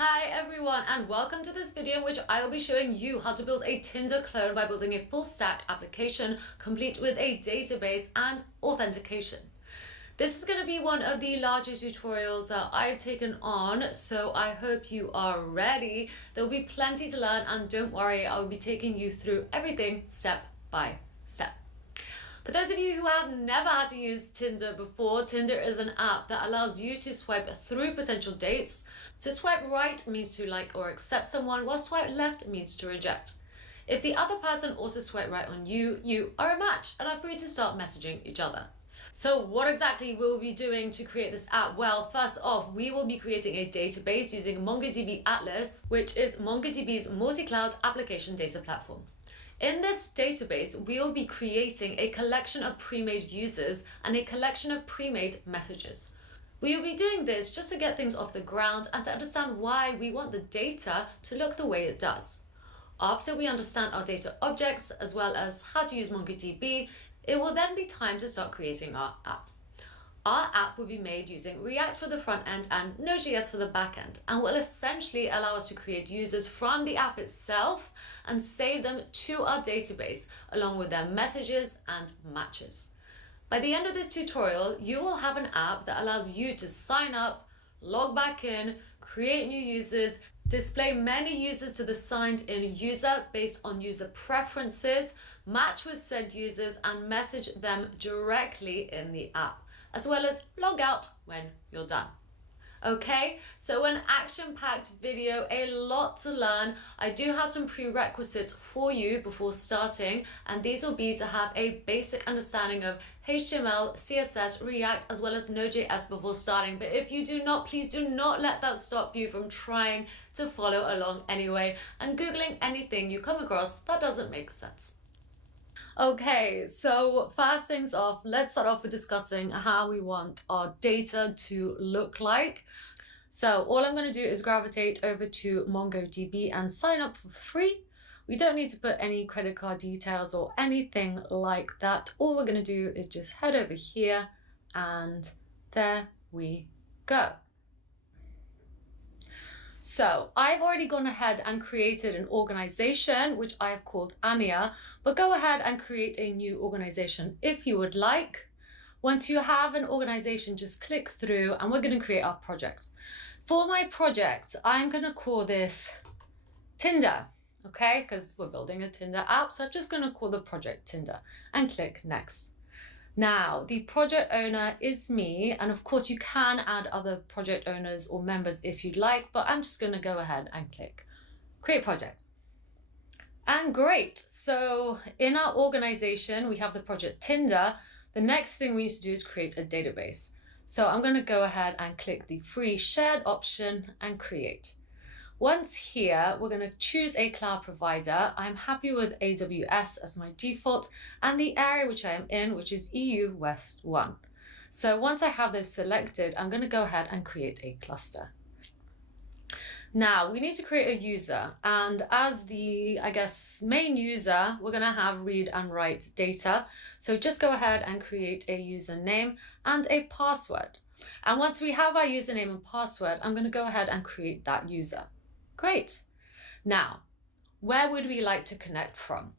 Hi everyone, and welcome to this video in which I will be showing you how to build a Tinder clone by building a full stack application complete with a database and authentication. This is going to be one of the larger tutorials that I've taken on, so I hope you are ready. There will be plenty to learn, and don't worry, I will be taking you through everything step by step. For those of you who have never had to use Tinder before, Tinder is an app that allows you to swipe through potential dates. So swipe right means to like or accept someone, while swipe left means to reject. If the other person also swiped right on you, you are a match and are free to start messaging each other. So what exactly will we be doing to create this app? Well, first off, we will be creating a database using MongoDB Atlas, which is MongoDB's multi-cloud application data platform. In this database, we'll be creating a collection of pre-made users and a collection of pre-made messages. We will be doing this just to get things off the ground and to understand why we want the data to look the way it does. After we understand our data objects as well as how to use MongoDB, it will then be time to start creating our app. Our app will be made using React for the front end and Node.js for the back end, and will essentially allow us to create users from the app itself and save them to our database along with their messages and matches. By the end of this tutorial, you will have an app that allows you to sign up, log back in, create new users, display many users to the signed in user based on user preferences, match with said users, and message them directly in the app, as well as log out when you're done. Okay, so an action-packed video, a lot to learn. I do have some prerequisites for you before starting, and these will be to have a basic understanding of HTML, CSS, React, as well as Node.js before starting. But if you do not, please do not let that stop you from trying to follow along anyway and Googling anything you come across that doesn't make sense. Okay, so first things off, let's start off with discussing how we want our data to look like. So all I'm going to do is gravitate over to MongoDB and sign up for free. We don't need to put any credit card details or anything like that. All we're going to do is just head over here, and there we go. So I've already gone ahead and created an organization, which I have called Ania, but go ahead and create a new organization if you would like. Once you have an organization, just click through and we're going to create our project. For my project, I'm going to call this Tinder, okay? Because we're building a Tinder app, so I'm just going to call the project Tinder and click next. Now, the project owner is me, and of course you can add other project owners or members if you'd like, but I'm just going to go ahead and click Create Project. And great, so in our organization, we have the project Tinder. The next thing we need to do is create a database. So I'm going to go ahead and click the free shared option and create. Once here, we're going to choose a cloud provider. I'm happy with AWS as my default, and the area which I am in, which is EU West 1. So once I have those selected, I'm going to go ahead and create a cluster. Now we need to create a user, and as the, main user, we're going to have read and write data. So just go ahead and create a username and a password. And once we have our username and password, I'm going to go ahead and create that user. Great. Now, where would we like to connect from?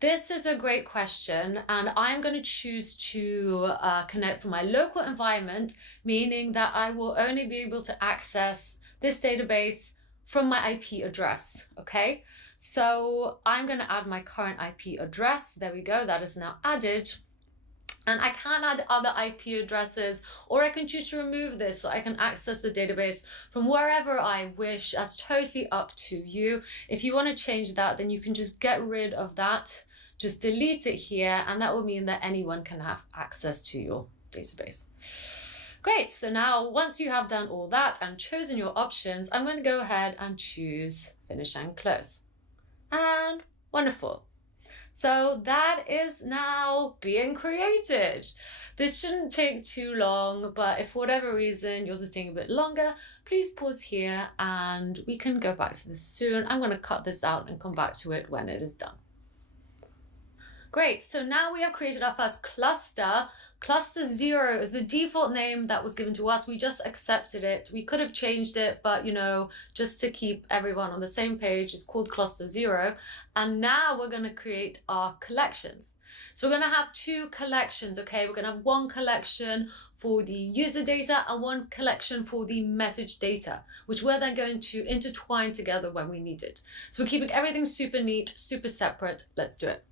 This is a great question, and I'm going to choose to connect from my local environment, meaning that I will only be able to access this database from my IP address, okay? So I'm going to add my current IP address. There we go, that is now added. And I can add other IP addresses, or I can choose to remove this so I can access the database from wherever I wish. That's totally up to you. If you want to change that, then you can just get rid of that. Just delete it here, and that will mean that anyone can have access to your database. Great, so now once you have done all that and chosen your options, I'm going to go ahead and choose Finish and Close. And wonderful. So that is now being created. This shouldn't take too long, but if for whatever reason yours is taking a bit longer, please pause here and we can go back to this soon. I'm going to cut this out and come back to it when it is done. Great, so now we have created our first cluster, Cluster 0 is the default name that was given to us. We just accepted it. We could have changed it, but you know, just to keep everyone on the same page, it's called Cluster 0. And now we're going to create our collections. So we're going to have 2 collections, okay? We're going to have one collection for the user data and one collection for the message data, which we're then going to intertwine together when we need it. So we're keeping everything super neat, super separate. Let's do it.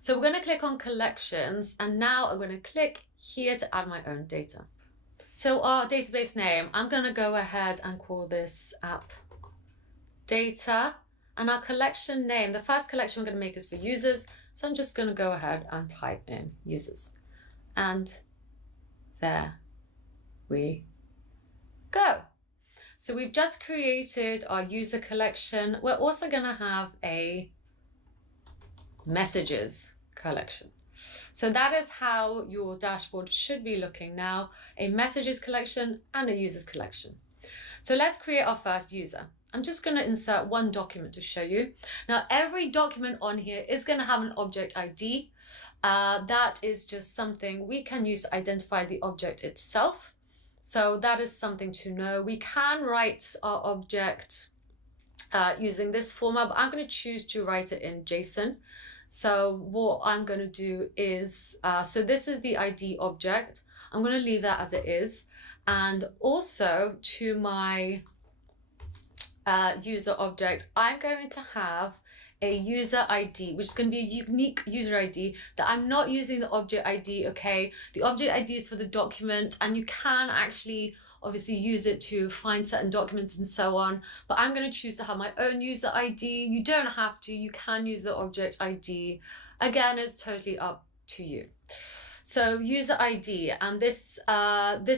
So we're going to click on collections, and now I'm going to click here to add my own data. So our database name, I'm going to go ahead and call this app data, and our collection name, the first collection we're going to make is for users. So I'm just going to go ahead and type in users, and there we go. So we've just created our user collection. We're also going to have a messages collection. So that is how your dashboard should be looking now, a messages collection and a users collection. So let's create our first user. I'm just going to insert one document to show you. Now, every document on here is going to have an object ID. That is just something we can use to identify the object itself. So that is something to know. We can write our object using this format, but I'm going to choose to write it in JSON. So what I'm going to do is, so this is the ID object. I'm going to leave that as it is. And also to my user object, I'm going to have a user ID, which is going to be a unique user ID that I'm not using the object ID, okay? The object ID is for the document, and you can actually obviously use it to find certain documents and so on, but I'm going to choose to have my own user ID. You don't have to, you can use the object ID. Again, it's totally up to you. So user ID, and this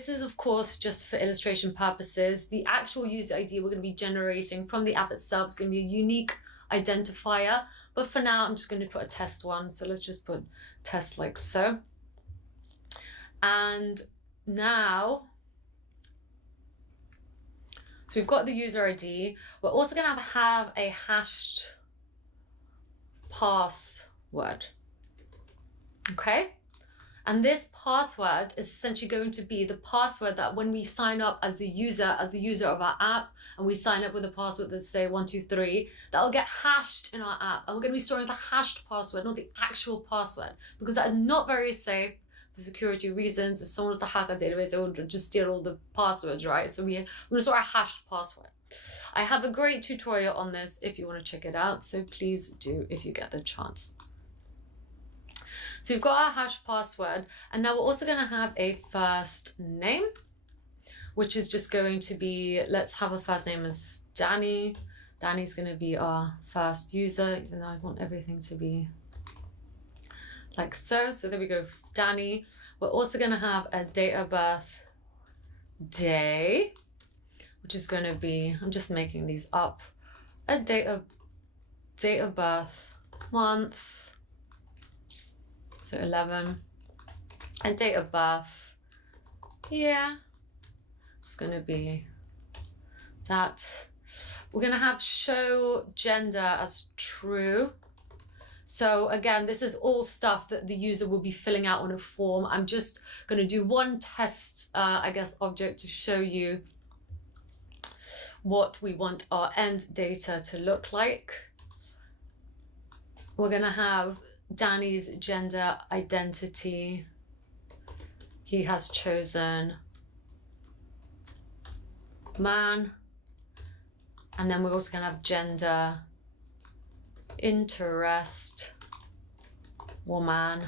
is of course just for illustration purposes. The actual user ID we're going to be generating from the app itself is going to be a unique identifier, but for now I'm just going to put a test one. So let's just put test like so. And now, so we've got the user ID. We're also going to have a hashed password. Okay? And this password is essentially going to be the password that when we sign up as the user of our app, and we sign up with a password that's say 123, that'll get hashed in our app. And we're going to be storing the hashed password, not the actual password, because that is not very safe for security reasons. If someone was to hack our database, they would just steal all the passwords, right? So we're going to store a hashed password. I have a great tutorial on this if you want to check it out, so please do if you get the chance. So we've got our hash password, and now we're also going to have a first name, which is just going to be, let's have a first name as Danny. Danny's going to be our first user, even though I want everything to be like so. So there we go, Danny. We're also going to have a date of birth day, which is going to be, I'm just making these up, a date of birth month, so 11, and date of birth, yeah, it's going to be that. We're going to have show gender as true. So again, this is all stuff that the user will be filling out on a form. I'm just going to do one test, I guess, object to show you what we want our end data to look like. We're going to have Danny's gender identity. He has chosen man. And then we're also going to have gender, interest, woman.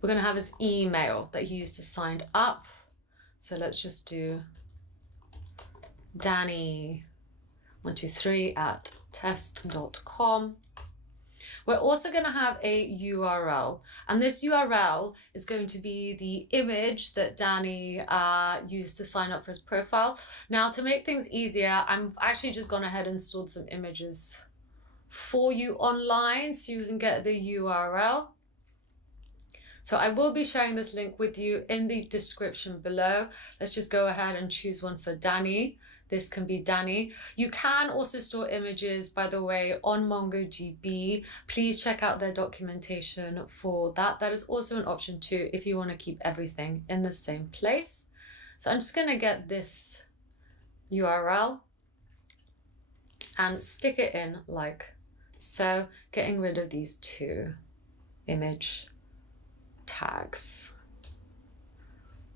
We're going to have his email that he used to sign up. So let's just do Danny123@test.com. We're also going to have a URL, and this URL is going to be the image that Danny used to sign up for his profile. Now, to make things easier, I'm actually just gone ahead and installed some images for you online so you can get the URL. So I will be sharing this link with you in the description below. Let's just go ahead and choose one for Danny. This can be Danny. You can also store images, by the way, on MongoDB. Please check out their documentation for that. That is also an option too, if you want to keep everything in the same place. So I'm just going to get this URL and stick it in like so, getting rid of these two image tags.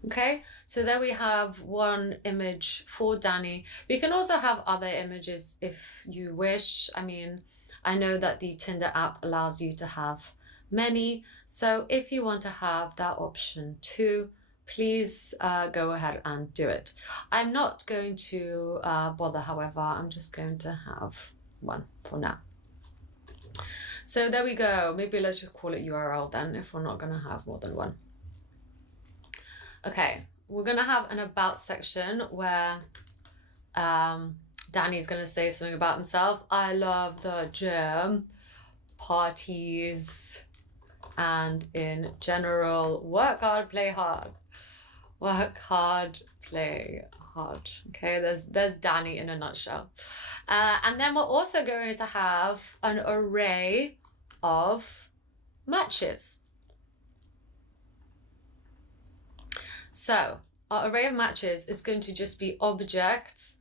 Okay, so there we have one image for Danny. We can also have other images if you wish. I mean, I know that the Tinder app allows you to have many. So if you want to have that option too, please go ahead and do it. I'm not going to bother, however, I'm just going to have one for now. So there we go. Maybe let's just call it URL then, if we're not going to have more than one. Okay, we're going to have an about section where Danny's going to say something about himself. I love the gym, parties, and in general, work hard, play hard. Work hard, play hard. Okay, there's Danny in a nutshell. And then we're also going to have an array of matches. So our array of matches is going to just be objects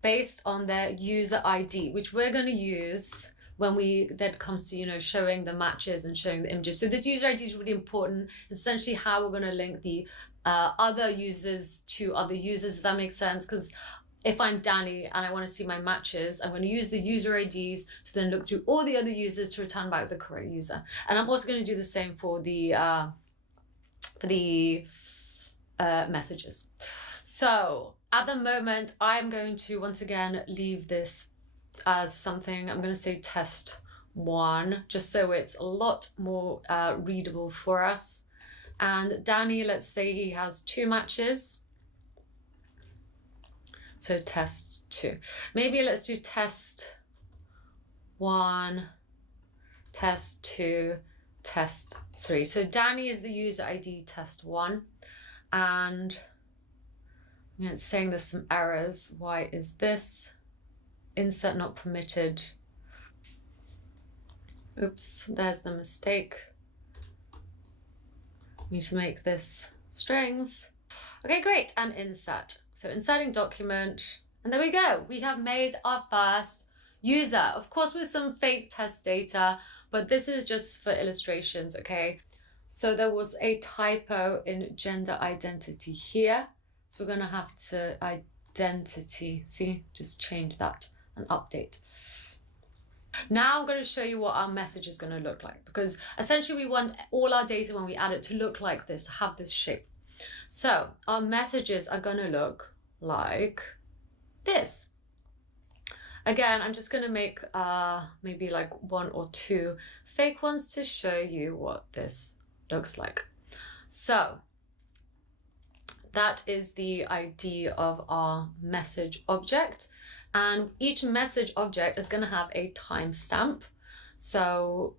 based on their user ID, which we're going to use when that comes to, you know, showing the matches and showing the images. So this user ID is really important. It's essentially how we're going to link the other users to other users, if that makes sense. Because if I'm Danny and I want to see my matches, I'm going to use the user IDs to then look through all the other users to return back the correct user. And I'm also going to do the same for the messages. So at the moment, I'm going to once again leave this as something, I'm going to say test 1, just so it's a lot more readable for us. And Danny, let's say he has 2 matches. So test 2. Maybe let's do test 1, test 2, test 3. So Danny is the user ID test 1. And it's saying there's some errors. Why is this? Insert not permitted. Oops, there's the mistake. Need to make this strings. Okay, great, and insert. So inserting document, and there we go. We have made our first user, of course with some fake test data, but this is just for illustrations, okay? So there was a typo in gender identity here. So we're gonna have to identity, see, just change that and update. Now I'm going to show you what our message is going to look like, because essentially we want all our data when we add it to look like this, to have this shape. So our messages are going to look like this. Again, I'm just going to make maybe like 1 or 2 fake ones to show you what this looks like. So that is the ID of our message object. And each message object is going to have a timestamp. So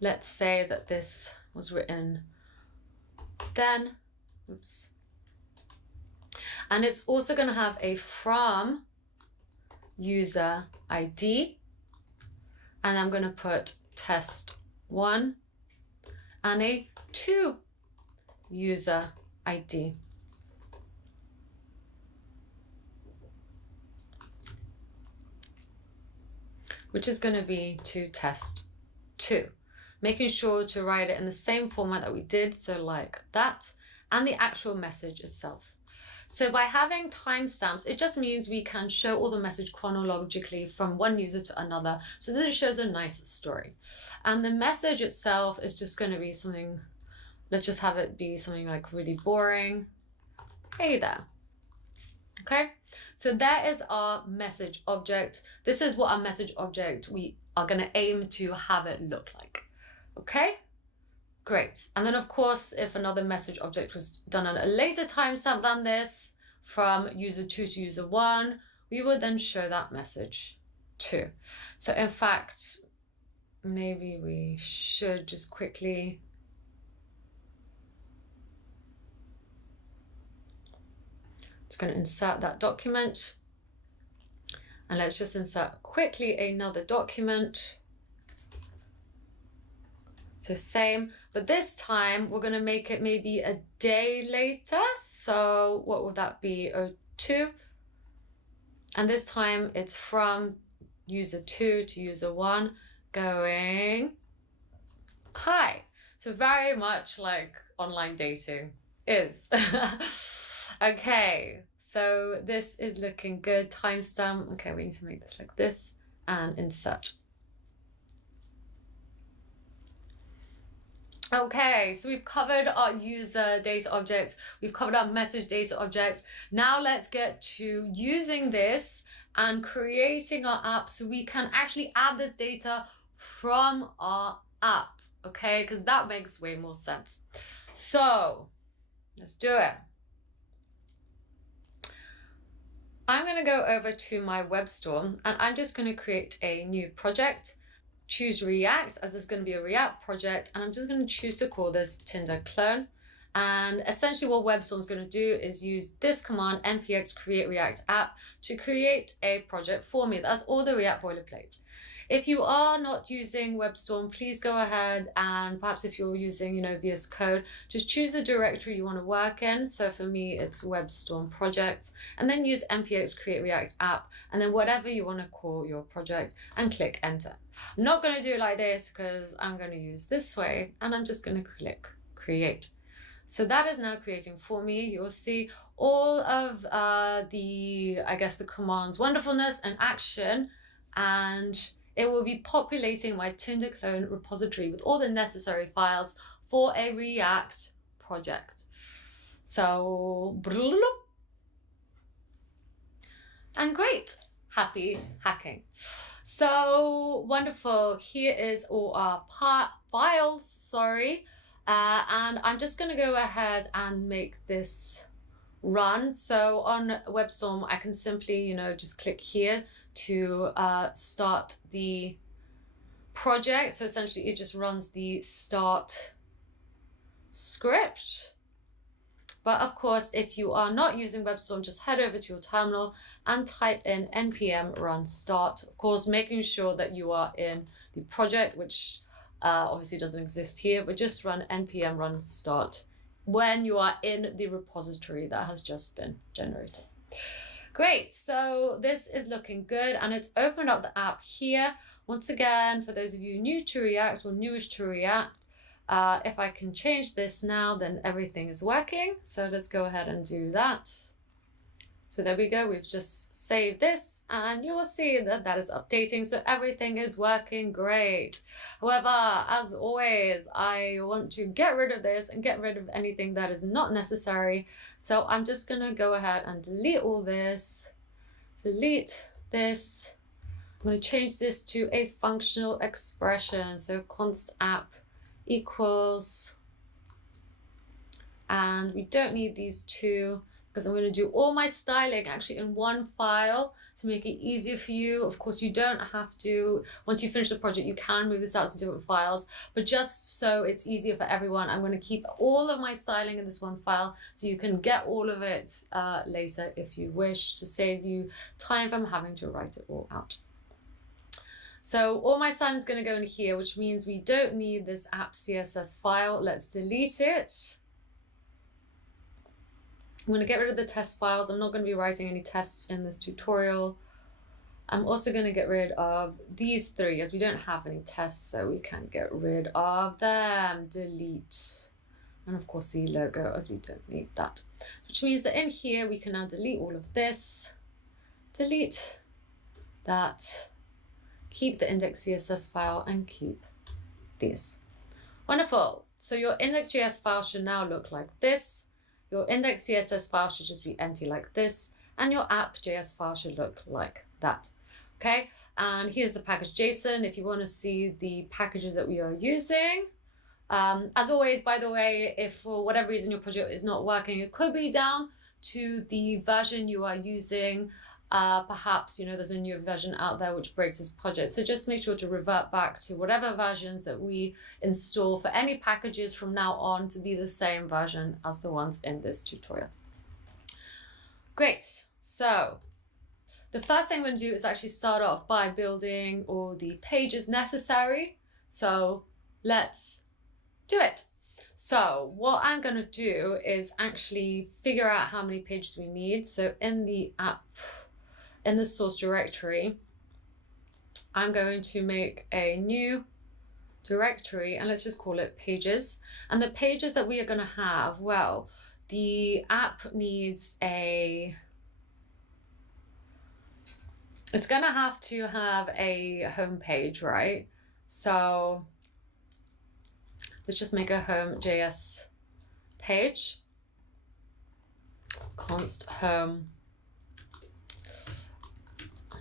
let's say that this was written then, oops. And it's also going to have a from user ID. And I'm going to put test 1 and a to user ID. Which is going to be to test 2. Making sure to write it in the same format that we did, so like that, and the actual message itself. So by having timestamps, it just means we can show all the message chronologically from one user to another, so that it shows a nice story. And the message itself is just going to be something, let's just have it be something like really boring. Hey there. Okay, so that is our message object. This is what our message object we are going to aim to have it look like. Okay, great. And then of course, if another message object was done at a later timestamp than this, from user 2 to user 1, we would then show that message too. So in fact, maybe we should just quickly just going to insert that document, and let's just insert quickly another document. So same, but this time we're going to make it maybe a day later. So what would that be? 02. And this time it's from user 2 to user 1 going, hi. So very much like online dating is. Okay, so this is looking good. Timestamp. Okay, we need to make this like this and insert. Okay, so we've covered our user data objects, we've covered our message data objects. Now let's get to using this and creating our app so we can actually add this data from our app, okay? Because that makes way more sense. So let's do it. I'm going to go over to my web store and I'm just going to create a new project. Choose React, as this is going to be a React project, and I'm just going to choose to call this Tinder clone. And essentially what WebStorm is going to do is use this command, npx create React app, to create a project for me. That's all the React boilerplate. If you are not using WebStorm, please go ahead and perhaps if you're using, VS Code, just choose the directory you want to work in. So for me, it's WebStorm projects, and then use npx create React app, and then whatever you want to call your project, and click enter. I'm not going to do it like this because I'm going to use this way, and I'm just going to click create. So that is now creating for me. You'll see all of the command's wonderfulness and action, and it will be populating my Tinder clone repository with all the necessary files for a React project. So, and great, happy hacking. So wonderful, here is all our files, and I'm just gonna go ahead and make this run. So on WebStorm, I can simply, just click here to start the project. So essentially it just runs the start script. But of course, if you are not using WebStorm, just head over to your terminal and type in npm run start. Of course, making sure that you are in the project, which obviously doesn't exist here, but just run npm run start when you are in the repository that has just been generated. Great, so this is looking good, and it's opened up the app here. Once again, for those of you new to React or newish to React, if I can change this now, then everything is working. So let's go ahead and do that. So there we go, we've just saved this, and you will see that that is updating, so everything is working great. However, as always, I want to get rid of this and get rid of anything that is not necessary. So I'm just gonna go ahead and delete all this, delete this. I'm gonna change this to a functional expression, so const app equals, and we don't need these two, because I'm going to do all my styling actually in one file to make it easier for you. Of course, you don't have to, once you finish the project, you can move this out to different files, but just so it's easier for everyone, I'm going to keep all of my styling in this one file so you can get all of it later if you wish, to save you time from having to write it all out. So all my styling is going to go in here, which means we don't need this app CSS file. Let's delete it. I'm going to get rid of the test files. I'm not going to be writing any tests in this tutorial. I'm also going to get rid of these three, as we don't have any tests, so we can get rid of them. Delete. And of course the logo, as we don't need that. Which means that in here, we can now delete all of this. Delete that. Keep the index.css file and keep this. Wonderful. So your index.js file should now look like this. Your index.css file should just be empty like this, and your app.js file should look like that. Okay, and here's the package.json if you want to see the packages that we are using. As always, by the way, if for whatever reason your project is not working, it could be down to the version you are using. perhaps, there's a new version out there which breaks this project. So just make sure to revert back to whatever versions that we install for any packages from now on to be the same version as the ones in this tutorial. Great. So the first thing I'm going to do is actually start off by building all the pages necessary. So let's do it. So what I'm going to do is actually figure out how many pages we need. So in the app, in the source directory, I'm going to make a new directory and let's just call it pages. And the pages that we are going to have, well, the app needs it's going to have a home page, right? So let's just make a home.js page, const home,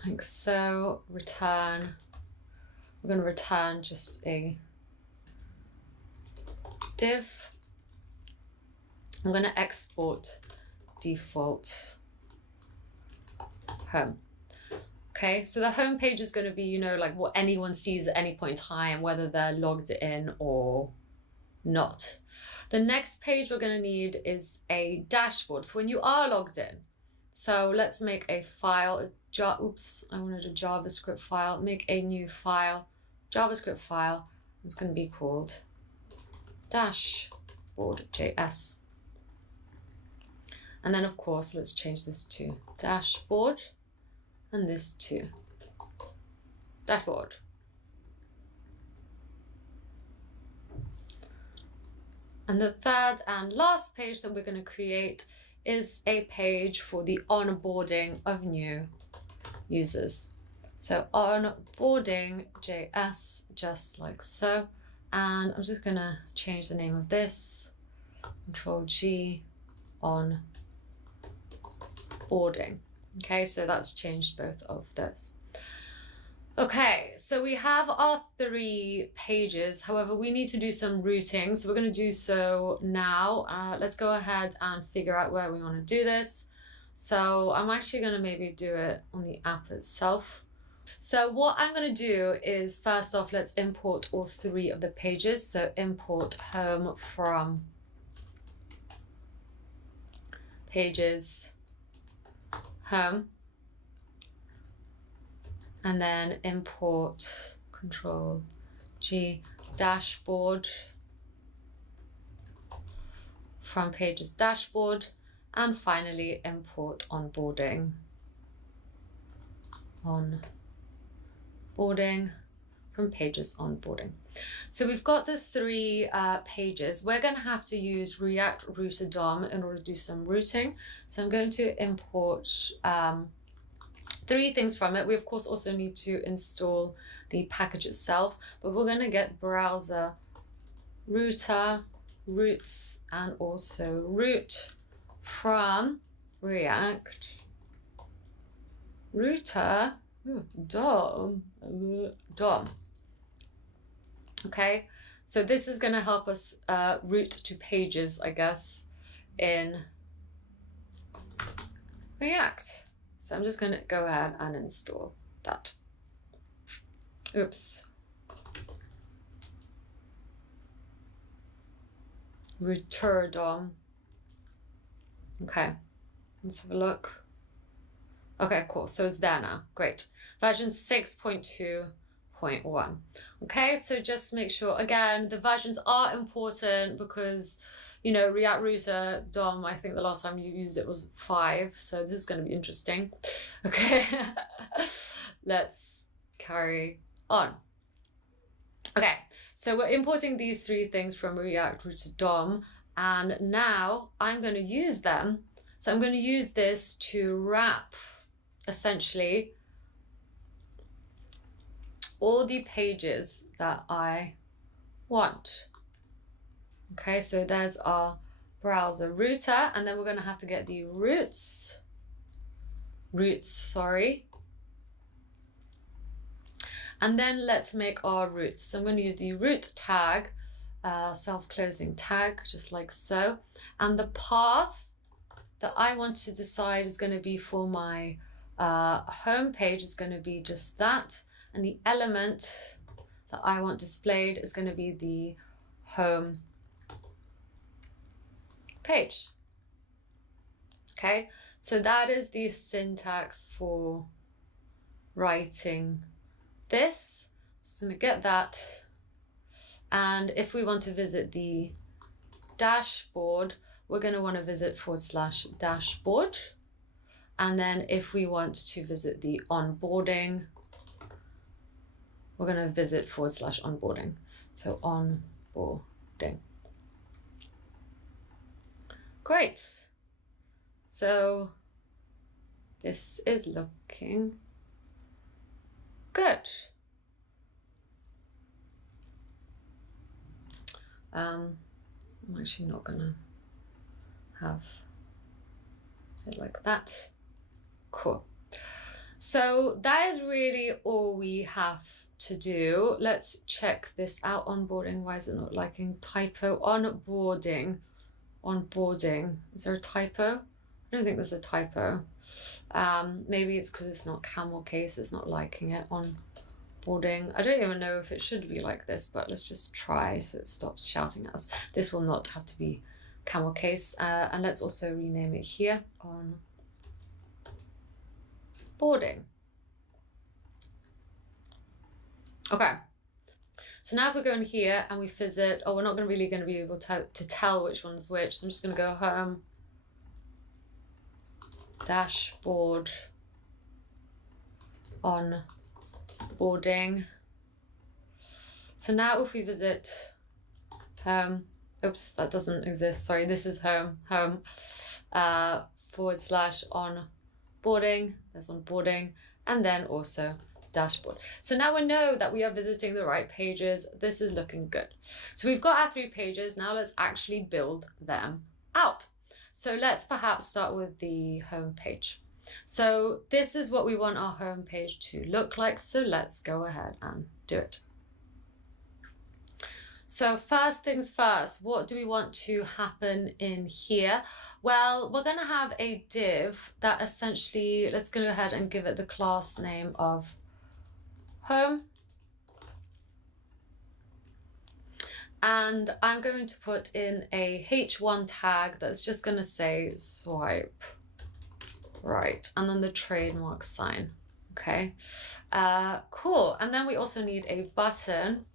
like so, return, we're going to return just a div. I'm going to export default home. Okay, so the home page is going to be, like what anyone sees at any point in time, whether they're logged in or not. The next page we're going to need is a dashboard for when you are logged in. So let's make a file. I wanted a JavaScript file. Make a new file, JavaScript file. It's going to be called dashboard.js. And then of course, let's change this to dashboard and this to dashboard. And the third and last page that we're going to create is a page for the onboarding of new users. So onboarding.js, just like so. And I'm just going to change the name of this, Control-G, onboarding. Okay, so that's changed both of those. Okay, so we have our 3 pages. However, we need to do some routing. So we're going to do so now. Let's go ahead and figure out where we want to do this. So I'm actually going to maybe do it on the app itself. So what I'm going to do is, first off, let's import all 3 of the pages. So import home from pages home, and then import Control-G dashboard from pages dashboard, and finally import onboarding from pages onboarding. So we've got the 3 pages. We're going to have to use React Router DOM in order to do some routing. So I'm going to import 3 things from it. We of course also need to install the package itself, but we're going to get browser router, routes, and also root from React Router DOM. Okay, so this is going to help us route to pages, I guess, in React. So I'm just going to go ahead and install that. Oops. Router DOM. Okay, let's have a look. Okay, cool. So it's there now. Great. Version 6.2.1. Okay, so just make sure, again, the versions are important because, React Router DOM, I think the last time you used it was 5. So this is going to be interesting. Okay, let's carry on. Okay, so we're importing these 3 things from React Router DOM, and now I'm going to use them. So I'm going to use this to wrap, essentially, all the pages that I want. Okay, so there's our browser router, and then we're going to have to get the routes, and then let's make our routes. So I'm going to use the root tag, self-closing tag, just like so, and the path that I want to decide is going to be for my home page is going to be just that, and the element that I want displayed is going to be the home page. Okay, so that is the syntax for writing this. So I'm going to get that, and if we want to visit the dashboard, we're going to want to visit / dashboard. And then if we want to visit the onboarding, we're going to visit / onboarding. So onboarding. Great. So this is looking good. I'm actually not going to have it like that. Cool. So that is really all we have to do. Let's check this out. Onboarding. Why is it not liking typo? Onboarding. Is there a typo? I don't think there's a typo. Maybe it's because it's not camel case. It's not liking it. Onboarding. I don't even know if it should be like this, but let's just try so it stops shouting at us. This will not have to be camel case. And let's also rename it here. Onboarding. Okay. So now if we go in here and we visit, we're not really going to be able to tell which one's which. So I'm just going to go home, dashboard, onboarding. So now if we visit home, oops, that doesn't exist. Sorry, this is home, / onboarding. There's onboarding, and then also dashboard. So now we know that we are visiting the right pages. This is looking good. So we've got our 3 pages. Now let's actually build them out. So let's perhaps start with the home page. So this is what we want our home page to look like. So let's go ahead and do it. So first things first, what do we want to happen in here? Well, we're going to have a div that essentially, let's go ahead and give it the class name of home. And I'm going to put in a h1 tag that's just going to say swipe right, and then the trademark sign. Okay, cool. And then we also need a button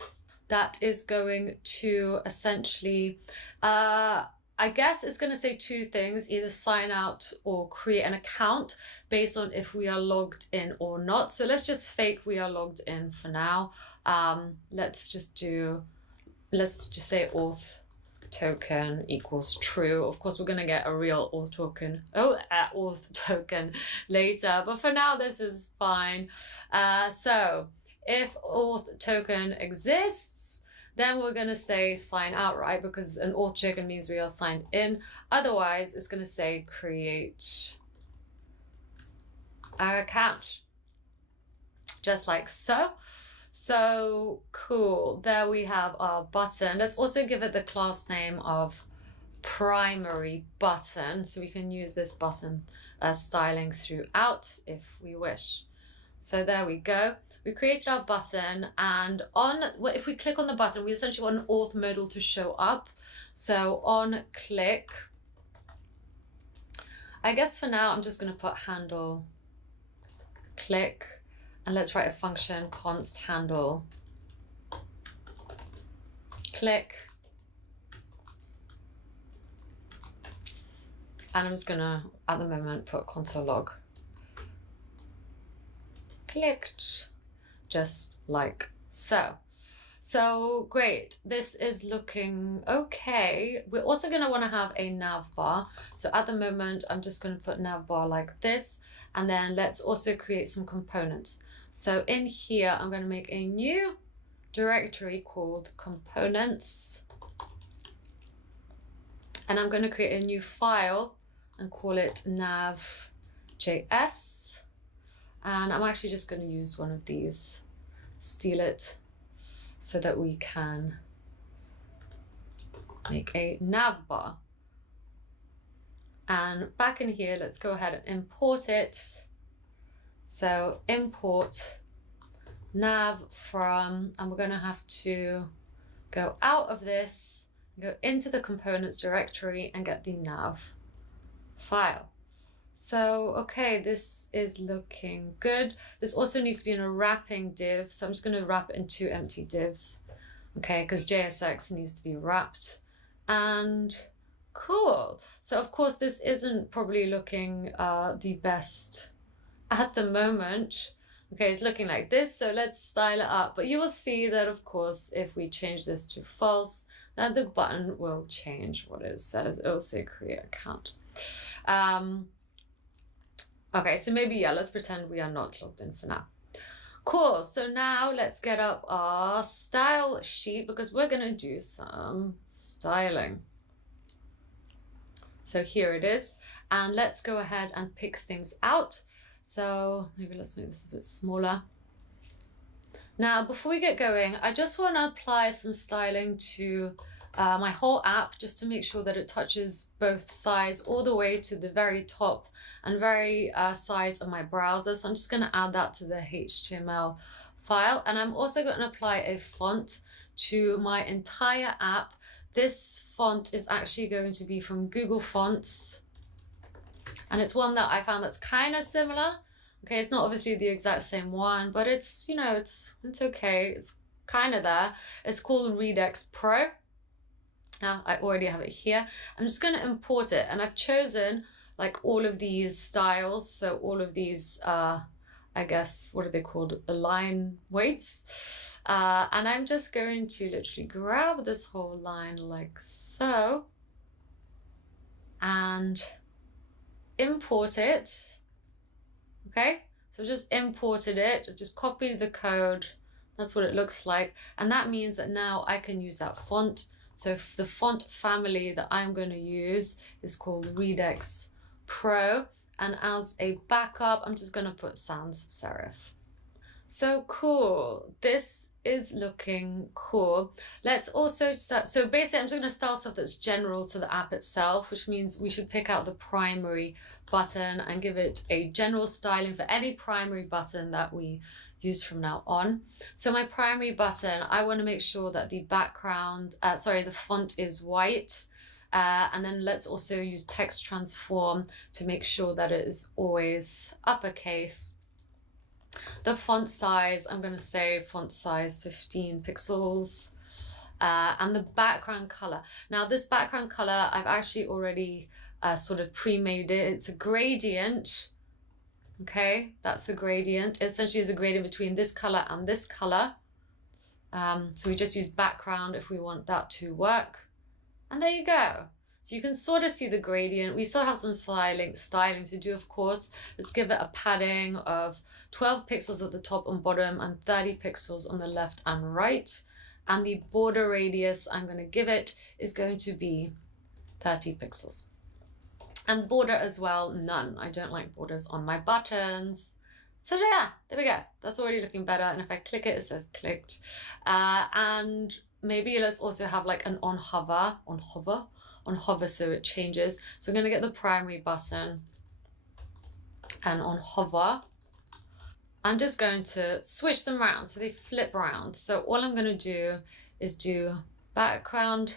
that is going to essentially, I guess it's going to say 2 things, either sign out or create an account based on if we are logged in or not. So let's just fake we are logged in for now. Let's just say auth token equals true. Of course, we're going to get a real auth token later, but for now, this is fine. So if auth token exists, then we're going to say sign out, right? Because an auth token means we are signed in. Otherwise, it's going to say create account, just like so. So cool. There we have our button. Let's also give it the class name of primary button, so we can use this button styling throughout if we wish. So there we go. We created our button, and if we click on the button, we essentially want an auth modal to show up. So on click, I guess for now, I'm just going to put handle click, and let's write a function const handle click. And I'm just going to, at the moment, put console log clicked, just like so. So great, this is looking okay. We're also going to want to have a nav bar. So at the moment, I'm just going to put nav bar like this, and then let's also create some components. So in here, I'm going to make a new directory called components, and I'm going to create a new file and call it nav.js. And I'm actually just going to use one of these, steal it, so that we can make a nav bar. And back in here, let's go ahead and import it. So import nav from, and we're going to have to go out of this, go into the components directory and get the nav file. So, okay, this is looking good. This also needs to be in a wrapping div. So I'm just going to wrap it in 2 empty divs. Okay, because JSX needs to be wrapped. And cool. So of course, this isn't probably looking the best at the moment. Okay, it's looking like this. So let's style it up. But you will see that, of course, if we change this to false, then the button will change what it says. It will say create account. Okay, so maybe, yeah, let's pretend we are not logged in for now. Cool, so now let's get up our style sheet because we're gonna do some styling. So here it is, and let's go ahead and pick things out. So maybe let's make this a bit smaller. Now, before we get going, I just wanna apply some styling to my whole app just to make sure that it touches both sides all the way to the very top and very sides of my browser. So I'm just going to add that to the HTML file, and I'm also going to apply a font to my entire app. This font is actually going to be from Google Fonts, and it's one that I found that's kind of similar. Okay, it's not obviously the exact same one, but it's, you know, it's okay. It's kind of there. It's called Redux Pro. I already have it here. I'm just going to import it, and I've chosen like all of these styles. So all of these, I guess, what are they called? Align weights. And I'm just going to literally grab this whole line like so and import it. Okay, so just imported it, just copied the code. That's what it looks like. And that means that now I can use that font. So the font family that I'm going to use is called Redux Pro. And as a backup, I'm just going to put sans serif. So cool. This is looking cool. Let's also start. So basically, I'm just going to style stuff that's general to the app itself, which means we should pick out the primary button and give it a general styling for any primary button that we use from now on. So my primary button, I want to make sure that the background, the font is white. And then let's also use text transform to make sure that it is always uppercase. The font size, I'm going to say font size 15 pixels. And the background color. Now this background color, I've actually already sort of pre-made it. It's a gradient. Okay, that's the gradient. It essentially is a gradient between this color and this color. So we just use background if we want that to work. And there you go. So you can sort of see the gradient. We still have some styling to do, of course. Let's give it a padding of 12 pixels at the top and bottom and 30 pixels on the left and right. And the border radius I'm going to give it is going to be 30 pixels. And border as well, none. I don't like borders on my buttons. So yeah, there we go. That's already looking better. And if I click it, it says clicked. And maybe let's also have like an on hover so it changes. So I'm going to get the primary button and on hover. I'm just going to switch them around so they flip around. So all I'm going to do is do background,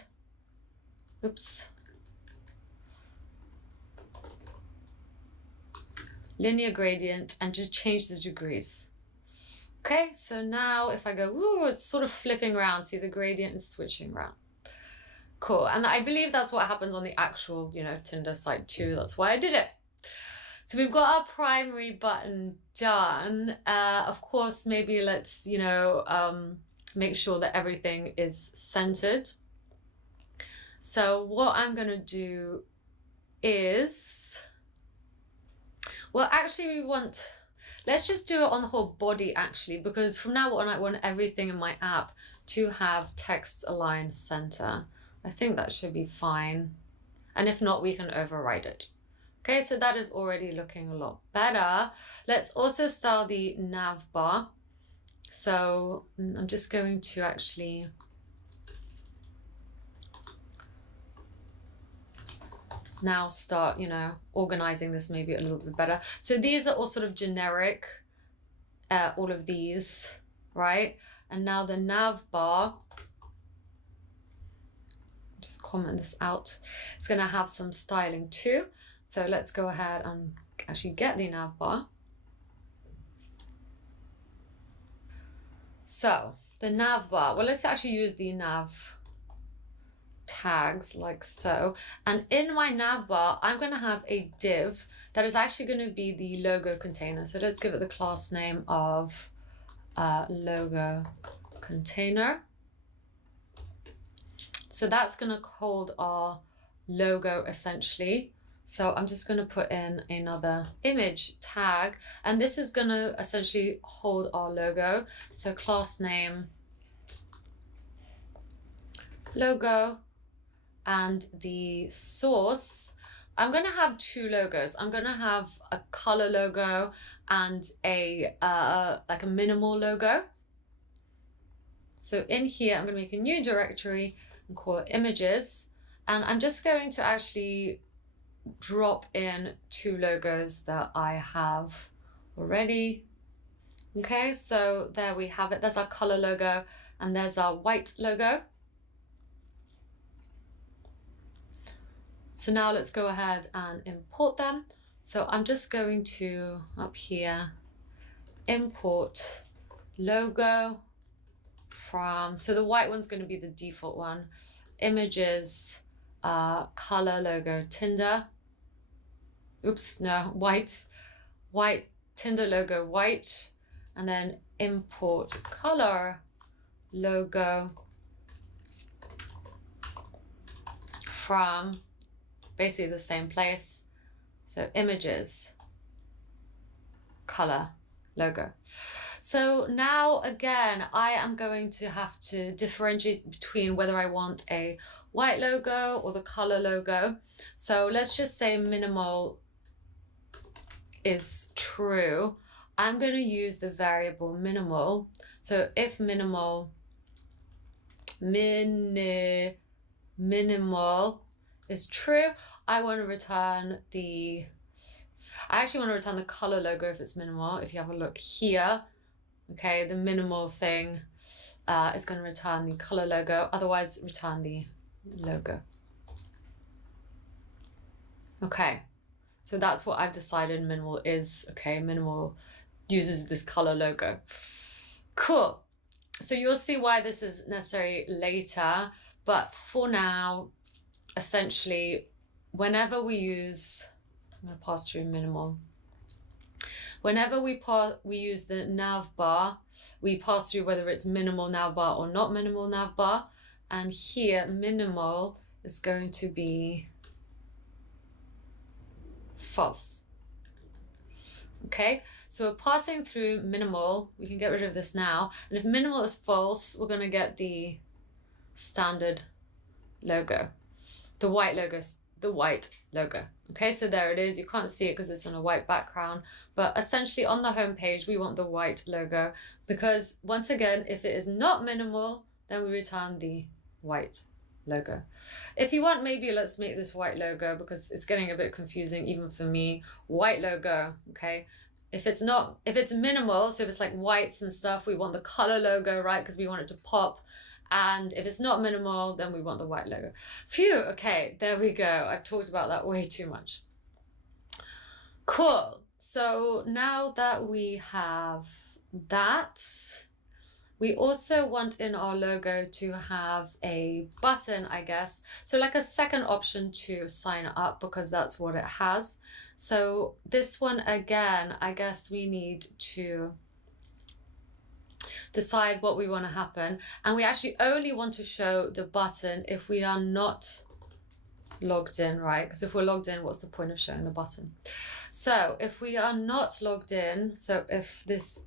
linear gradient, and just change the degrees. Okay, so now if I go, woo, it's sort of flipping around. See, the gradient is switching around. Cool, and I believe that's what happens on the actual, Tinder site too. That's why I did it. So we've got our primary button done. Of course, maybe let's, make sure that everything is centered. So what I'm gonna do is, well, actually let's just do it on the whole body actually, because from now on I want everything in my app to have text align center. I think that should be fine. And if not, we can override it. Okay, so that is already looking a lot better. Let's also style the nav bar. So I'm just going to actually now start, organizing this maybe a little bit better. So these are all sort of generic all of these, right? And now the nav bar, just comment this out, it's going to have some styling too. So let's go ahead and actually get the nav bar. So the nav bar, well, let's actually use the nav tags like so. And in my nav bar, I'm going to have a div that is actually going to be the logo container. So let's give it the class name of logo container. So that's going to hold our logo essentially. So I'm just going to put in another image tag, and this is going to essentially hold our logo. So class name logo, and the source, I'm going to have two logos. I'm going to have a color logo and a like a minimal logo. So in here, I'm going to make a new directory and call it images. And I'm just going to actually drop in two logos that I have already. Okay, so there we have it. There's our color logo and there's our white logo. So now let's go ahead and import them. So I'm just going to, up here, import logo from, so the white one's going to be the default one, images, color logo Tinder. Oops, no, white, Tinder logo white, and then import color logo from basically the same place. So images, color logo. So now again, I am going to have to differentiate between whether I want a white logo or the color logo. So let's just say minimal is true. I'm going to use the variable minimal. So if minimal is true, I want to return the, I actually want to return the color logo if it's minimal. If you have a look here, okay, the minimal thing is going to return the color logo, otherwise return the logo. Okay, so that's what I've decided minimal is. Okay, minimal uses this color logo. Cool. So you'll see why this is necessary later, but for now, essentially, whenever we use, I'm going to pass through minimal. Whenever we use the nav bar, we pass through whether it's minimal nav bar or not minimal nav bar. And here, minimal is going to be false. Okay, so we're passing through minimal. We can get rid of this now. And if minimal is false, we're going to get the standard logo, the white logo, Okay, so there it is. You can't see it because it's on a white background, but essentially on the home page, we want the white logo because once again, if it is not minimal, then we return the white logo. If you want, maybe let's make this white logo because it's getting a bit confusing even for me. White logo, okay? If it's minimal, so if it's like whites and stuff, we want the color logo, right? Because we want it to pop. And if it's not minimal, then we want the white logo. Phew, okay, there we go. I've talked about that way too much. Cool. So now that we have that, we also want in our logo to have a button, I guess. So like a second option to sign up because that's what it has. So this one again, I guess we need to decide what we want to happen. And we actually only want to show the button if we are not logged in, right? Because if we're logged in, what's the point of showing the button? So if we are not logged in, so if this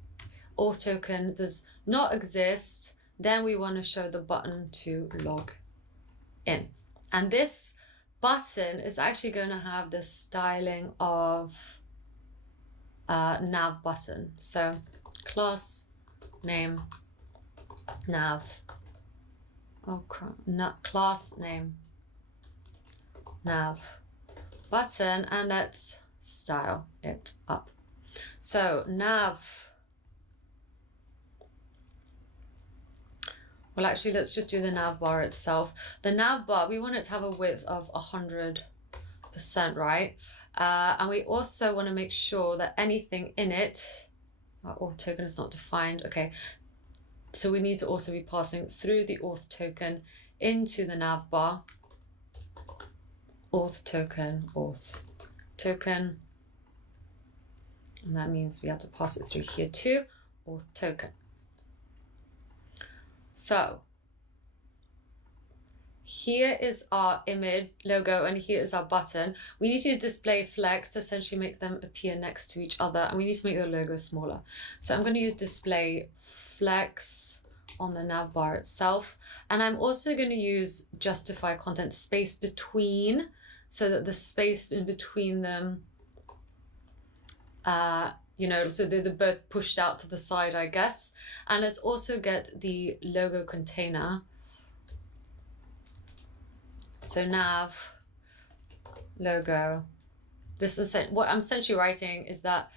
auth token does not exist, then we want to show the button to log in. And this button is actually going to have the styling of nav button. So class name nav, class name nav button, and let's style it up. So nav Well, actually, let's just do the nav bar itself. The nav bar, we want it to have a width of 100%, right? And we also want to make sure that anything in it, our auth token is not defined. Okay, so we need to also be passing through the auth token into the nav bar. Auth token. And that means we have to pass it through here too, auth token. So here is our image logo and here is our button. We need to use display flex to essentially make them appear next to each other, and we need to make the logo smaller. So I'm going to use display flex on the nav bar itself, and I'm also going to use justify content space between, so that the space in between them, you know, so they're both pushed out to the side, I guess. And let's also get the logo container. So nav logo. This is what I'm essentially writing is that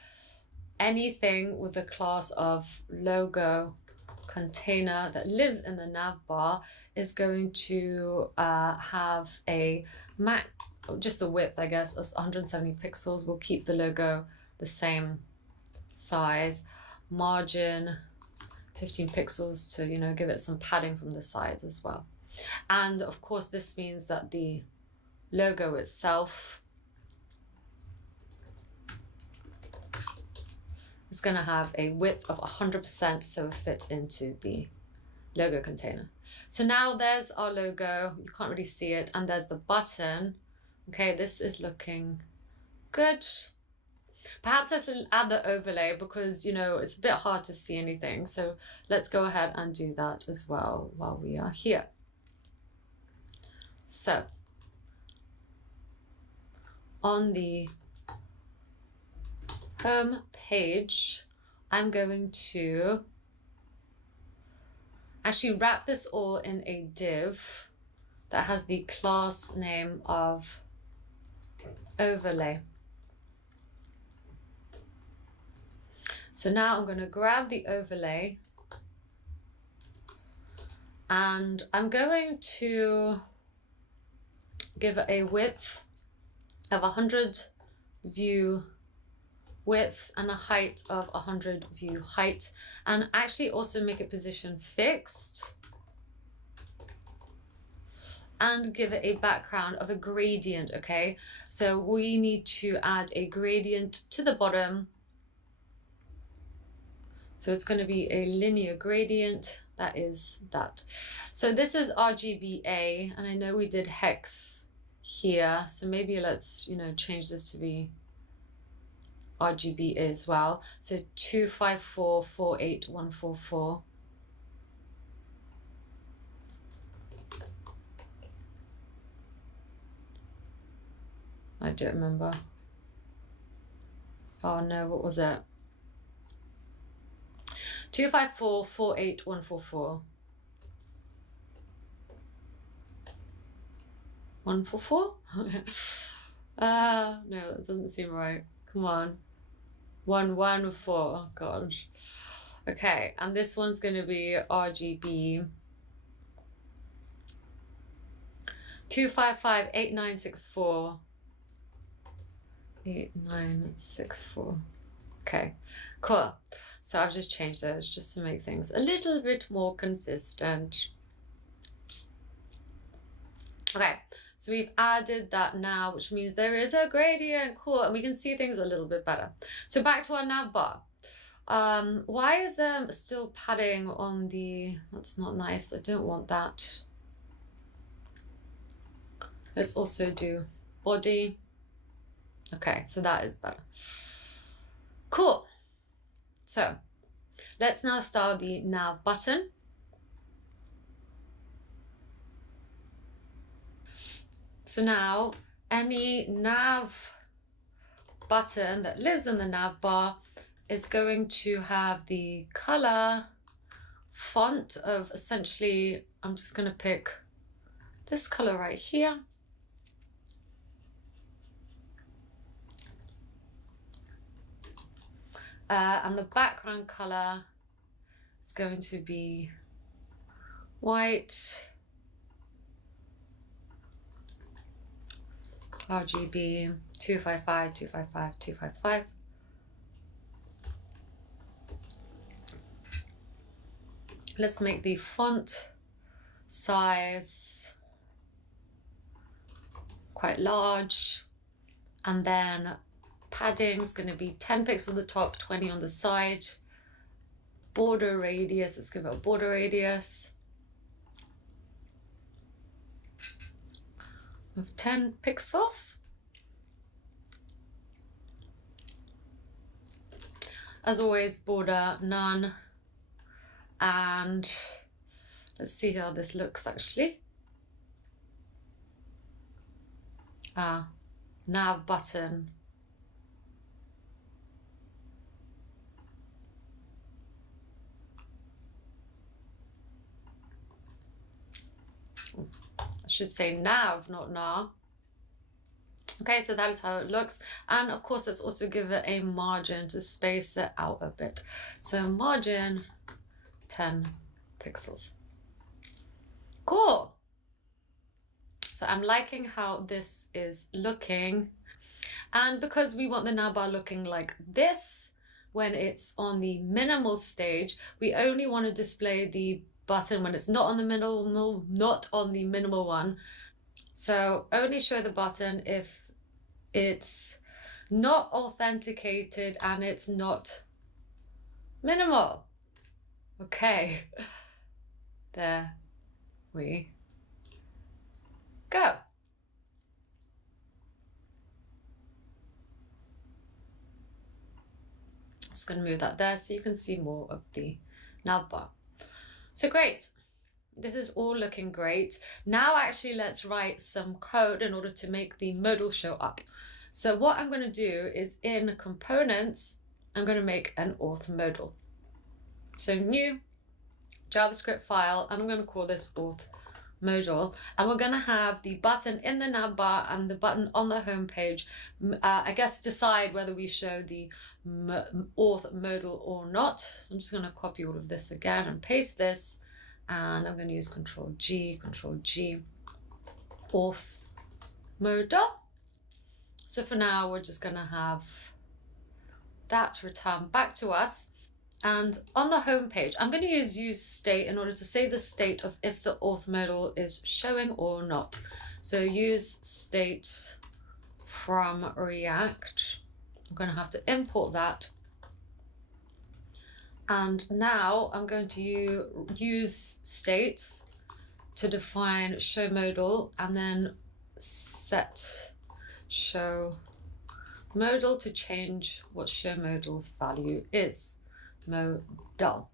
anything with the class of logo container that lives in the nav bar is going to have a just a width, I guess, of 170 pixels. We'll keep the logo the same size, margin 15 pixels to, you know, give it some padding from the sides as well. And of course, this means that the logo itself is going to have a width of 100%, so it fits into the logo container. So now there's our logo. You can't really see it, and there's the button. Okay, this is looking good. Perhaps let's add the overlay because, you know, it's a bit hard to see anything. So let's go ahead and do that as well while we are here. So on the home page, I'm going to actually wrap this all in a div that has the class name of overlay. So now I'm going to grab the overlay and I'm going to give it a width of 100 view width and a height of 100 view height, and actually also make it position fixed and give it a background of a gradient. Okay, so we need to add a gradient to the bottom. So it's going to be a linear gradient. That is that. So this is RGBA, and I know we did hex here. So maybe let's, you know, change this to be RGB as well. So 25448.144. I don't remember. Oh no, what was it? 25448.144. 144? No, that doesn't seem right. Come on. 114. Oh gosh. Okay, and this one's going to be RGB 2558964. 8964. Okay, cool. So I've just changed those just to make things a little bit more consistent. Okay, so we've added that now, which means there is a gradient. Cool, and we can see things a little bit better. So back to our nav bar. Why is there still padding on the, that's not nice. I don't want that. Let's also do body. Okay, so that is better. Cool. So let's now style the nav button. So now any nav button that lives in the nav bar is going to have the color font of essentially, I'm just going to pick this color right here. And the background color is going to be white, RGB 255, 255, 255. Let's make the font size quite large, and then padding is going to be 10 pixels on the top, 20 on the side. Border radius, let's give it a border radius of 10 pixels. As always, border none. And let's see how this looks actually. Nav button. I should say nav, not na. Okay, so that is how it looks. And of course, let's also give it a margin to space it out a bit. So margin 10 pixels. Cool. So I'm liking how this is looking. And because we want the navbar looking like this when it's on the minimal stage, we only want to display the button when it's not on the minimal one. So only show the button if it's not authenticated and it's not minimal. Okay, there we go. Just going to move that there so you can see more of the navbar. So great. This is all looking great. Now actually let's write some code in order to make the modal show up. So what I'm going to do is in components, I'm going to make an auth modal. So new JavaScript file, and I'm going to call this auth modal, and we're going to have the button in the navbar and the button on the home page. I guess decide whether we show the auth modal or not. So I'm just going to copy all of this again and paste this, and I'm going to use Control G, auth modal. So for now, we're just going to have that return back to us. And on the home page, I'm going to use state in order to say the state of if the auth modal is showing or not. So use state from React. I'm going to have to import that. And now I'm going to use state to define show modal, and then set show modal to change what show modal's value is. Modal.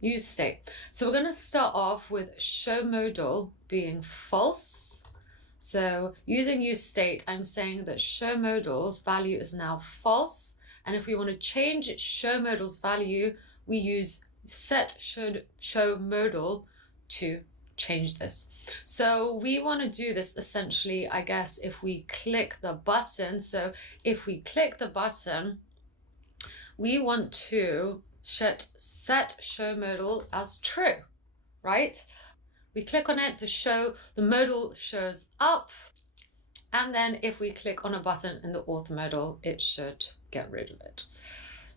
Use state. So we're going to start off with show modal being false. So using use state, I'm saying that show modal's value is now false. And if we want to change show modal's value, we use set show modal to change this. So we want to do this essentially, I guess, if we click the button. So if we click the button, we want to set show modal as true, right? We click on it, the modal shows up, and then if we click on a button in the auth modal, it should get rid of it.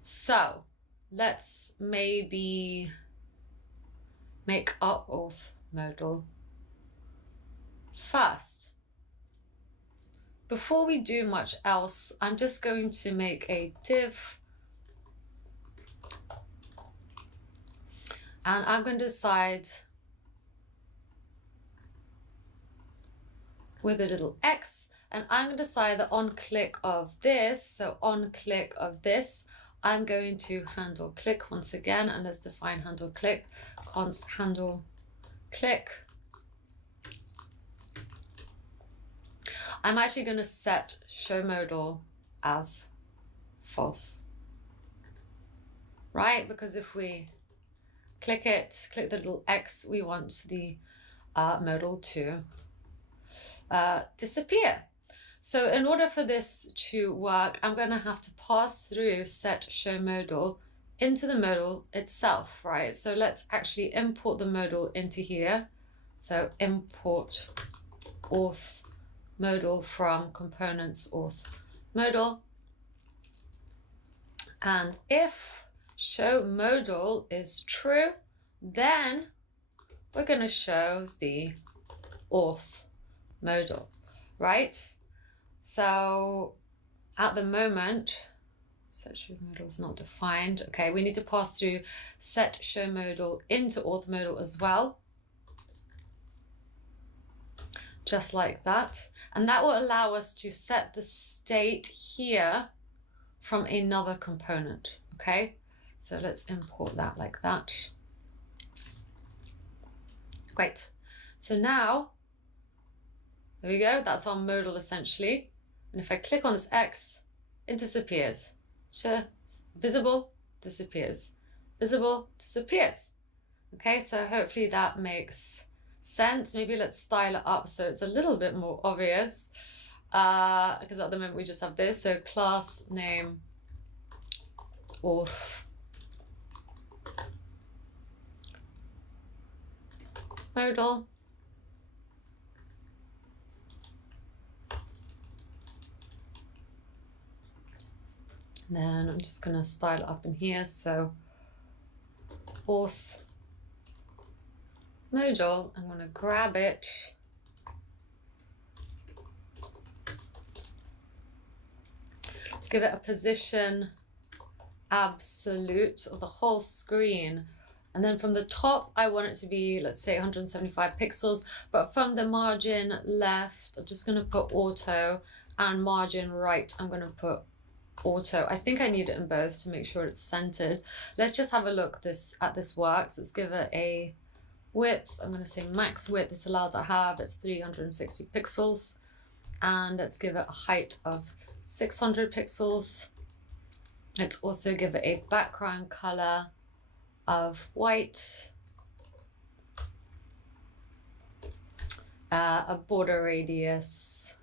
So let's maybe make our auth modal first. Before we do much else, I'm just going to make a div, and I'm going to decide with a little X, and I'm going to decide that on click of this, so on click of this, I'm going to handle click once again, and let's define handle click, const handle click. I'm actually going to set show modal as false, right? Because if we click the little X, we want the modal to disappear. So in order for this to work, I'm going to have to pass through set show modal into the modal itself, right? So let's actually import the modal into here. So import auth modal from components auth modal. And if show modal is true, then we're going to show the auth modal, right? So at the moment, set show modal is not defined. Okay, we need to pass through set show modal into auth modal as well. Just like that. And that will allow us to set the state here from another component. Okay, so let's import that like that. Great. So now, there we go. That's our modal essentially. And if I click on this X, it disappears. Sure, visible, disappears. Visible, disappears. Okay, so hopefully that makes sense. Maybe let's style it up so it's a little bit more obvious. Because at the moment we just have this. So class name auth modal. Then I'm just going to style it up in here. So auth modal, I'm going to grab it. Let's give it a position absolute of the whole screen. And then from the top, I want it to be, let's say 175 pixels, but from the margin left, I'm just going to put auto, and margin right, I'm going to put auto. I think I need it in both to make sure it's centered. Let's just have a look at this works. Let's give it a width. I'm going to say max width it's allowed to have. It's 360 pixels. And let's give it a height of 600 pixels. Let's also give it a background color of white. A border radius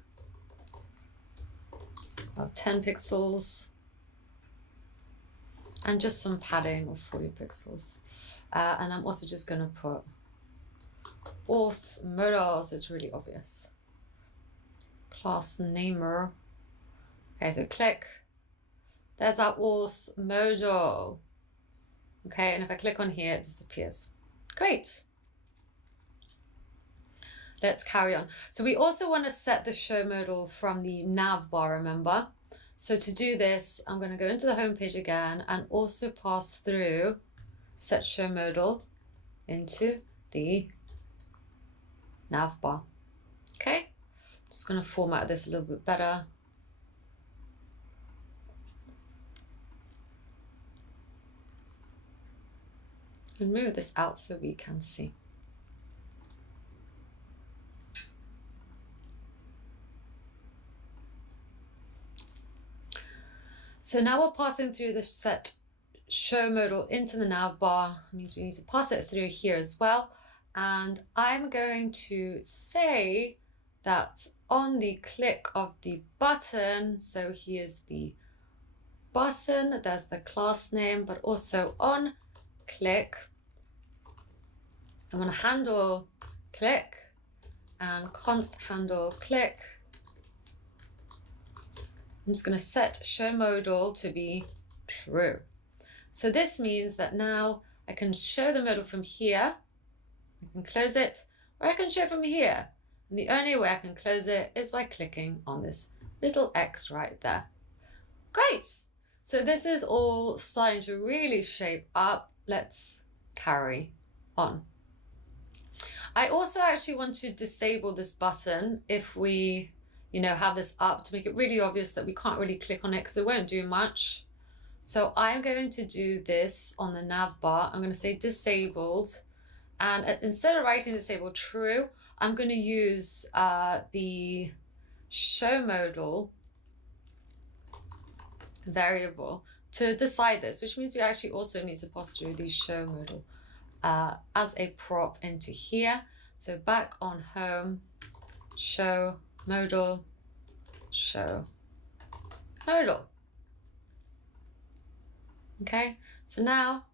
of 10 pixels, and just some padding of 40 pixels. And I'm also just going to put auth modal, so it's really obvious. Class namer. Okay, so click. There's our auth modal. Okay, and if I click on here, it disappears. Great. Let's carry on. So we also want to set the show modal from the nav bar, remember? So to do this, I'm going to go into the home page again and also pass through set show modal into the nav bar. Okay, just going to format this a little bit better. And move this out so we can see. So now we're passing through the set show modal into the nav bar. It means we need to pass it through here as well. And I'm going to say that on the click of the button, so here's the button, there's the class name, but also on click, I'm going to handle click and const handle click. I'm just going to set show modal to be true. So this means that now I can show the modal from here. I can close it, or I can show it from here. And the only way I can close it is by clicking on this little X right there. Great. So this is all starting to really shape up. Let's carry on. I also actually want to disable this button if we have this up, to make it really obvious that we can't really click on it because it won't do much. So I'm going to do this on the nav bar. I'm going to say disabled, and instead of writing disabled true, I'm going to use the show modal variable to decide this, which means we actually also need to pass through the show modal as a prop into here. So back on home, show modal, show modal. Okay, So now,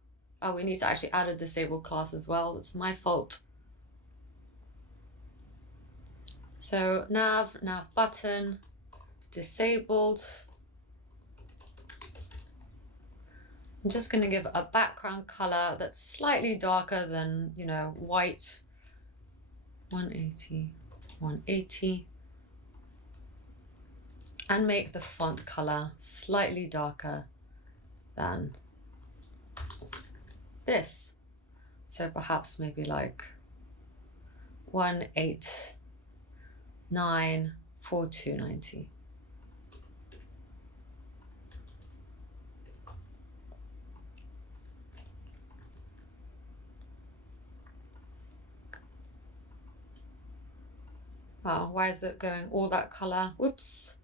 oh, we need to actually add a disabled class as well. That's my fault. So nav button, disabled. I'm just going to give a background color that's slightly darker than, you know, white. 180, 180. And make the font color slightly darker than this. So perhaps maybe like 189 4290. Wow, why is it going all that color? Whoops.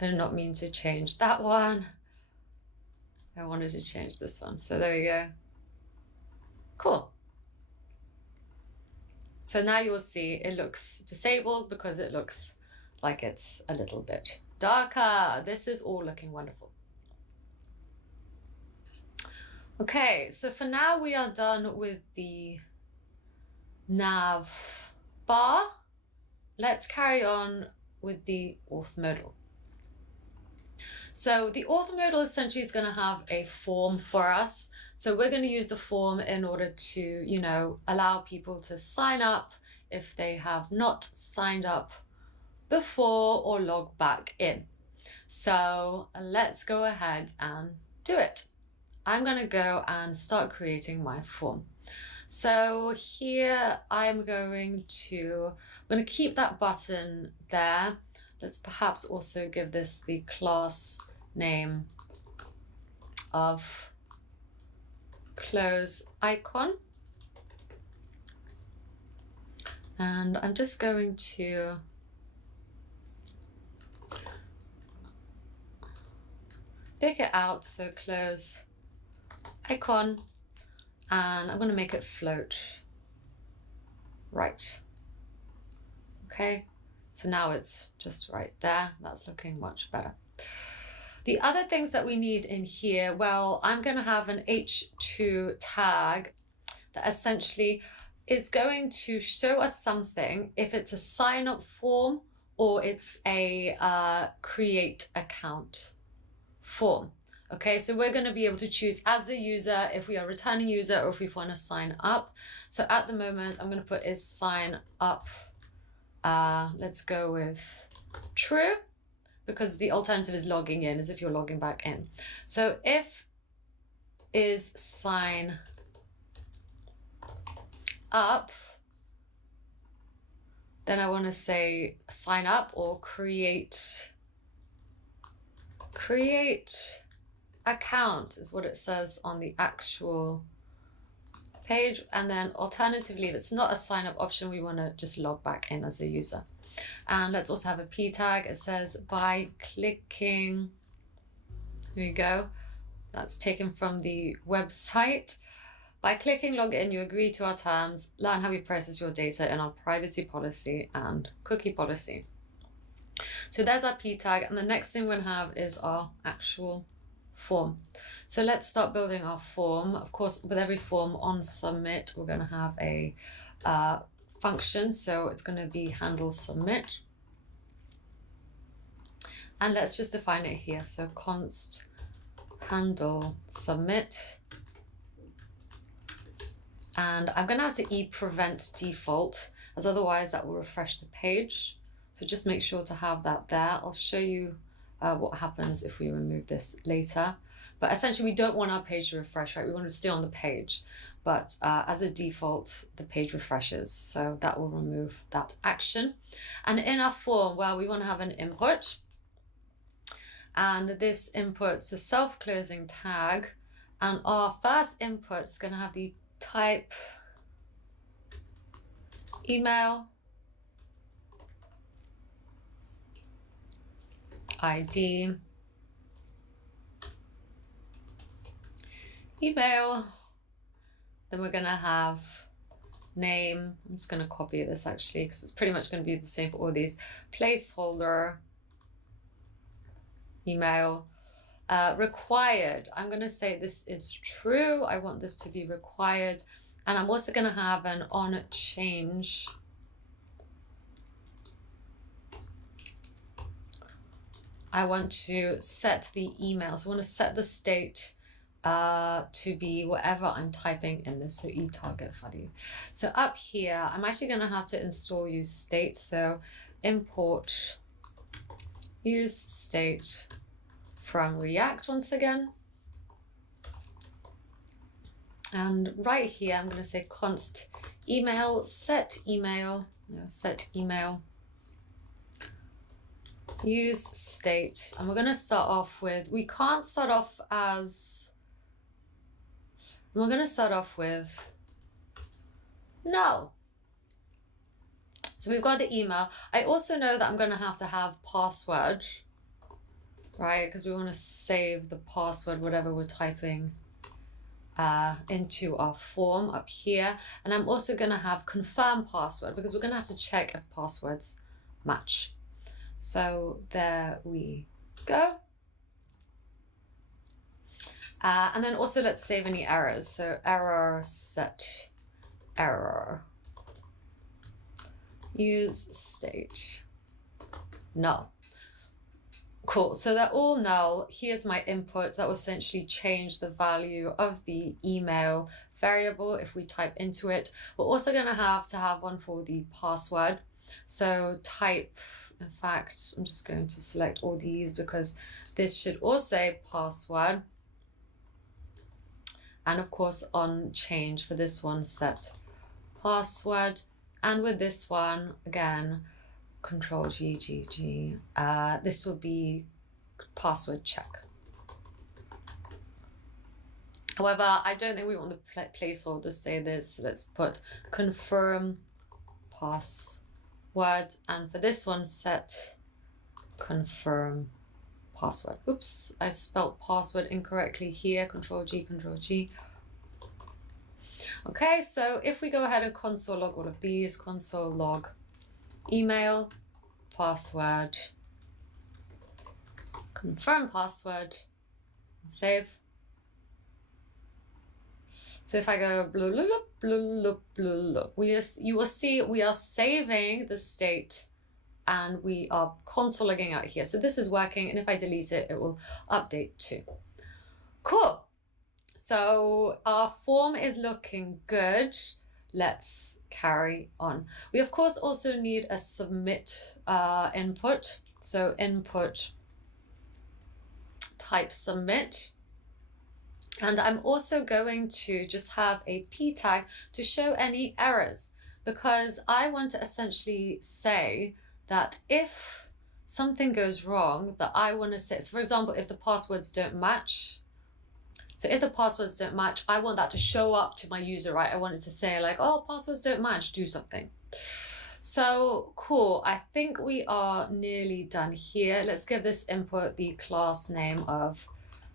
I did not mean to change that one. I wanted to change this one. So there we go. Cool. So now you will see it looks disabled because it looks like it's a little bit darker. This is all looking wonderful. Okay, so for now we are done with the nav bar. Let's carry on with the auth modal. So the auth modal essentially is going to have a form for us. So we're going to use the form in order to, you know, allow people to sign up if they have not signed up before or log back in. So let's go ahead and do it. I'm going to go and start creating my form. So here I'm going to keep that button there. Let's perhaps also give this the class name of close icon. And I'm just going to pick it out, so close icon, and I'm going to make it float right. Okay, so now it's just right there. That's looking much better. The other things that we need in here, well, I'm going to have an h2 tag that essentially is going to show us something if it's a sign up form or it's a create account form. Okay, so we're going to be able to choose as the user if we are a returning user or if we want to sign up. So at the moment, I'm going to put is sign up. Let's go with true, because the alternative is logging in, as if you're logging back in. So if is sign up, then I want to say sign up or create account is what it says on the actual page. And then alternatively, if it's not a sign up option, we want to just log back in as a user. And let's also have a p tag. It says by clicking, here we go. That's taken from the website. By clicking login, you agree to our terms, learn how we process your data in our privacy policy and cookie policy. So there's our p tag. And the next thing we're going to have is our actual form. So let's start building our form. Of course, with every form on submit, we're going to have a function. So it's going to be handle submit. And let's just define it here. So const handle submit. And I'm going to have to prevent default, as otherwise that will refresh the page. So just make sure to have that there. I'll show you what happens if we remove this later. But essentially, we don't want our page to refresh, right? We want to stay on the page. But as a default, the page refreshes. So that will remove that action. And in our form, well, we want to have an input. And this input's a self-closing tag. And our first input is going to have the type email, ID, email, then we're going to have name. I'm just going to copy this actually because it's pretty much going to be the same for all these. Placeholder, email, Required, I'm going to say this is true. I want this to be required. And I'm also going to have an on change. I want to set the email. So I want to set the state to be whatever I'm typing in this, so target value. So up here, I'm actually going to have to install use state. So import use state from React once again. And right here, I'm going to say const email, set email, use state. And we're going to start off with, we're going to start off with null. So we've got the email. I also know that I'm going to have password, right? Because we want to save the password, whatever we're typing into our form up here. And I'm also going to have confirm password because we're going to have to check if passwords match. So there we go. And then also let's save any errors. So error set error. Use state null. Cool, so they're all null. Here's my input. That will essentially change the value of the email variable if we type into it. We're also going to have one for the password. So type, in fact, I'm just going to select all these because this should also say password. And of course on change for this one, set password. And with this one, again, Control G, G, G. This will be password check. However, I don't think we want the placeholder to say this. Let's put confirm password. And for this one, set confirm password. Oops, I spelled password incorrectly here. Control G, Control G. Okay, so if we go ahead and console log all of these, console log email, password, confirm password, save. So if I go blue, blue, blue, blue, blue, you will see we are saving the state and we are console logging out here. So this is working, and if I delete it, it will update too. Cool. So our form is looking good. Let's carry on. We of course also need a submit input. So input type submit. And I'm also going to just have a p tag to show any errors, because I want to essentially say that if something goes wrong, that I want to say, so for example, if the passwords don't match, so if the passwords don't match, I want that to show up to my user, right? I want it to say like, oh, passwords don't match, do something. So cool, I think we are nearly done here. Let's give this input the class name of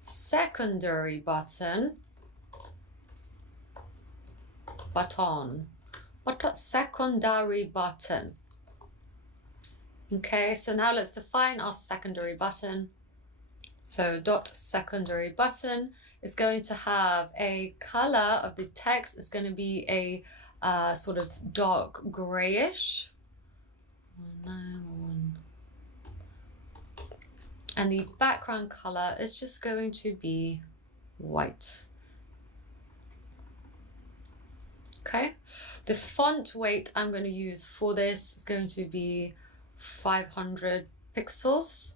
secondary button. Secondary button. Okay, so now let's define our secondary button. So dot secondary button is going to have a color of the text. It's going to be a sort of dark grayish. And the background color is just going to be white. Okay, the font weight I'm going to use for this is going to be 500 pixels,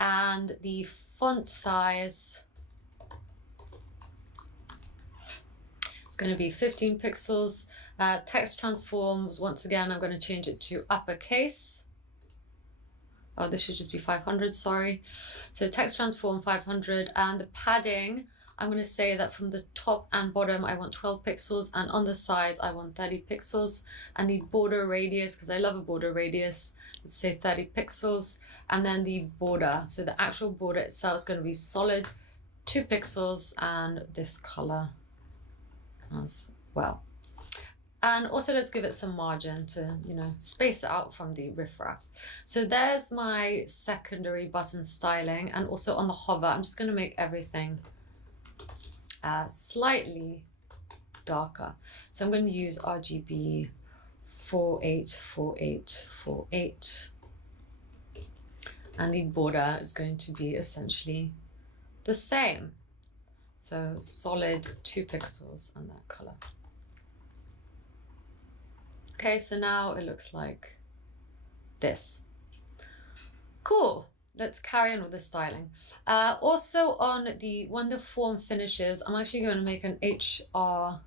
and the font size is going to be 15 pixels. Text transforms, once again, I'm going to change it to uppercase. Oh, this should just be 500, sorry. So text transform 500, and the padding, I'm going to say that from the top and bottom I want 12 pixels, and on the sides I want 30 pixels, and the border radius, because I love a border radius, let's say 30 pixels, and then the border, so the actual border itself is going to be solid 2 pixels, and this color as well. And also let's give it some margin to, you know, space it out from the riffraff. So there's my secondary button styling. And also on the hover, I'm just going to make everything slightly darker. So I'm going to use RGB 484848. And the border is going to be essentially the same. So solid 2 pixels and that color. Okay, so now it looks like this. Cool. Let's carry on with the styling. Also on when the form finishes, I'm actually going to make an HR.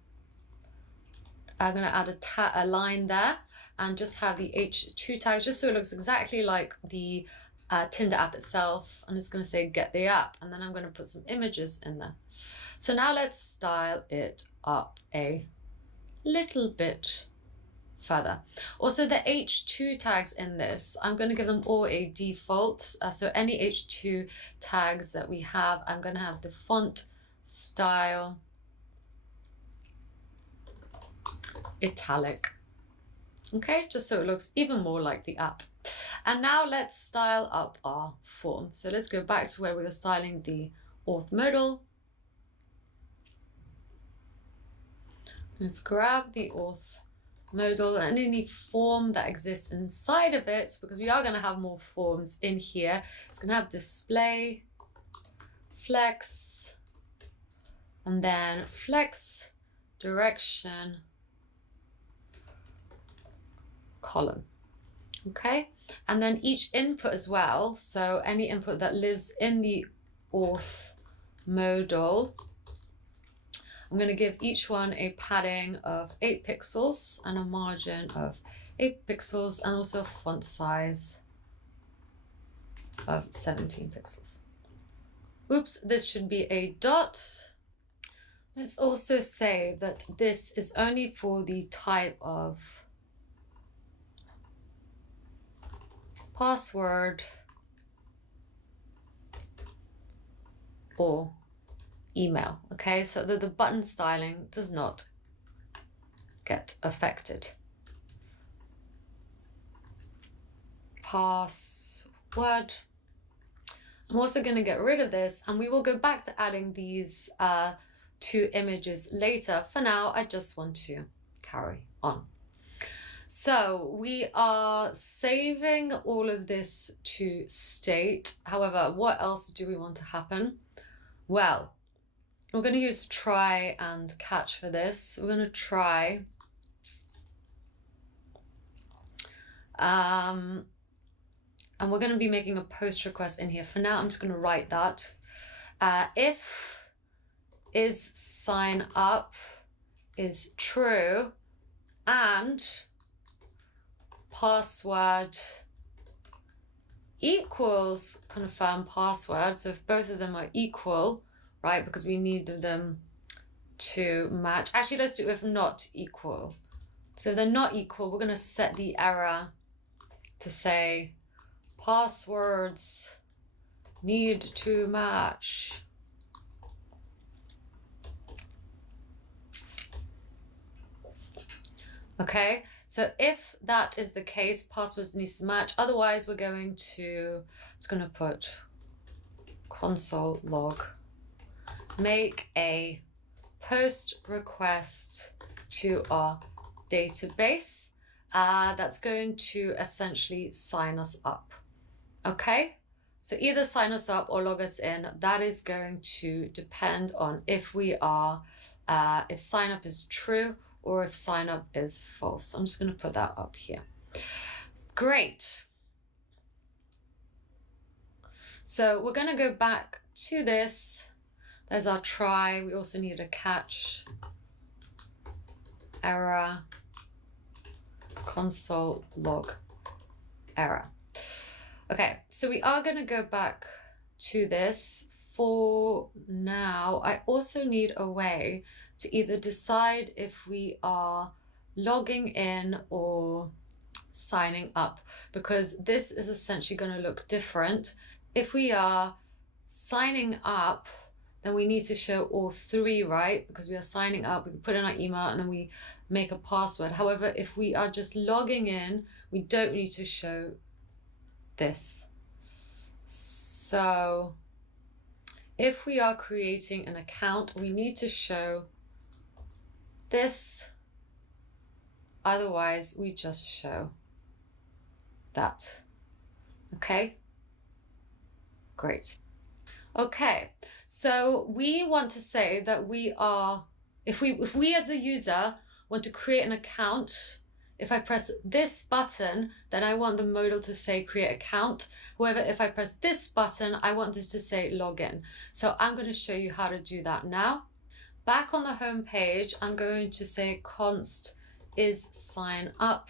I'm going to add a line there and just have the H2 tags just so it looks exactly like the Tinder app itself. And it's going to say get the app, and then I'm going to put some images in there. So now let's style it up a little bit further. Also the H2 tags in this, I'm going to give them all a default. So any H2 tags that we have, I'm going to have the font style italic. Okay, just so it looks even more like the app. And now let's style up our form. So let's go back to where we were styling the auth modal. Let's grab the auth modal and any form that exists inside of it, because we are going to have more forms in here. It's going to have display, flex, and then flex, direction, column. Okay, and then each input as well. So any input that lives in the auth modal, I'm going to give each one a padding of 8 pixels and a margin of 8 pixels and also a font size of 17 pixels. Oops, this should be a dot. Let's also say that this is only for the type of password or email, okay, so that the button styling does not get affected. Password. I'm also going to get rid of this, and we will go back to adding these 2 images later. For now, I just want to carry on. So we are saving all of this to state. However, what else do we want to happen? Well, we're going to use try and catch for this. We're going to try and we're going to be making a post request in here. For now, I'm just going to write that. If is sign up is true and password equals confirm password. So if both of them are equal, right, because we need them to match. Actually, let's do if not equal. So if they're not equal, we're going to set the error to say passwords need to match. Okay, so if that is the case, passwords need to match. Otherwise, we're going to, it's going to put console log, make a post request to our database. That's going to essentially sign us up. Okay, so either sign us up or log us in. That is going to depend on if we are, if sign up is true or if sign up is false. I'm just going to put that up here. Great. So we're going to go back to this. There's our try. We also need a catch, error, console log error. Okay, so we are going to go back to this. For now, I also need a way to either decide if we are logging in or signing up, because this is essentially going to look different. If we are signing up, then we need to show all three, right? Because we are signing up, we put in our email and then we make a password. However, if we are just logging in, we don't need to show this. So if we are creating an account, we need to show this. Otherwise, we just show that. Okay? Great. Okay, so we want to say that we are, if we as the user want to create an account, if I press this button, then I want the modal to say create account. However, if I press this button, I want this to say login. So I'm going to show you how to do that now. Back on the home page, I'm going to say const is sign up,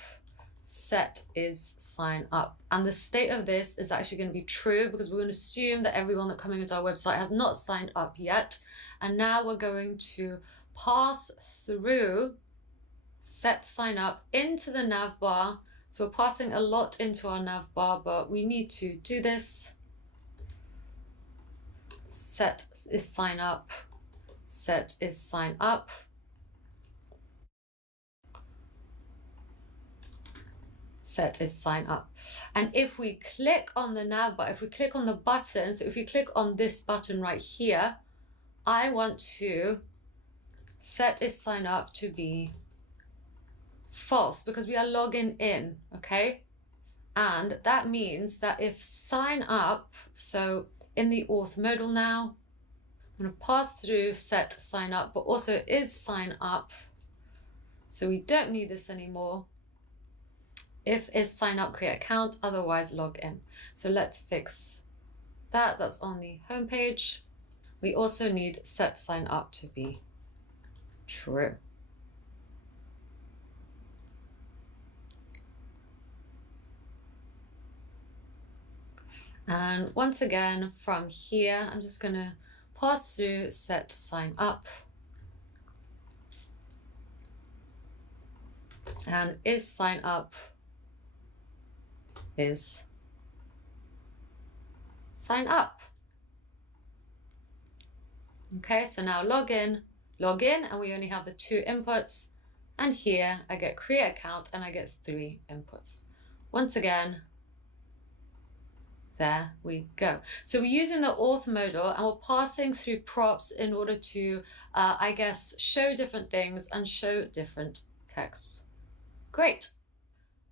set is sign up. And the state of this is actually going to be true because we're going to assume that everyone that coming into our website has not signed up yet. And now we're going to pass through set sign up into the nav bar. So we're passing a lot into our nav bar, but we need to do this. Set is sign up, set is sign up. Set is sign up. And if we click on the nav bar, if we click on the button, so if we click on this button right here, I want to set is sign up to be false because we are logging in, okay? And that means that if sign up, so in the auth modal now, I'm going to pass through set sign up, but also is sign up. So we don't need this anymore. If is sign up, create account, otherwise log in. So let's fix that. That's on the home page. We also need set sign up to be true. And once again, from here, I'm just going to pass through set sign up. And is sign up is sign up. Okay, so now log in, and we only have the 2 inputs. And here I get create account and I get 3 inputs. Once again, there we go. So we're using the auth modal and we're passing through props in order to, I guess, show different things and show different texts. Great.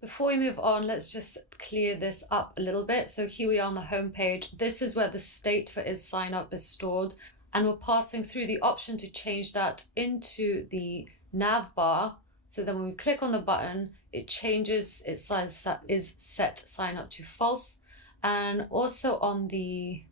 Before we move on, let's just clear this up a little bit. So here we are on the home page. This is where the state for is sign up is stored. And we're passing through the option to change that into the nav bar. So then when we click on the button, it changes, it is set sign up to false. And also on the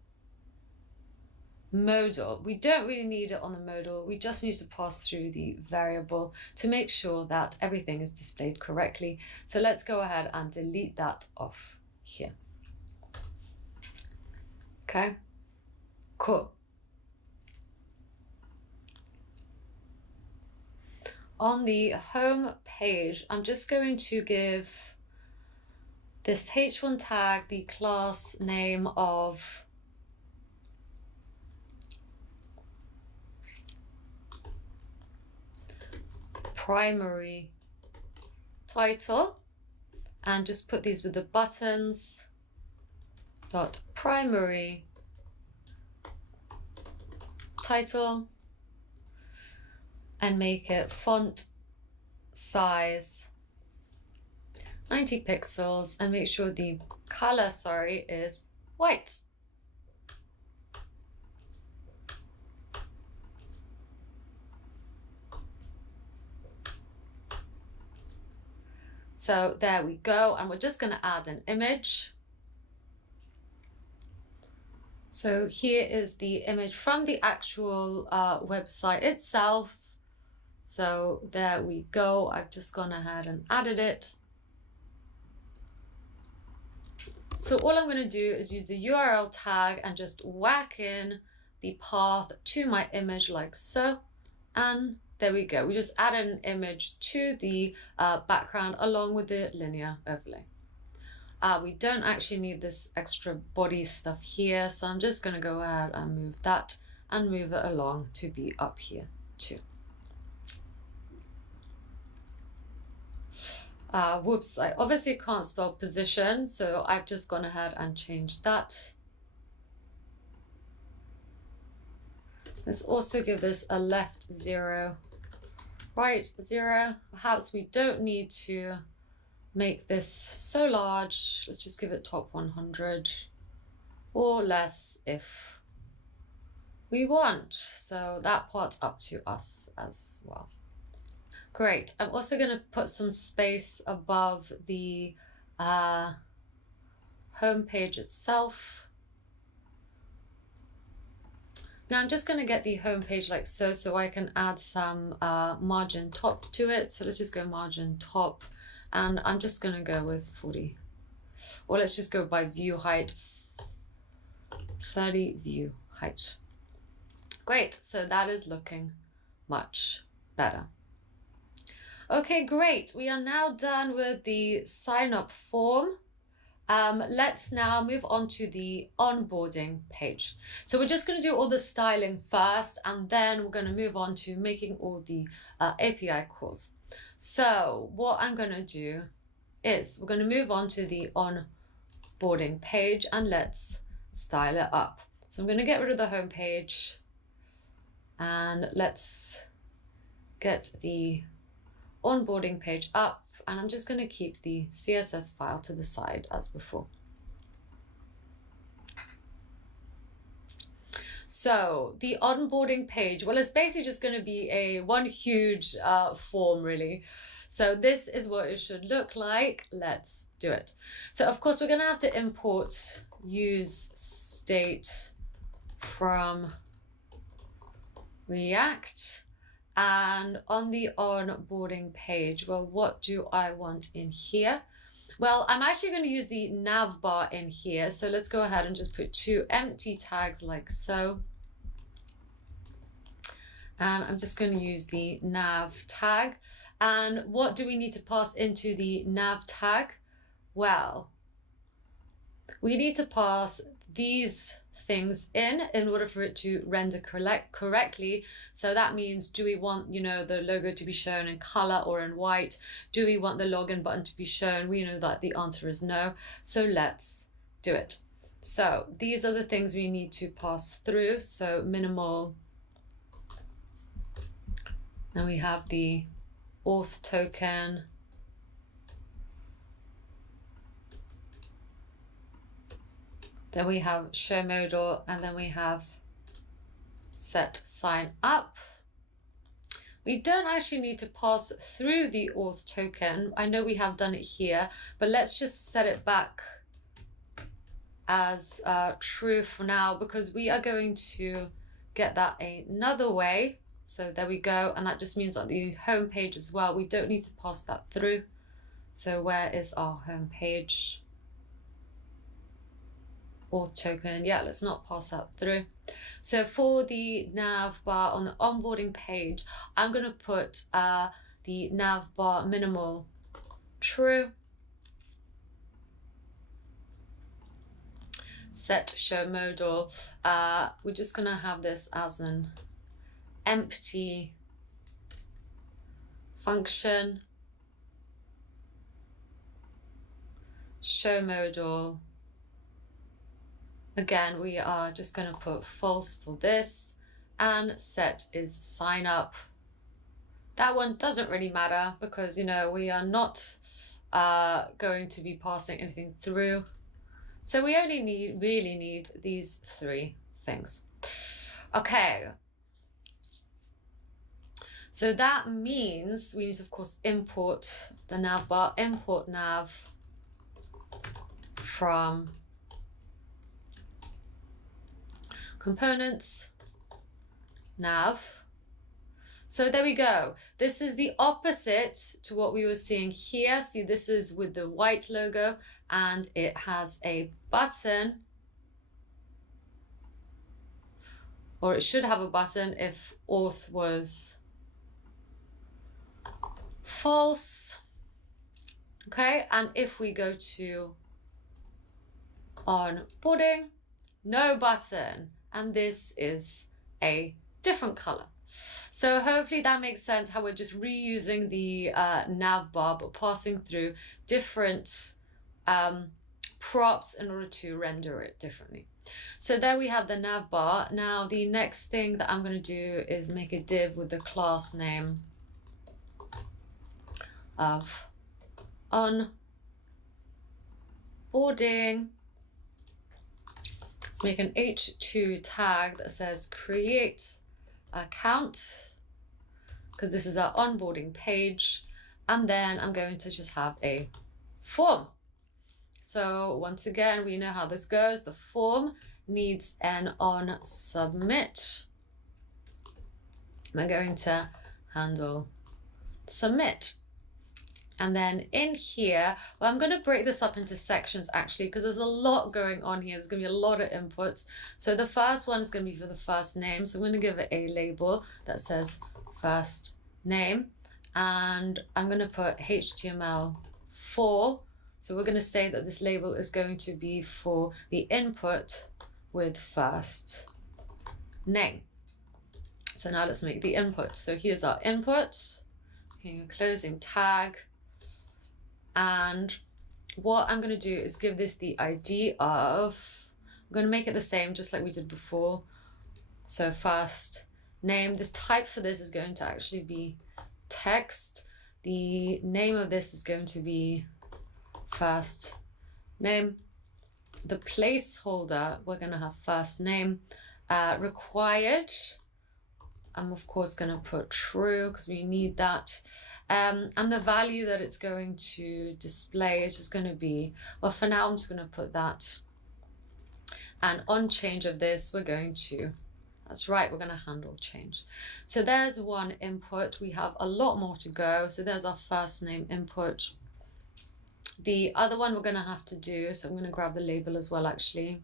modal, we don't really need it on the modal. We just need to pass through the variable to make sure that everything is displayed correctly. So let's go ahead and delete that off here. Okay, cool. On the home page, I'm just going to give this h1 tag the class name of primary title, and just put these with the buttons dot primary title and make it font size 90 pixels and make sure the color, is white. So there we go, and we're just going to add an image. So here is the image from the actual website itself. So there we go. I've just gone ahead and added it. So all I'm going to do is use the URL tag and just whack in the path to my image like so. And there we go. We just added an image to the background along with the linear overlay. We don't actually need this extra body stuff here, so I'm just going to go ahead and move that and move it along to be up here too. Whoops, I obviously can't spell position, so I've just gone ahead and changed that. Let's also give this a left 0, right 0. Perhaps we don't need to make this so large. Let's just give it top 100 or less if we want. So that part's up to us as well. Great. I'm also going to put some space above the home page itself. Now I'm just going to get the home page like so I can add some margin top to it. So let's just go margin top, and I'm just going to go with 40, or let's just go by view height, 30 view height. Great, so that is looking much better. Okay, great. We are now done with the sign up form. Let's now move on to the onboarding page. So we're just going to do all the styling first, and then we're going to move on to making all the API calls. So what I'm going to do is we're going to move on to the onboarding page, and let's style it up. So I'm going to get rid of the home page, and let's get the onboarding page up, and I'm just going to keep the CSS file to the side as before. So the onboarding page, well, it's basically just going to be one huge form really. So this is what it should look like. Let's do it. So of course we're going to have to import use state from React. And on the onboarding page, well, what do I want in here? Well, I'm actually going to use the nav bar in here. So let's go ahead and just put 2 empty tags like so. And I'm just going to use the nav tag. And what do we need to pass into the nav tag? Well, we need to pass these things in order for it to render correctly. So that means, do we want, the logo to be shown in color or in white? Do we want the login button to be shown? We know that the answer is no. So let's do it. So these are the things we need to pass through. So minimal. Then we have the auth token. Then we have show modal, and then we have set sign up. We don't actually need to pass through the auth token. I know we have done it here, but let's just set it back as true for now, because we are going to get that another way. So there we go. And that just means on the home page as well, we don't need to pass that through. So where is our home page? Auth token, yeah, let's not pass that through. So for the nav bar on the onboarding page, I'm going to put the nav bar minimal true. Set show modal. We're just going to have this as an empty function. Show modal. Again, we are just going to put false for this, and set is sign up. That one doesn't really matter because, we are not going to be passing anything through. So we only really need these 3 things. Okay. So that means we need to, of course, import the nav bar, import nav from components, nav. So there we go. This is the opposite to what we were seeing here. See, this is with the white logo, and it has a button, or it should have a button if auth was false. Okay, and if we go to onboarding, no button. And this is a different color. So hopefully that makes sense, how we're just reusing the nav bar but passing through different props in order to render it differently. So there we have the nav bar. Now the next thing that I'm going to do is make a div with the class name of onboarding. Let's make an h2 tag that says create account, because this is our onboarding page. And then I'm going to just have a form. So once again, we know how this goes. The form needs an on submit. I'm going to handle submit. And then in here, well, I'm going to break this up into sections actually, because there's a lot going on here. There's going to be a lot of inputs. So the first one is going to be for the first name. So I'm going to give it a label that says first name. And I'm going to put HTML4. So we're going to say that this label is going to be for the input with first name. So now let's make the input. So here's our input, okay, a closing tag. And what I'm going to do is give this the ID of, I'm going to make it the same just like we did before. So first name, this type for this is going to actually be text. The name of this is going to be first name. The placeholder, we're going to have first name. Required, I'm of course going to put true because we need that. And the value that it's going to display is just going to be, well, for now I'm just going to put that. And on change of this, we're going to, that's right, we're going to handle change. So there's one input. We have a lot more to go. So there's our first name input. The other one we're going to have to do, so I'm going to grab the label as well actually,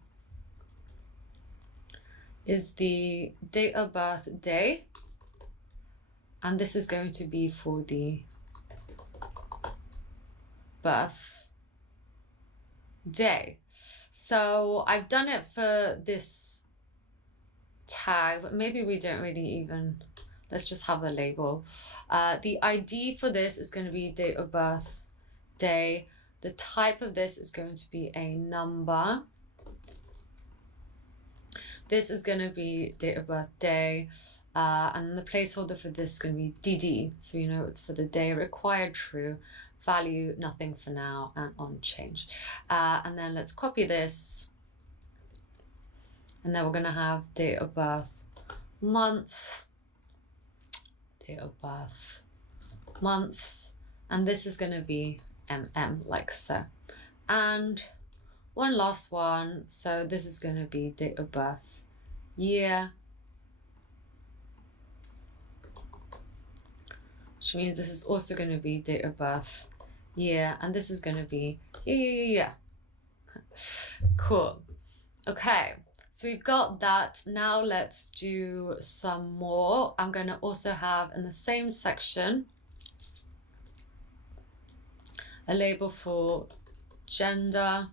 is the date of birth day. And this is going to be for the birth day. So I've done it for this tag, but maybe we don't really even, let's just have a label. The ID for this is going to be date of birth day. The type of this is going to be a number. This is going to be date of birth day. And the placeholder for this is going to be DD. So you know it's for the day. Required true. Value nothing for now, and on change. And then let's copy this. And then we're going to have date of birth month. Date of birth month. And this is going to be MM, like so. And one last one. So this is going to be date of birth year. Which means this is also going to be date of birth year. And this is going to be yeah. Cool. Okay. So we've got that. Now let's do some more. I'm going to also have in the same section a label for gender.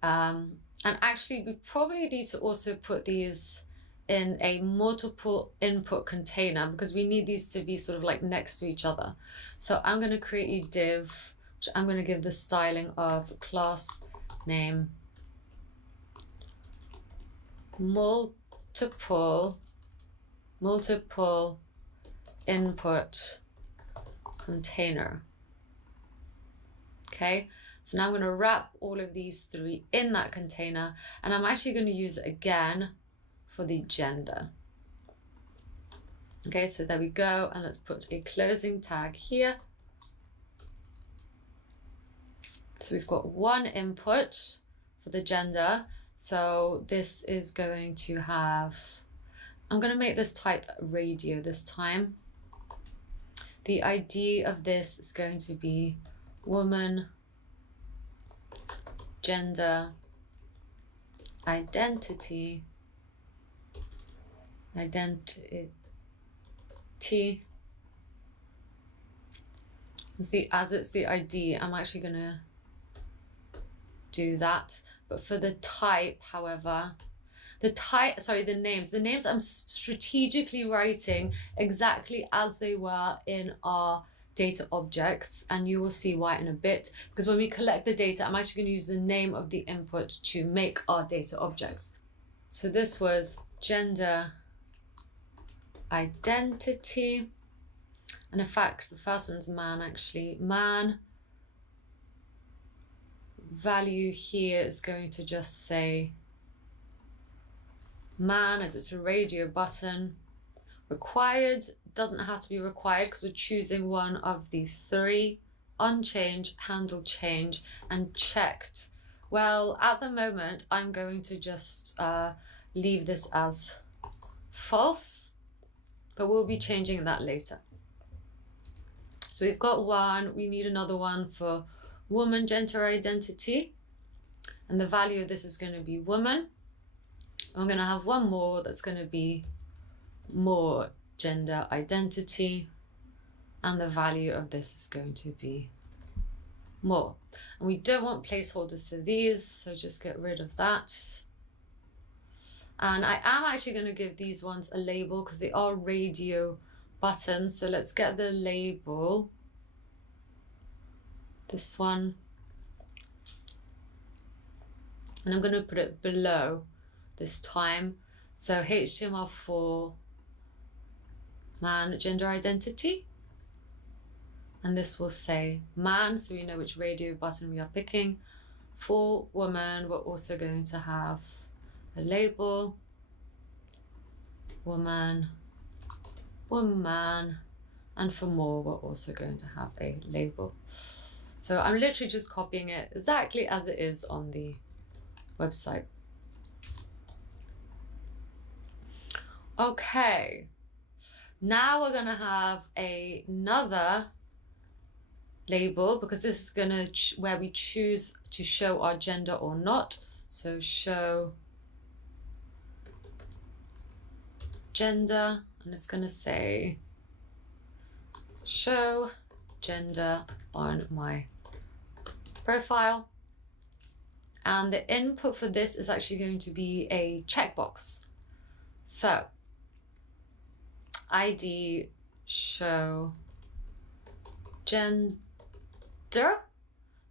And actually we probably need to also put these in a multiple input container because we need these to be sort of like next to each other. So I'm going to create a div, which I'm going to give the styling of class name multiple input container. Okay, so now I'm going to wrap all of these three in that container, and I'm actually going to use it again for the gender. Okay, so there we go, and let's put a closing tag here. So we've got one input for the gender. So this is going to have, I'm going to make this type radio this time. The ID of this is going to be woman, gender, identity, as it's the ID, I'm actually going to do that. But for the type, however, the names I'm strategically writing exactly as they were in our data objects, and you will see why in a bit, because when we collect the data, I'm actually going to use the name of the input to make our data objects. So this was gender identity, and in fact the first one's man. Actually, man value here is going to just say man, as it's a radio button. Required doesn't have to be required because we're choosing one of the three. Unchange, handle change, and checked. Well, at the moment I'm going to just leave this as false, but we'll be changing that later. So we've got one, we need another one for woman gender identity, and the value of this is going to be woman. I'm going to have one more that's going to be more gender identity, and the value of this is going to be more. And we don't want placeholders for these, so just get rid of that. And I am actually going to give these ones a label because they are radio buttons. So let's get the label. This one. And I'm going to put it below this time. So HTML4 man gender identity. And this will say man, so we know which radio button we are picking. For woman, we're also going to have a label, woman, woman, and for more, we're also going to have a label. So I'm literally just copying it exactly as it is on the website. Okay, now we're gonna have another label because this is gonna where we choose to show our gender or not. So show gender, and it's gonna say show gender on my profile. And the input for this is actually going to be a checkbox. So ID show gender,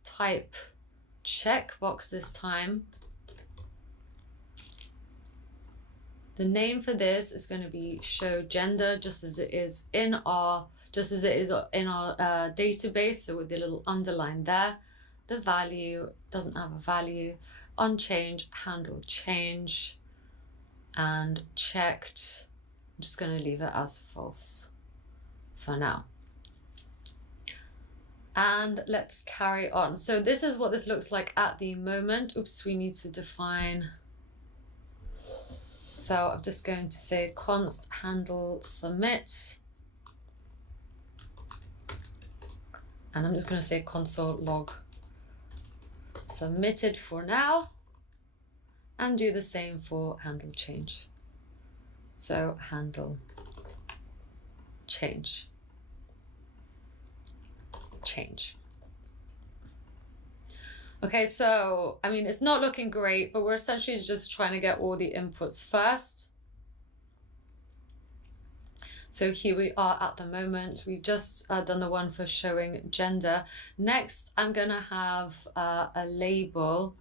type checkbox this time. The name for this is going to be show gender, just as it is in our database, so with the little underline there. The value doesn't have a value. On change, handle change, and checked. I'm just going to leave it as false for now. And let's carry on. So this is what this looks like at the moment. Oops, we need to define. So I'm just going to say const handle submit. And I'm just going to say console log submitted for now. And do the same for handle change. So handle change. Okay, so I mean, it's not looking great, but we're essentially just trying to get all the inputs first. So here we are at the moment. We've just done the one for showing gender. Next, I'm gonna have a label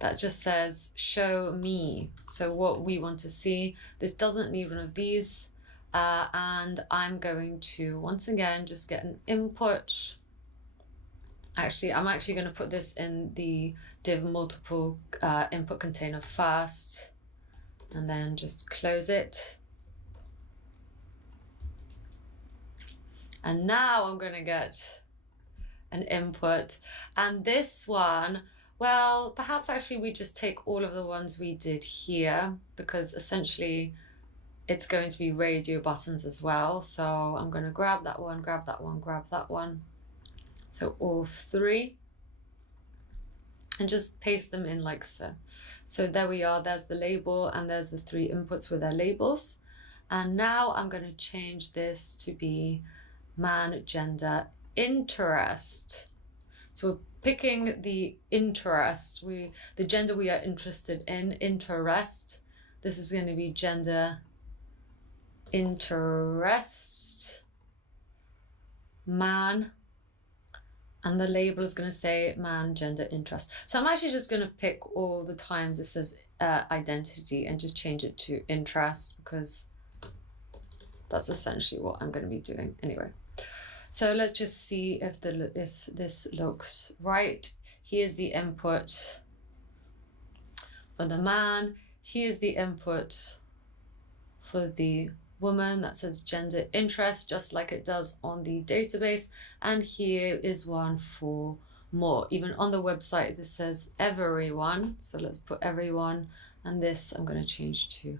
that just says show me. So what we want to see. This doesn't need one of these. And I'm going to, once again, just get an input. Actually, I'm actually going to put this in the div multiple input container first, and then just close it. And now I'm going to get an input. And this one, well, perhaps actually we just take all of the ones we did here, because essentially it's going to be radio buttons as well. So I'm going to grab that one, grab that one, grab that one. So all three, and just paste them in like so. So there we are, there's the label, and there's the three inputs with their labels. And now I'm going to change this to be man, gender, interest. So we're picking the interest, the gender we are interested in, interest. This is going to be gender interest, man, and the label is going to say man, gender, interest. So I'm actually just going to pick all the times this says identity and just change it to interest, because that's essentially what I'm going to be doing anyway. So let's just see if this looks right. Here's the input for the man. Here's the input for the woman that says gender interest, just like it does on the database. And here is one for more. Even on the website, this says everyone. So let's put everyone, and this I'm going to change to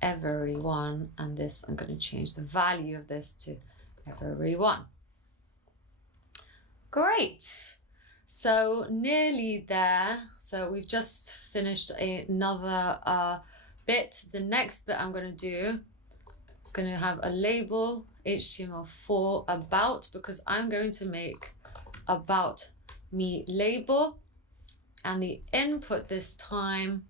everyone, and this I'm going to change the value of this to everyone. Great. So nearly there. So we've just finished another bit. The next bit I'm going to do is going to have a label HTML4 about, because I'm going to make about me label, and the input this time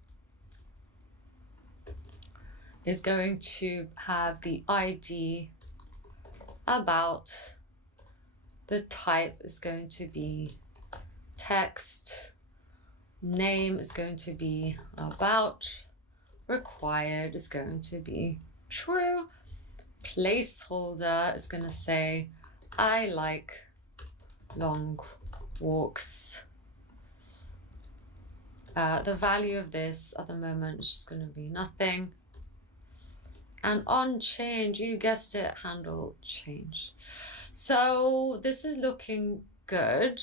is going to have the ID about. The type is going to be text, name is going to be about, required is going to be true, placeholder is going to say I like long walks. The value of this at the moment is just going to be nothing. And on change, you guessed it, handle change. So this is looking good.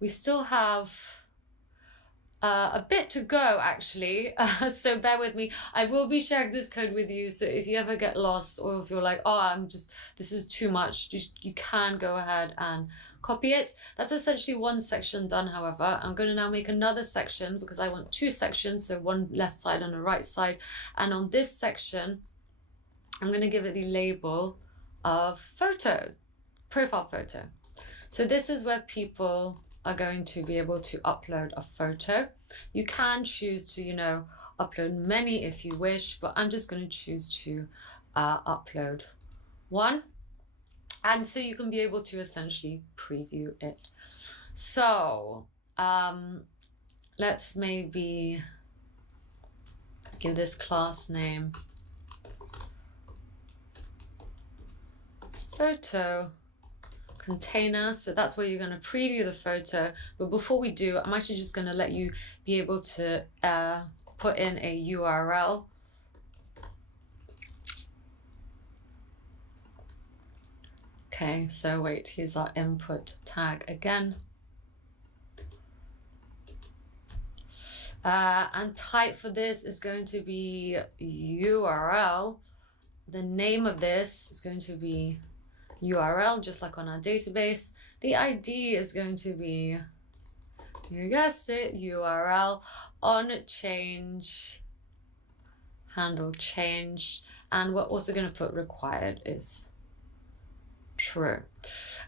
We still have a bit to go actually, so bear with me. I will be sharing this code with you, so if you ever get lost, or if you're like, oh, this is too much, you can go ahead and copy it. That's essentially one section done. However, I'm going to now make another section, because I want two sections, so one left side and a right side. And on this section, I'm going to give it the label of photos, profile photo. So this is where people are going to be able to upload a photo. You can choose to, upload many if you wish, but I'm just going to choose to upload one. And so you can be able to essentially preview it. So let's maybe give this class name photo container. So that's where you're going to preview the photo. But before we do, I'm actually just going to let you be able to put in a URL. Okay, so wait, here's our input tag again. And type for this is going to be URL. The name of this is going to be URL, just like on our database. The ID is going to be, you guessed it, URL. On change, handle change. And we're also going to put required is true.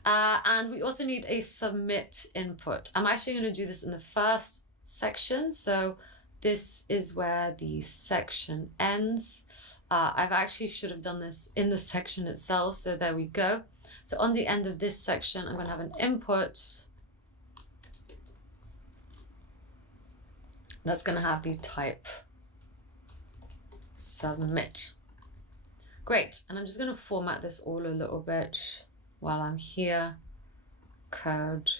And we also need a submit input. I'm actually going to do this in the first section. So this is where the section ends. I've actually should have done this in the section itself. So there we go. So on the end of this section, I'm going to have an input that's going to have the type submit. Great. And I'm just going to format this all a little bit while I'm here. Code.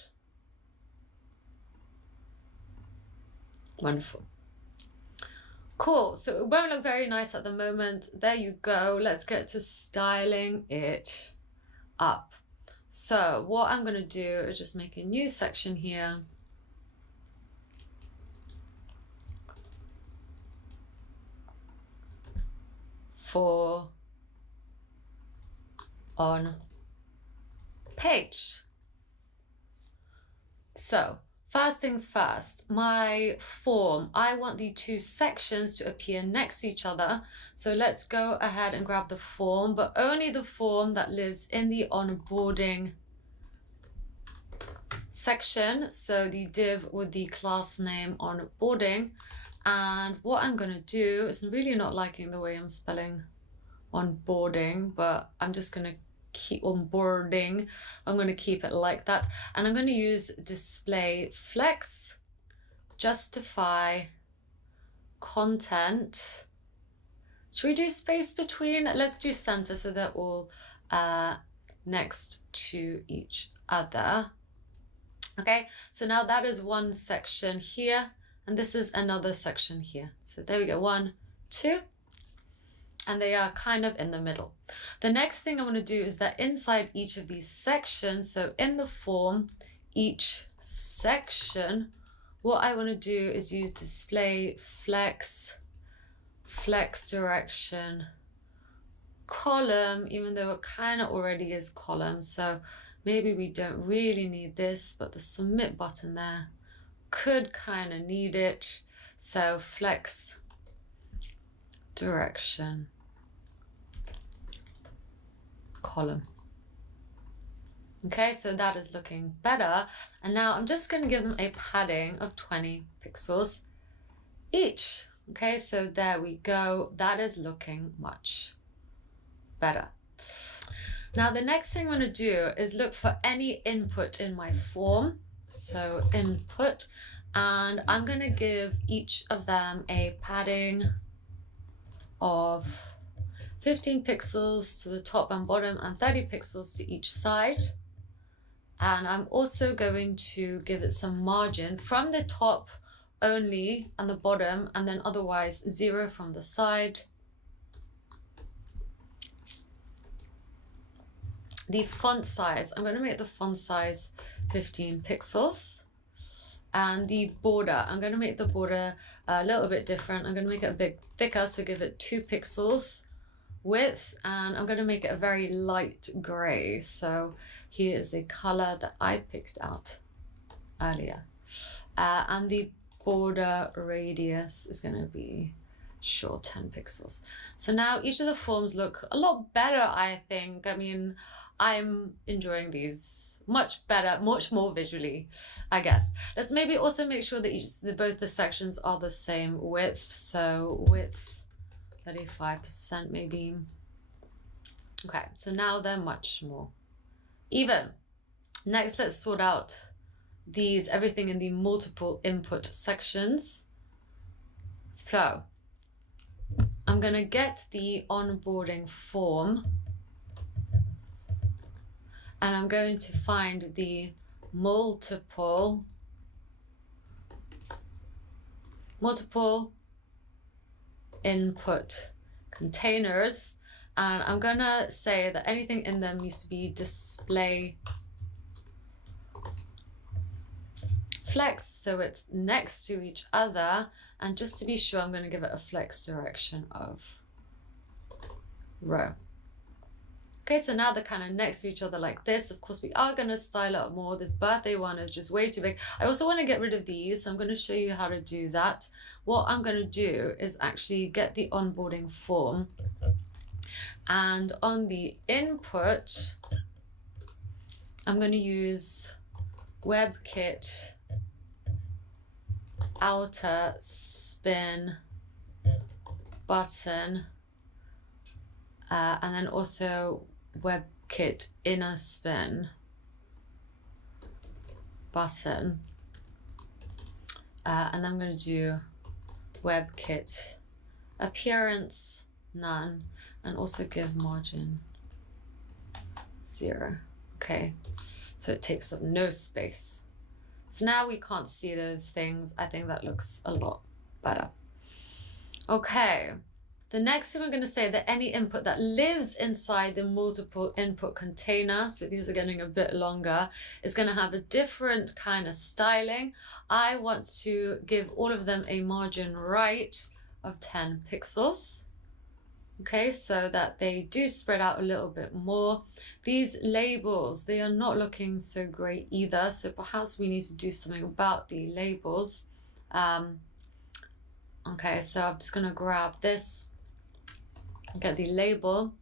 Wonderful. Cool. So it won't look very nice at the moment. There you go. Let's get to styling it up. So what I'm going to do is just make a new section here. For on page. So first things first, my form, I want the two sections to appear next to each other. So let's go ahead and grab the form, but only the form that lives in the onboarding section, so the div with the class name onboarding. And what I'm going to do is, I'm really not liking the way I'm spelling onboarding, but I'm just going to keep onboarding. I'm going to keep it like that. And I'm going to use display flex, justify content. Should we do space between? Let's do center so they're all next to each other. Okay, so now that is one section here, and this is another section here. So there we go, 1, 2, and they are kind of in the middle. The next thing I want to do is that inside each of these sections, so in the form, each section, what I want to do is use display flex direction column, even though it kind of already is column. So maybe we don't really need this, but the submit button there could kind of need it. So flex direction column. Okay, so that is looking better. And now I'm just going to give them a padding of 20 pixels each. Okay, so there we go. That is looking much better. Now the next thing I'm going to do is look for any input in my form. So input, and I'm going to give each of them a padding of 15 pixels to the top and bottom and 30 pixels to each side. And I'm also going to give it some margin from the top only and the bottom, and then otherwise 0 from the side. The font size, I'm going to make the font size 15 pixels. And the border, I'm going to make the border a little bit different. I'm going to make it a bit thicker, so give it 2 pixels width, and I'm going to make it a very light gray. So here is the color that I picked out earlier. And the border radius is going to be, sure, 10 pixels. So now each of the forms look a lot better, I think. I mean, I'm enjoying these much better, much more visually, I guess. Let's maybe also make sure that both the sections are the same width. So width 35% maybe. Okay, so now they're much more even. Next, let's sort out everything in the multiple input sections. So I'm gonna get the onboarding form, and I'm going to find the multiple input containers, and I'm gonna say that anything in them needs to be display flex, so it's next to each other. And just to be sure, I'm going to give it a flex direction of row. Okay, so now they're kind of next to each other like this. Of course, we are going to style it up more. This birthday one is just way too big. I also want to get rid of these, so I'm going to show you how to do that. What I'm going to do is actually get the onboarding form, and on the input, I'm going to use WebKit outer spin button, and then also WebKit inner spin button, and I'm going to do WebKit appearance none, and also give margin 0. Okay, so it takes up no space. So now we can't see those things. I think that looks a lot better. Okay, the next thing we're going to say that any input that lives inside the multiple input container, so these are getting a bit longer, is going to have a different kind of styling. I want to give all of them a margin right of 10 pixels. Okay, so that they do spread out a little bit more. These labels, they are not looking so great either, so perhaps we need to do something about the labels. Okay, so I'm just gonna grab this, get the label,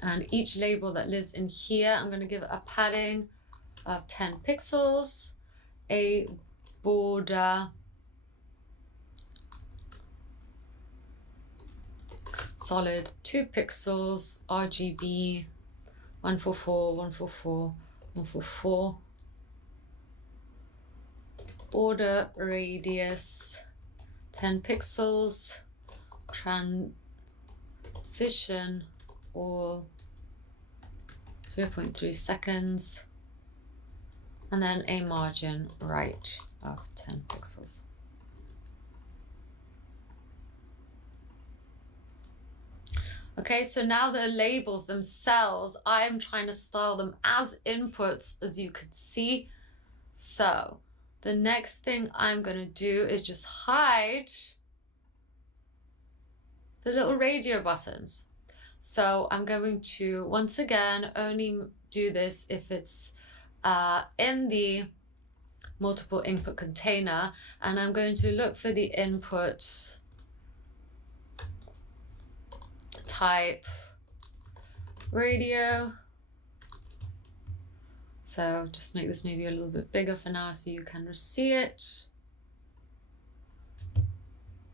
and each label that lives in here, I'm gonna give it a padding of 10 pixels, a border solid 2 pixels, RGB 144, 144, 144, border radius 10 pixels, transition all 0.3 seconds, and then a margin right of 10 pixels. Okay, so now the labels themselves, I'm trying to style them as inputs, as you could see. So the next thing I'm going to do is just hide the little radio buttons. So I'm going to, once again, only do this if it's in the multiple input container, and I'm going to look for the input type radio. So just make this maybe a little bit bigger for now so you can see it.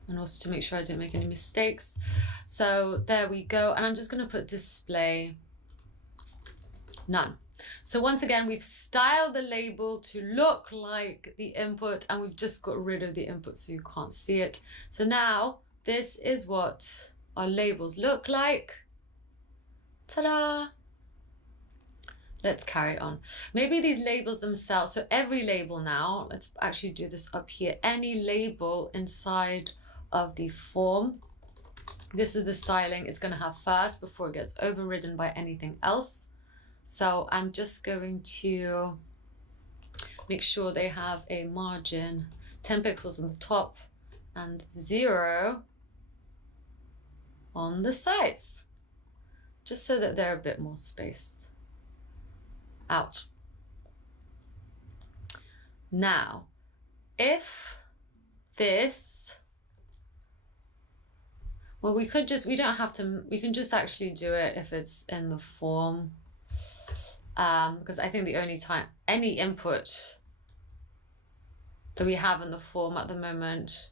And also to make sure I don't make any mistakes. So there we go. And I'm just going to put display none. So once again, we've styled the label to look like the input, and we've just got rid of the input so you can't see it. So now this is what our labels look like. Ta-da! Let's carry on. Maybe these labels themselves, so every label now, let's actually do this up here. Any label inside of the form, this is the styling it's going to have first before it gets overridden by anything else. So I'm just going to make sure they have a margin 10 pixels on the top and 0 on the sides, just so that they're a bit more spaced out. Now, if this, well, we don't have to, we can just actually do it if it's in the form, because I think the only time any input that we have in the form at the moment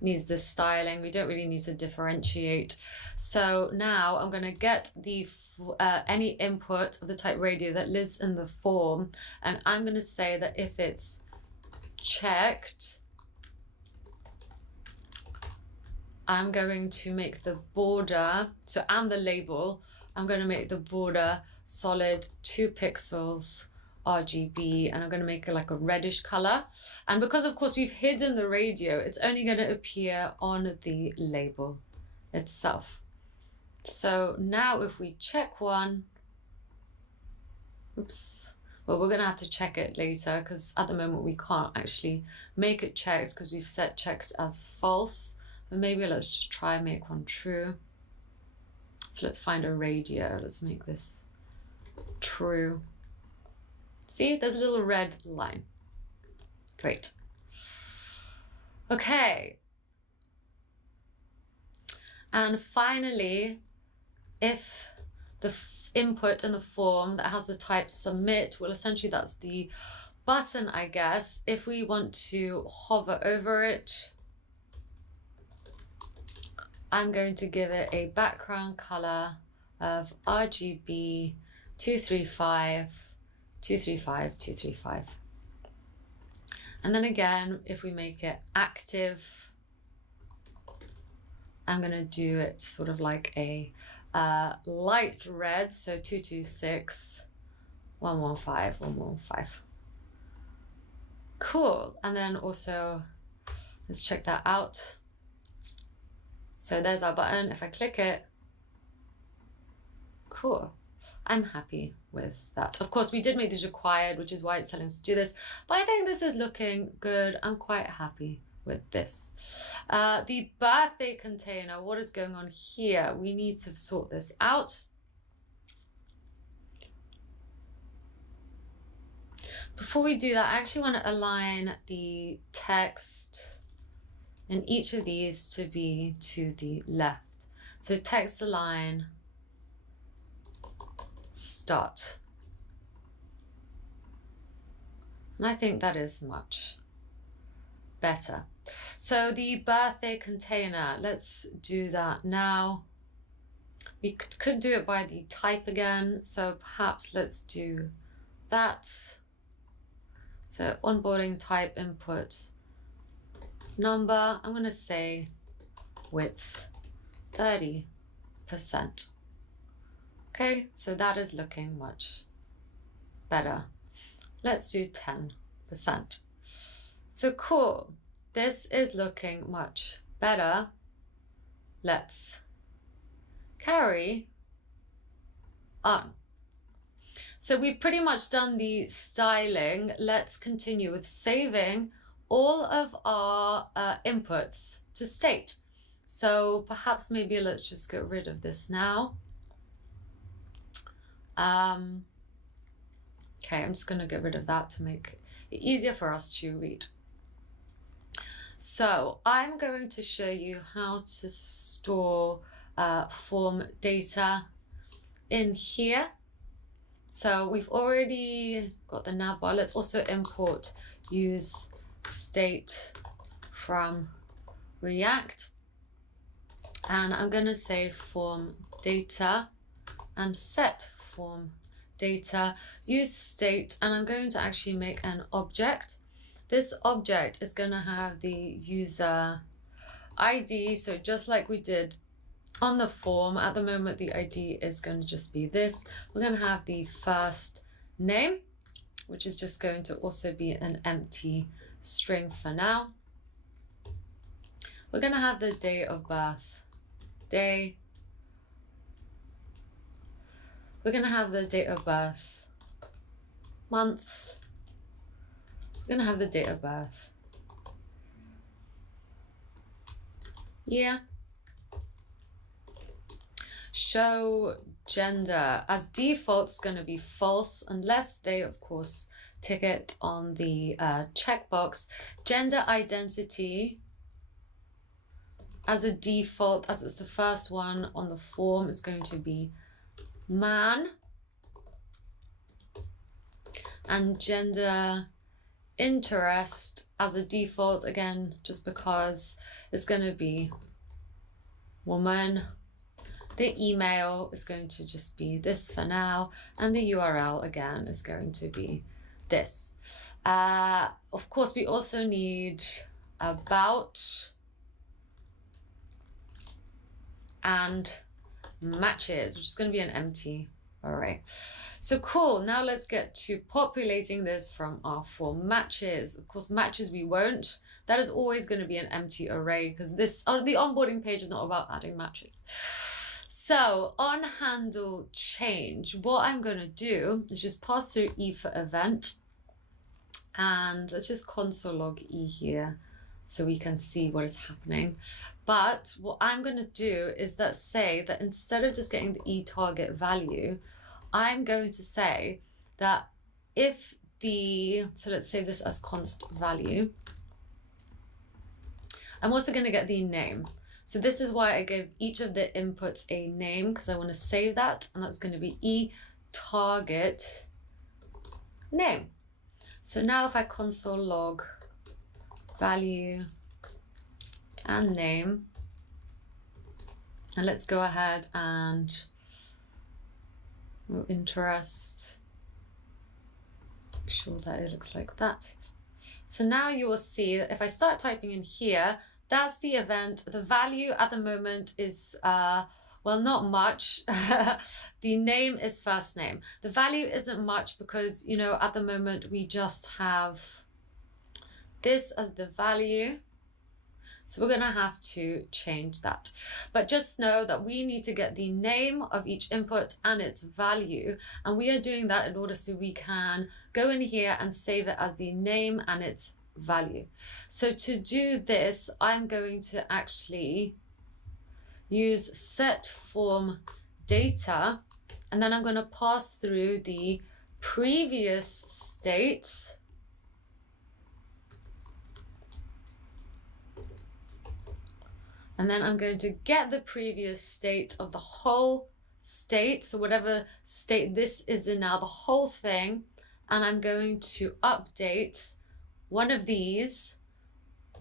needs this styling. We don't really need to differentiate. So now I'm going to get the any input of the type radio that lives in the form, and I'm going to say that if it's checked, I'm going to make the border, so and the label, I'm going to make the border solid 2 pixels RGB, and I'm going to make it like a reddish color. And because of course we've hidden the radio, it's only going to appear on the label itself. So now if we check one, oops, well, we're going to have to check it later because at the moment we can't actually make it checked because we've set checked as false. But maybe let's just try and make one true. So let's find a radio. Let's make this true. See, there's a little red line. Great. Okay. And finally, if the input in the form that has the type submit, well, essentially that's the button, I guess. If we want to hover over it, I'm going to give it a background color of RGB 235, 235, 235. And then again, if we make it active, I'm going to do it sort of like a light red, so 226, 115, 115. Cool. And then also, let's check that out. So there's our button. If I click it, cool. I'm happy with that. Of course, we did make this required, which is why it's telling us to do this, but I think this is looking good. I'm quite happy with this. The birthday container, what is going on here? We need to sort this out. Before we do that, I actually want to align the text in each of these to be to the left. So text align, start. And I think that is much better. So the birthday container, let's do that now. We could do it by the type again, so perhaps let's do that. So onboarding type input number, I'm going to say width 30%. Okay, so that is looking much better. Let's do 10%. So cool, this is looking much better. Let's carry on. So we've pretty much done the styling. Let's continue with saving all of our inputs to state. So perhaps maybe let's just get rid of this now. Okay, I'm just going to get rid of that to make it easier for us to read. So I'm going to show you how to store form data in here. So we've already got the navbar. Let's also import use state from React. And I'm going to say form data and set form data, use state, and I'm going to actually make an object. This object is going to have the user ID. So just like we did on the form, at the moment the ID is going to just be this. We're going to have the first name, which is just going to also be an empty string for now. We're going to have the date of birth, day. We're going to have the date of birth, month. We're going to have the date of birth, year. Show gender. As default, it's going to be false unless they, of course, tick it on the checkbox. Gender identity, as a default, as it's the first one on the form, it's going to be man. And gender interest, as a default, again, just because it's going to be woman. The email is going to just be this for now, and the URL again is going to be this. Of course, we also need about and matches, which is going to be an empty array. So cool, now let's get to populating this from our form. Matches, of course, matches we won't. That is always going to be an empty array because the onboarding page is not about adding matches. So on handle change, what I'm going to do is just pass through E for event, and let's just console log E here so we can see what is happening. But what I'm going to do is say that instead of just getting the E target value, I'm going to say that if so let's save this as const value. I'm also going to get the name. So this is why I gave each of the inputs a name, because I want to save that, and that's going to be E target name. So now if I console log value and name, and let's go ahead and interest, make sure that it looks like that. So now you will see that if I start typing in here, that's the event. The value at the moment is, well, not much. The name is first name. The value isn't much because, you know, at the moment we just have this as the value. So we're going to have to change that. But just know that we need to get the name of each input and its value. And we are doing that in order so we can go in here and save it as the name and its value. So to do this, I'm going to actually use set form data, and then I'm going to pass through the previous state and then I'm going to get the previous state of the whole state, so whatever state this is in now, the whole thing, and I'm going to update one of these.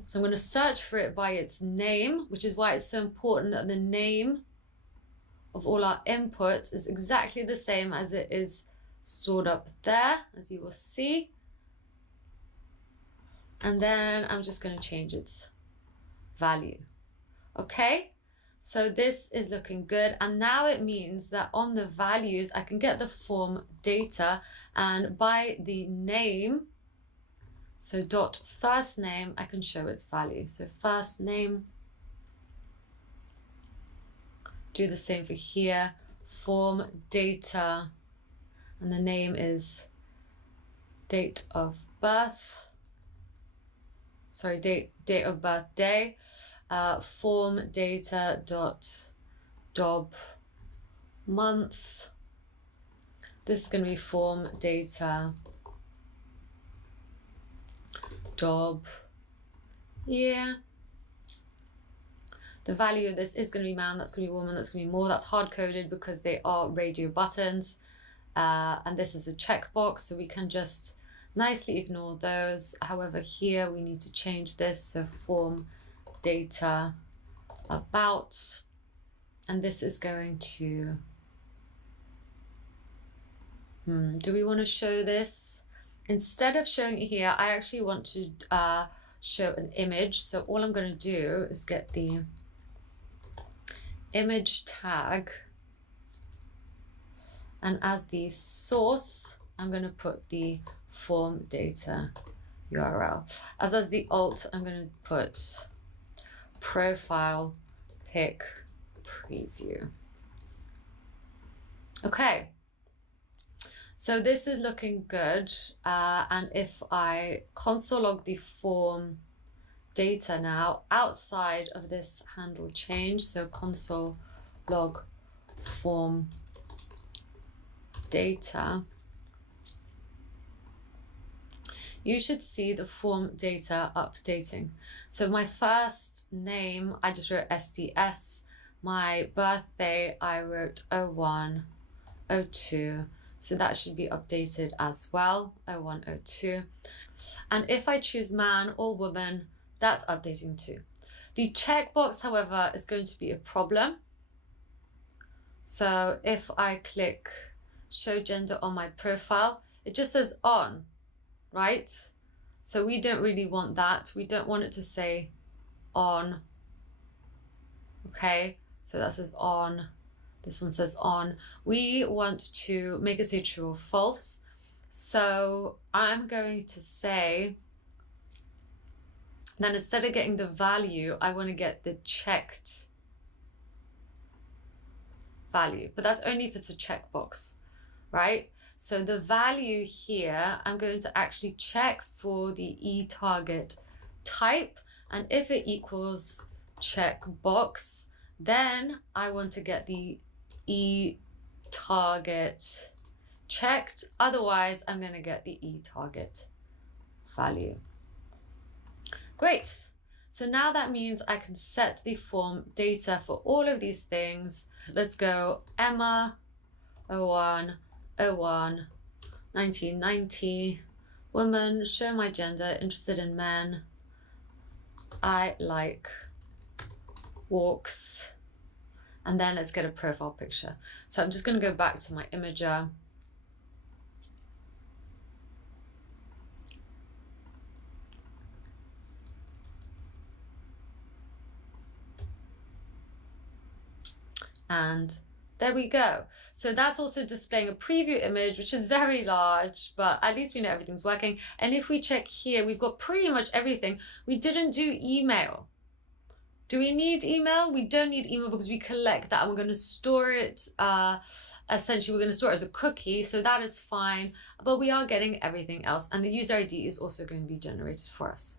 So I'm going to search for it by its name, which is why it's so important that the name of all our inputs is exactly the same as it is stored up there, as you will see. And then I'm just going to change its value. Okay, so this is looking good. And now it means that on the values, I can get the form data, and by the name, so dot first name, I can show its value. So first name, do the same for here, form data, and the name is date of birth, sorry, date of birth day, form data dot dob month. This is going to be form data dob year. The value of this is going to be man, that's going to be woman, that's going to be more. That's hard-coded because they are radio buttons. And this is a checkbox, so we can just nicely ignore those. However, here we need to change this. So form data about, and this is going to, do we want to show this? Instead of showing it here, I actually want to show an image. So all I'm going to do is get the image tag, and as the source, I'm going to put the form data URL. As the alt, I'm going to put profile pic preview. Okay, so this is looking good. And if I console log the form data now outside of this handle change, so console log form data, you should see the form data updating. So my first name, I just wrote SDS. My birthday, I wrote 0102. So that should be updated as well, 0102. And if I choose man or woman, that's updating too. The checkbox, however, is going to be a problem. So if I click show gender on my profile, it just says on, right? So we don't really want that. We don't want it to say on. Okay, so that says on. This one says on. We want to make it say true or false. So I'm going to say, then instead of getting the value, I want to get the checked value, but that's only if it's a checkbox, right? So the value here, I'm going to actually check for the eTarget type, and if it equals checkbox, then I want to get the eTarget checked. Otherwise, I'm going to get the eTarget value. Great. So now that means I can set the form data for all of these things. Let's go Emma 01 1990, woman, show my gender, interested in men, I like walks, and then let's get a profile picture. So I'm just going to go back to my imager. And there we go. So that's also displaying a preview image, which is very large, but at least we know everything's working. And if we check here, we've got pretty much everything. We didn't do email. Do we need email? We don't need email because we collect that and we're going to store it. Essentially, we're going to store it as a cookie, so that is fine. But we are getting everything else, and the user ID is also going to be generated for us.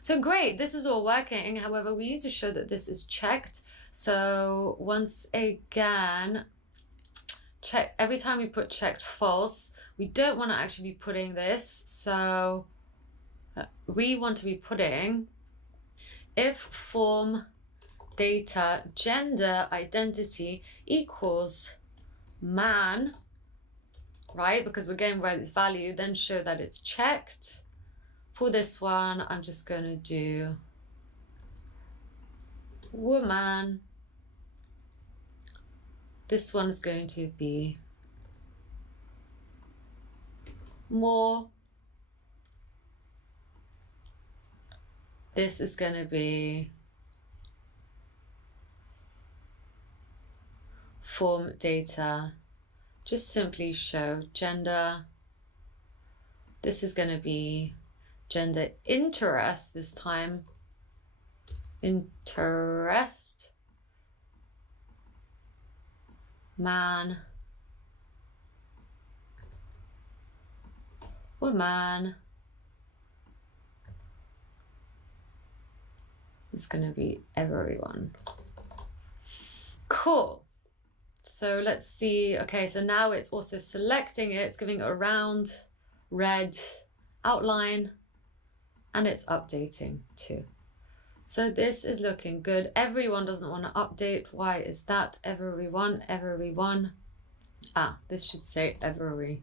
So great, this is all working. However, we need to show that this is checked. So once again, check every time we put checked false. We don't want to actually be putting this. So we want to be putting if form data gender identity equals man right? Because we're getting by this value, then show that it's checked. For this one, I'm just going to do woman. This one is going to be more. This is going to be form data. Just simply show gender. This is going to be gender interest this time. Interest. Man. Woman. It's going to be everyone. Cool. So let's see. Okay, so now it's also selecting it. It's giving it a round red outline, and it's updating too. So this is looking good. Everyone doesn't want to update. Why is that? Everyone, everyone. Ah, this should say everyone.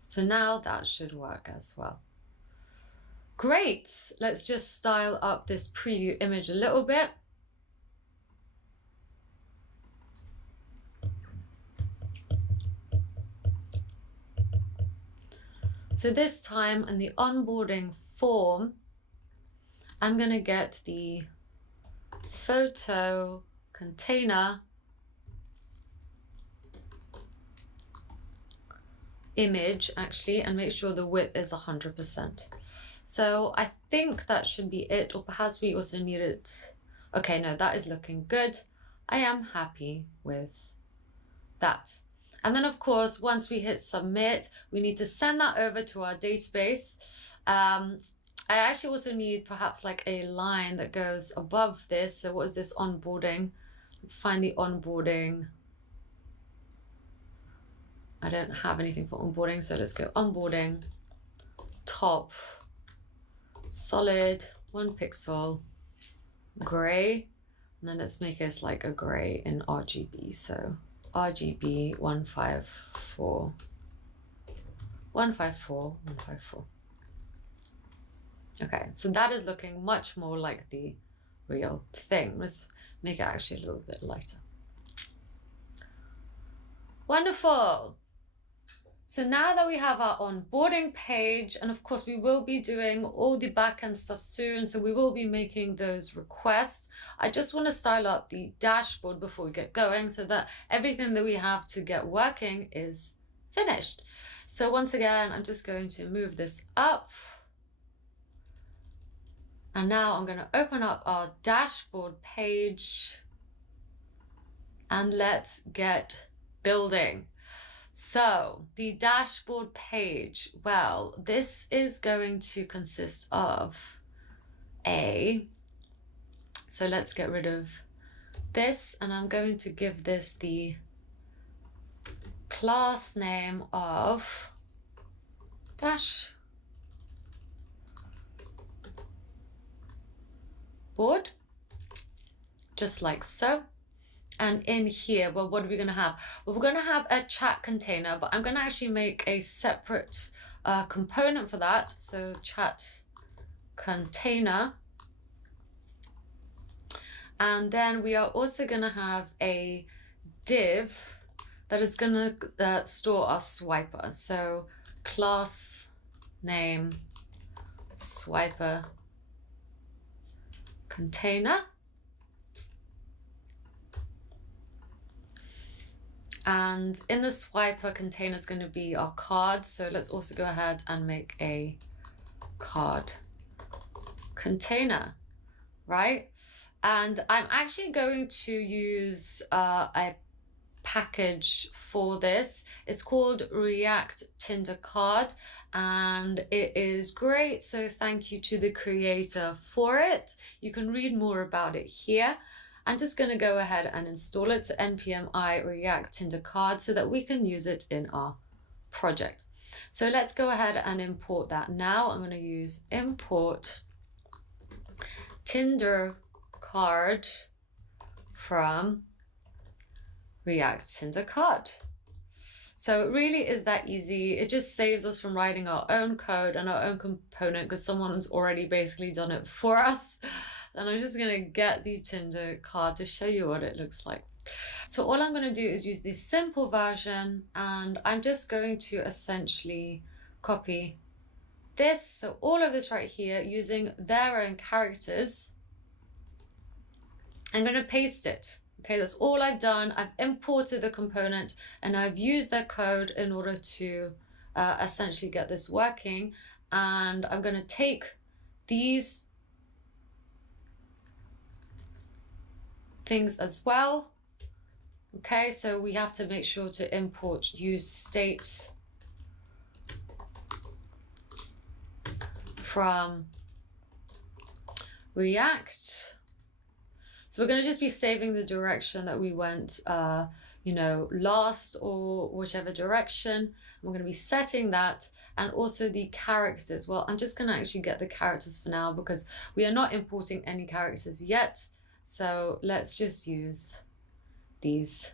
So now that should work as well. Great. Let's just style up this preview image a little bit. So this time in the onboarding form, I'm going to get the photo container image actually, and make sure the width is 100%. So I think that should be it, or perhaps we also need it. Okay, no, that is looking good. I am happy with that. And then of course, once we hit submit, we need to send that over to our database. I actually also need perhaps like a line that goes above this. So what is this onboarding? Let's find the onboarding. I don't have anything for onboarding, so let's go onboarding, top, solid, 1 pixel, gray, and then let's make us like a gray in RGB. So RGB 154, 154, 154. Okay, so that is looking much more like the real thing. Let's make it actually a little bit lighter. Wonderful. So now that we have our onboarding page, and of course we will be doing all the backend stuff soon, so we will be making those requests. I just want to style up the dashboard before we get going so that everything that we have to get working is finished. So once again, I'm just going to move this up. And now I'm going to open up our dashboard page and let's get building. So the dashboard page, well, this is going to consist of so let's get rid of this, and I'm going to give this the class name of dashboard, just like so. And in here, well, what are we going to have? Well, we're going to have a chat container, but I'm going to actually make a separate component for that. So chat container. And then we are also going to have a div that is going to store our swiper. So class name swiper container. And in the swiper container is going to be our card. So let's also go ahead and make a card container, right? And I'm actually going to use a package for this. It's called React Tinder Card, and it is great. So thank you to the creator for it. You can read more about it here. I'm just going to go ahead and install it to npm I React Tinder Card so that we can use it in our project. So let's go ahead and import that now. I'm going to use import Tinder Card from React Tinder Card. So it really is that easy. It just saves us from writing our own code and our own component because someone's already basically done it for us. And I'm just gonna get the Tinder card to show you what it looks like. So all I'm gonna do is use the simple version, and I'm just going to essentially copy this. So all of this right here using their own characters. I'm gonna paste it. Okay, that's all I've done. I've imported the component and I've used their code in order to essentially get this working. And I'm going to take these things as well. Okay, so we have to make sure to import use state from React. So we're going to just be saving the direction that we went, last or whichever direction. We're going to be setting that, and also the characters. Well, I'm just going to actually get the characters for now because we are not importing any characters yet. So let's just use these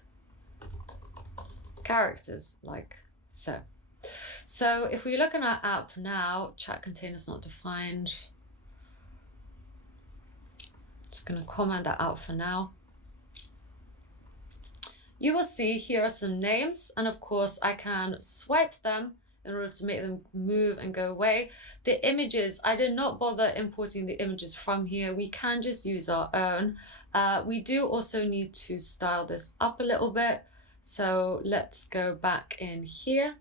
characters like so. So if we look at our app now, chat containers not defined. Just going to comment that out for now. You will see here are some names, and of course I can swipe them in order to make them move and go away. The images, I did not bother importing the images from here. We can just use our own. We do also need to style this up a little bit. So let's go back in here.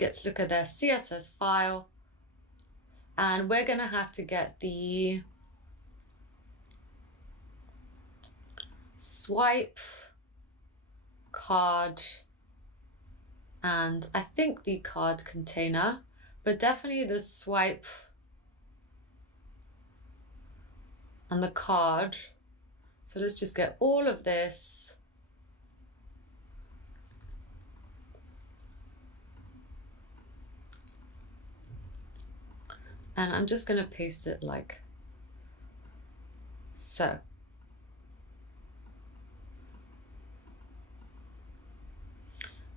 Let's look at their CSS file. And we're going to have to get the swipe card and I think the card container, but definitely the swipe and the card. So let's just get all of this. And I'm just going to paste it like so.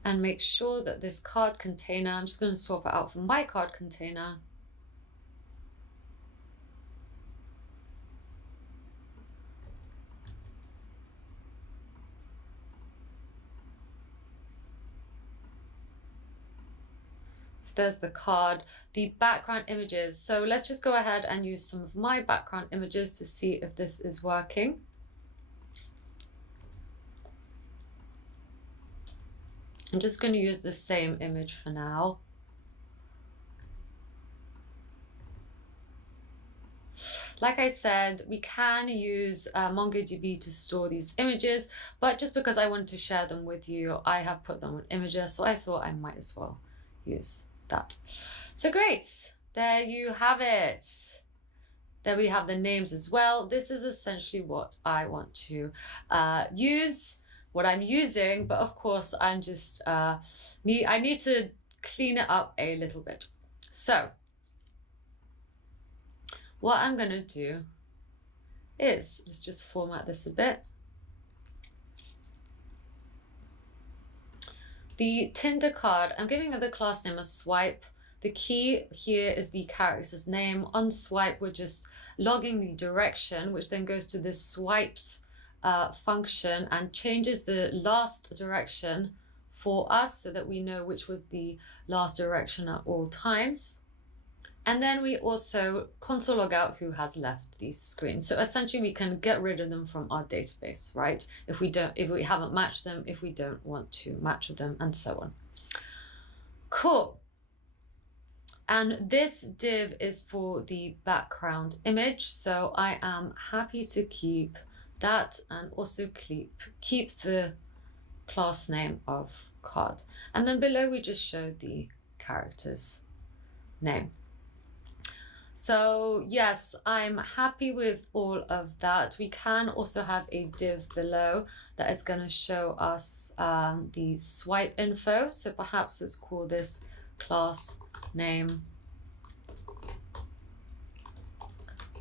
And make sure that this card container, I'm just going to swap it out from my card container. There's the card, the background images. So let's just go ahead and use some of my background images to see if this is working. I'm just going to use the same image for now. Like I said, we can use MongoDB to store these images, but just because I wanted to share them with you, I have put them on Imager, so I thought I might as well use that. So great, there you have it. There we have the names as well. This is essentially what I want to use, what I'm using, but of course I'm just I need to clean it up a little bit. So what I'm gonna do is, let's just format this a bit. The Tinder card, I'm giving it the class name as swipe. The key here is the character's name. On swipe, we're just logging the direction, which then goes to the swiped function and changes the last direction for us so that we know which was the last direction at all times. And then we also console log out who has left the screen. So essentially we can get rid of them from our database, right? If we haven't matched them, if we don't want to match with them, and so on. Cool. And this div is for the background image. So I am happy to keep that and also keep the class name of card. And then below we just show the character's name. So yes, I'm happy with all of that. We can also have a div below that is going to show us the swipe info. So perhaps let's call this class name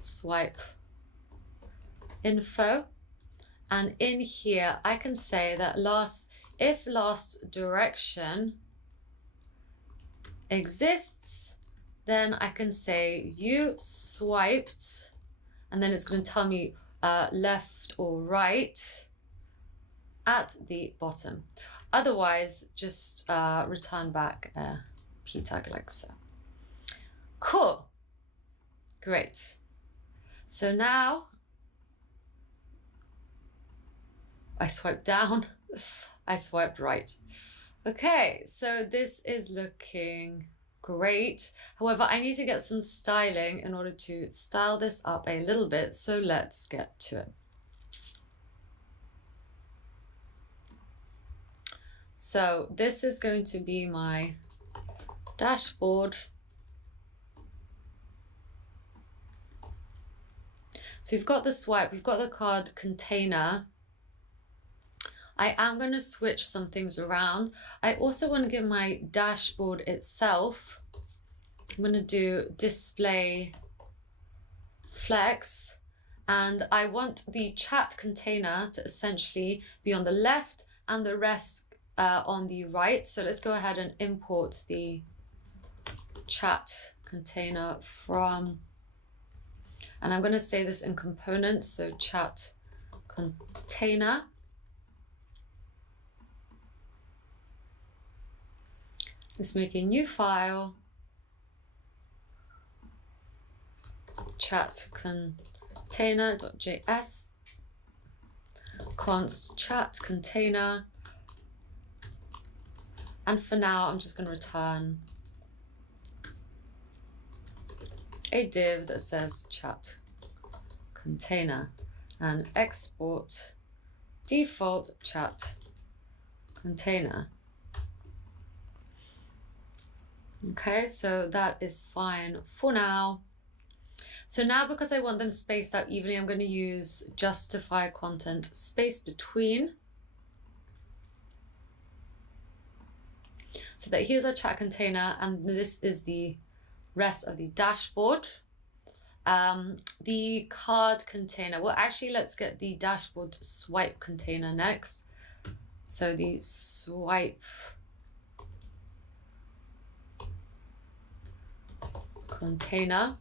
swipe info. And in here, I can say that if last direction exists, then I can say you swiped, and then it's going to tell me left or right at the bottom. Otherwise, just return back a p tag like so. Cool. Great. So now I swipe down, I swipe right. Okay, so this is looking great. However, I need to get some styling in order to style this up a little bit. So let's get to it. So this is going to be my dashboard. So we've got the swipe, we've got the card container. I am going to switch some things around. I also want to give my dashboard itself, I'm going to do display flex, and I want the chat container to essentially be on the left and the rest on the right. So let's go ahead and import the chat container from, and I'm going to say this in components, so chat container. Let's make a new file, chat container.js, const chat container, and for now I'm just going to return a div that says chat container and export default chat container. Okay, so that is fine for now. So now, because I want them spaced out evenly, I'm going to use justify content space between. So that here's our chat container, and this is the rest of the dashboard. The card container, well, actually, let's get the dashboard swipe container next. So the swipe container,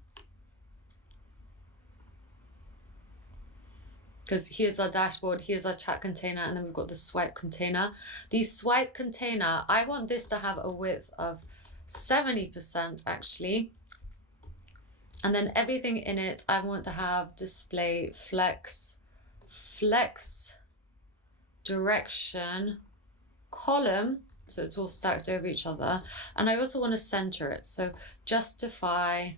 because here's our dashboard, here's our chat container, and then we've got the swipe container. The swipe container, I want this to have a width of 70% actually, and then everything in it I want to have display flex direction column, so it's all stacked over each other, and I also want to center it, so justify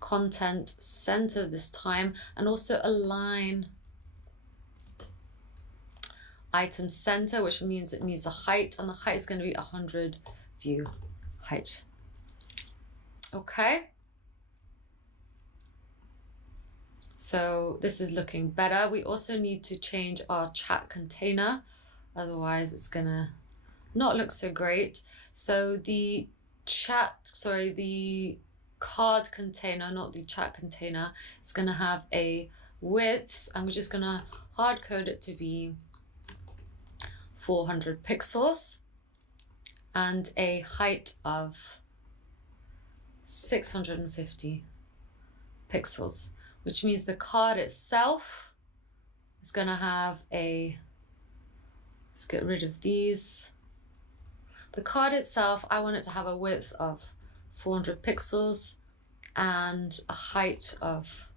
content center this time, and also align item center, which means it needs a height, and the height is going to be 100 view height. Okay, so this is looking better. We also need to change our chat container, otherwise it's gonna not look so great. So the the card container, not the chat container, is gonna have a width, and we're just gonna hard code it to be 400 pixels and a height of 650 pixels, which means the card itself is going to have a, let's get rid of these. The card itself, I want it to have a width of 400 pixels and a height of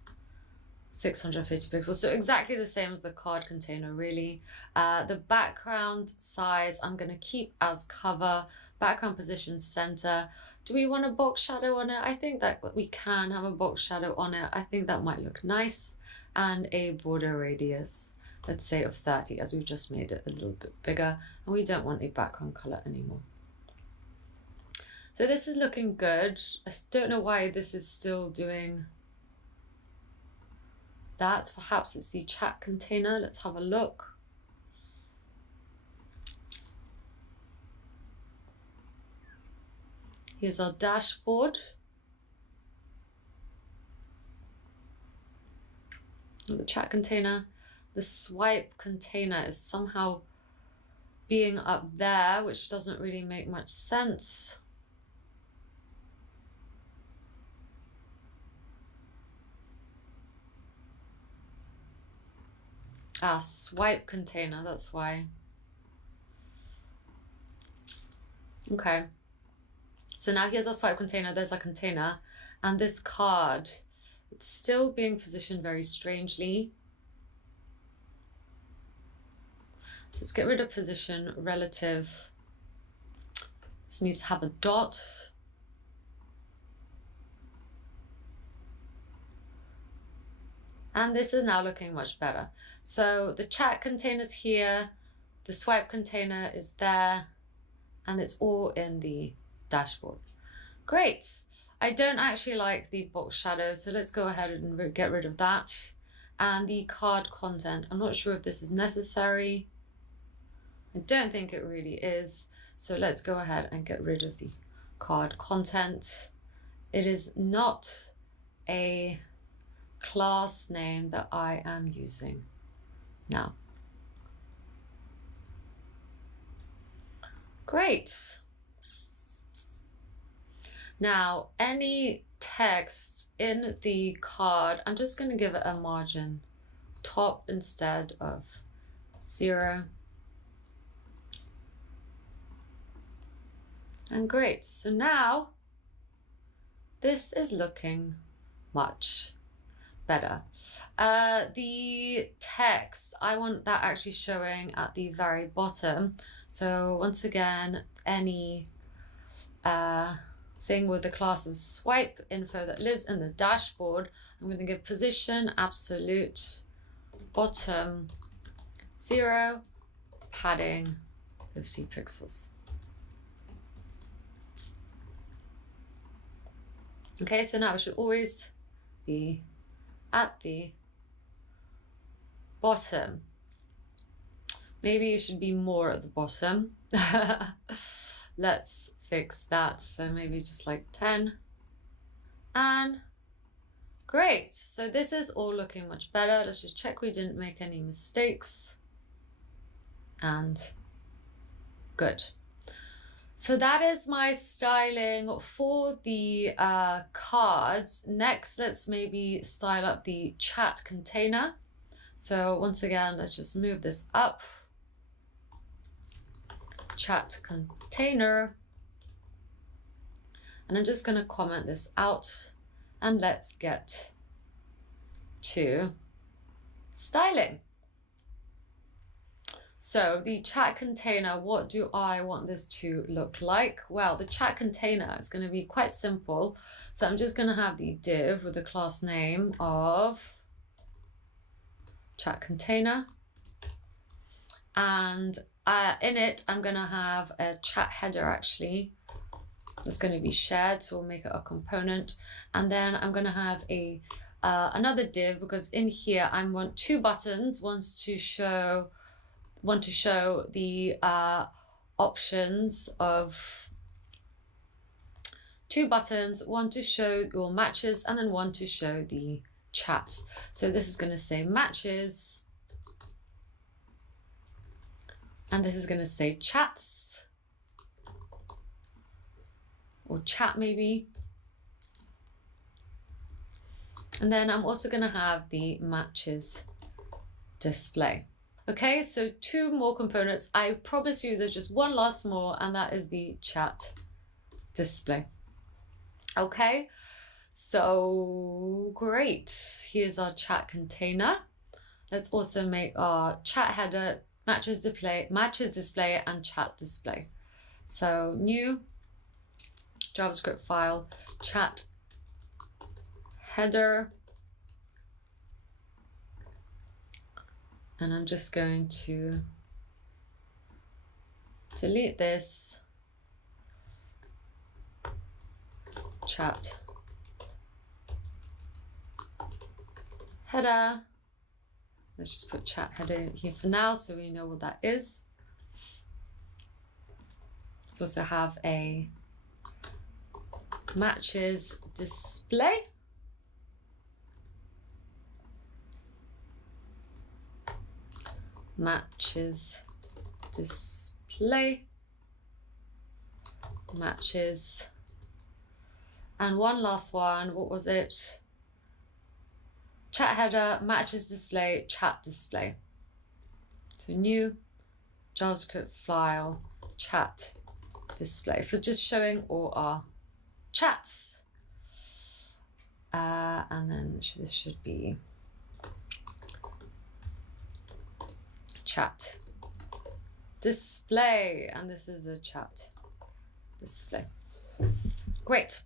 650 pixels. So exactly the same as the card container, really. The background size, I'm going to keep as cover, background position center. Do we want a box shadow on it? I think that we can have a box shadow on it. I think that might look nice. And a border radius, let's say of 30, as we've just made it a little bit bigger, and we don't want a background color anymore. So this is looking good. I don't know why this is still doing that. Perhaps it's the chat container. Let's have a look. Here's our dashboard. The chat container. The swipe container is somehow being up there, which doesn't really make much sense. Ah, swipe container, that's why. Okay. So now here's our swipe container, there's our container, and this card, it's still being positioned very strangely. Let's get rid of position relative. This needs to have a dot. And this is now looking much better. So the chat container's here, the swipe container is there, and it's all in the dashboard. Great. I don't actually like the box shadow, so let's go ahead and get rid of that. And the card content, I'm not sure if this is necessary. I don't think it really is. So let's go ahead and get rid of the card content. It is not a class name that I am using now. Great. Now, any text in the card, I'm just going to give it a margin top instead of 0. And great. So now this is looking much better. The text, I want that actually showing at the very bottom. So once again, any thing with the class of swipe info that lives in the dashboard, I'm going to give position absolute, bottom 0, padding 50 pixels. Okay, so now it should always be at the bottom. Maybe it should be more at the bottom. Let's fix that. So maybe just like 10. And great. So this is all looking much better. Let's just check we didn't make any mistakes. And good. So that is my styling for the cards. Next, let's maybe style up the chat container. So once again, let's just move this up. Chat container. And I'm just going to comment this out. And let's get to styling. So the chat container, what do I want this to look like? Well, the chat container is going to be quite simple. So I'm just going to have the div with the class name of chat container. And in it, I'm going to have a chat header actually. That's going to be shared, so we'll make it a component. And then I'm going to have a another div, because in here I want two buttons. One to show the options of two buttons, one to show your matches, and then one to show the chat. So this is going to say matches, and this is going to say chats, or chat maybe. And then I'm also going to have the matches display. Okay, so two more components. I promise you there's just one last more, and that is the chat display. Okay, so great. Here's our chat container. Let's also make our chat header, matches display, and chat display. So new JavaScript file, chat header. And I'm just going to delete this chat header. Let's just put chat header in here for now so we know what that is. Let's also have a matches display. Matches display. display matches. And one last one, what was it? Chat header, matches display, chat display. So new JavaScript file, chat display, for just showing all our chats. And then this should be chat display, and this is a chat display. Great.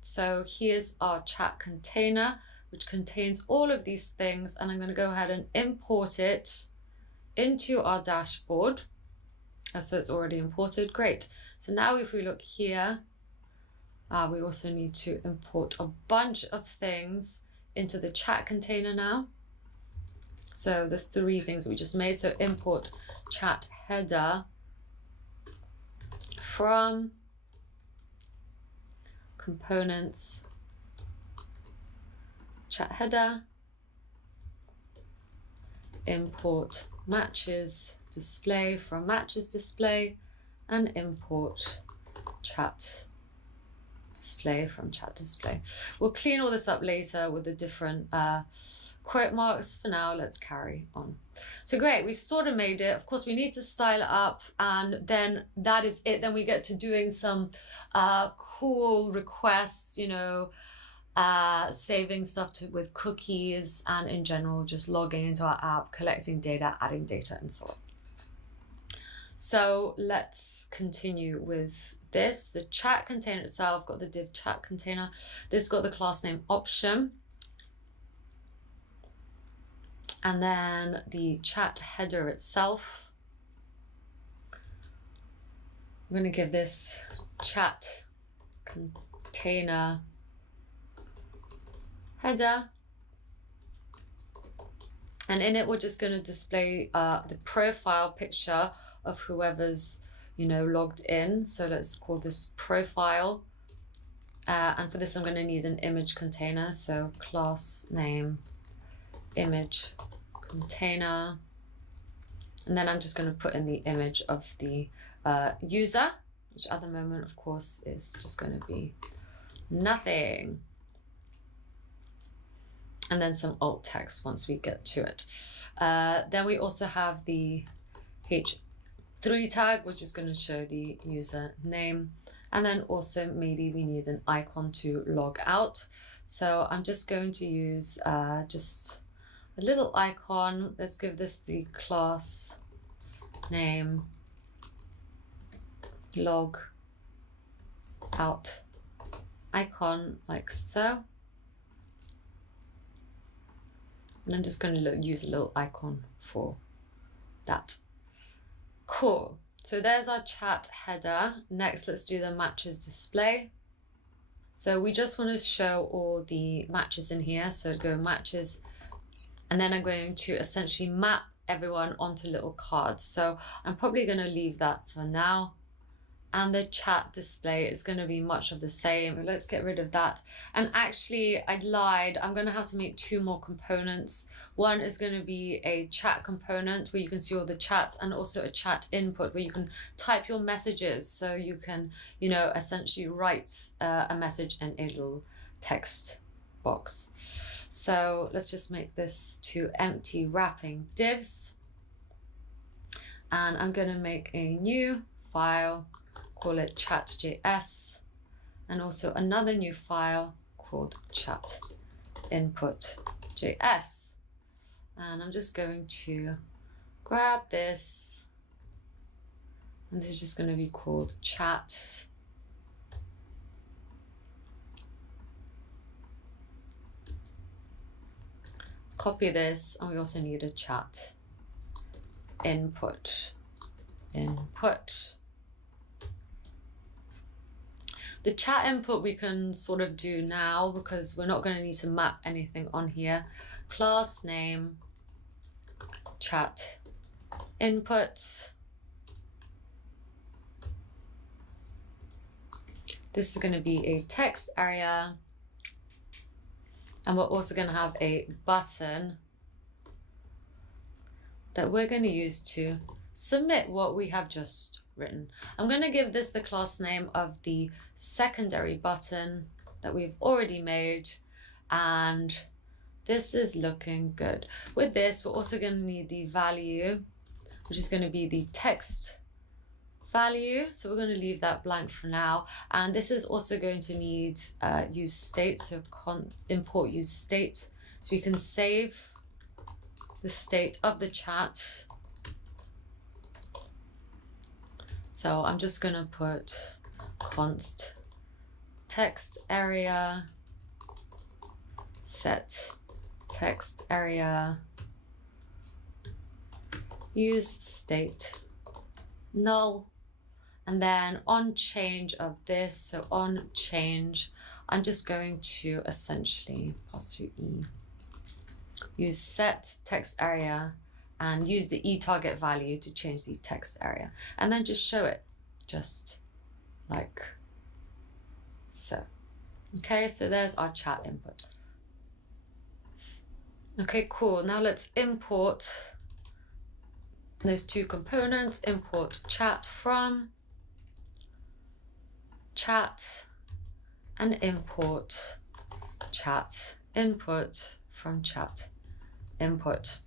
So here's our chat container, which contains all of these things, and I'm going to go ahead and import it into our dashboard. So it's already imported. Great. So now if we look here, we also need to import a bunch of things into the chat container now. So the 3 things we just made. So import chat header from components, chat header, import matches display from matches display, and import chat display from chat display. We'll clean all this up later with the different quote marks. For now, let's carry on. So great, we've sort of made it. Of course, we need to style it up, and then that is it. Then we get to doing some cool requests, you know, saving stuff with cookies, and in general, just logging into our app, collecting data, adding data, and so on. So let's continue with this. The chat container itself got the div chat container. This got the class name option. And then the chat header itself, I'm going to give this chat container header. And in it, we're just going to display the profile picture of whoever's, you know, logged in. So let's call this profile. And for this, I'm going to need an image container. So class name image container. And then I'm just going to put in the image of the user, which at the moment, of course, is just going to be nothing. And then some alt text once we get to it. Then we also have the h3 tag, which is going to show the user name. And then also maybe we need an icon to log out. So I'm just going to use just a little icon. Let's give this the class name log out icon, like so. And I'm just going to use a little icon for that. Cool. So there's our chat header. Next, let's do the matches display. So we just want to show all the matches in here. So go matches, and then I'm going to essentially map everyone onto little cards. So I'm probably going to leave that for now. And the chat display is going to be much of the same. Let's get rid of that. And actually, I lied. I'm going to have to make 2 more components. One is going to be a chat component where you can see all the chats, and also a chat input where you can type your messages. So you can, you know, essentially write a message in a little text box. So let's just make this 2 empty wrapping divs. And I'm going to make a new file, call it chat.js, and also another new file called chat input.js. And I'm just going to grab this, and this is just going to be called chat. Copy this, and we also need a chat input. The chat input we can sort of do now because we're not going to need to map anything on here. Class name, chat input. This is going to be a text area. And we're also going to have a button that we're going to use to submit what we have just written. I'm going to give this the class name of the secondary button that we've already made, and this is looking good. With this, we're also going to need the value, which is going to be the text value. So we're going to leave that blank for now. And this is also going to need use state. So import use state. So we can save the state of the chat. So I'm just going to put const text area set text area use state null, and then on change of this, so on change, I'm just going to essentially pass through e, use set text area and use the e target value to change the text area, and then just show it just like so. Okay, so there's our chat input. Okay, cool. Now let's import those two components. Import chat from chat and import chat input from chat input.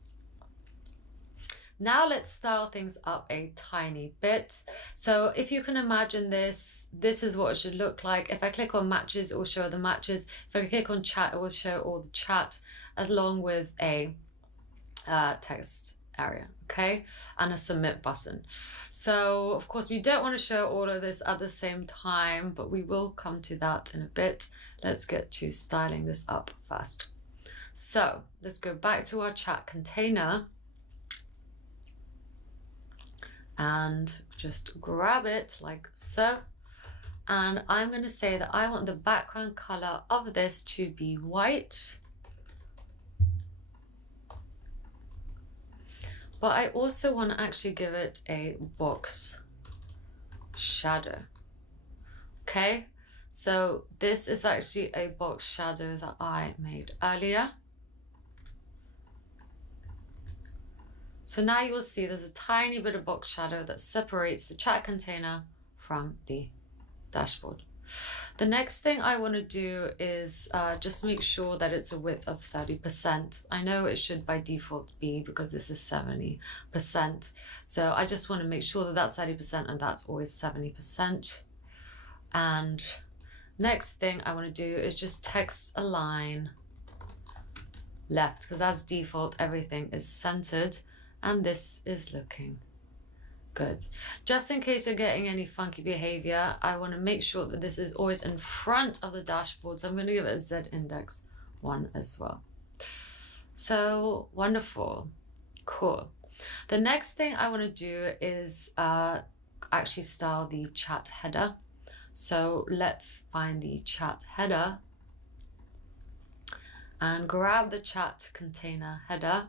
Now let's style things up a tiny bit. So if you can imagine this, this is what it should look like. If I click on matches, it will show the matches. If I click on chat, it will show all the chat along with a text area, okay, and a submit button. So of course we don't want to show all of this at the same time, but we will come to that in a bit. Let's get to styling this up first. So let's go back to our chat container and just grab it like so. And I'm going to say that I want the background color of this to be white. But I also want to actually give it a box shadow. Okay, so this is actually a box shadow that I made earlier. So now you will see there's a tiny bit of box shadow that separates the chat container from the dashboard. The next thing I want to do is just make sure that it's a width of 30%. I know it should by default be, because this is 70%. So I just want to make sure that that's 30% and that's always 70%. And next thing I want to do is just text align left, because as default everything is centered. And this is looking good. Just in case you're getting any funky behavior, I want to make sure that this is always in front of the dashboard. So I'm going to give it a Z index 1 as well. So wonderful, cool. The next thing I want to do is actually style the chat header. So let's find the chat header and grab the chat container header.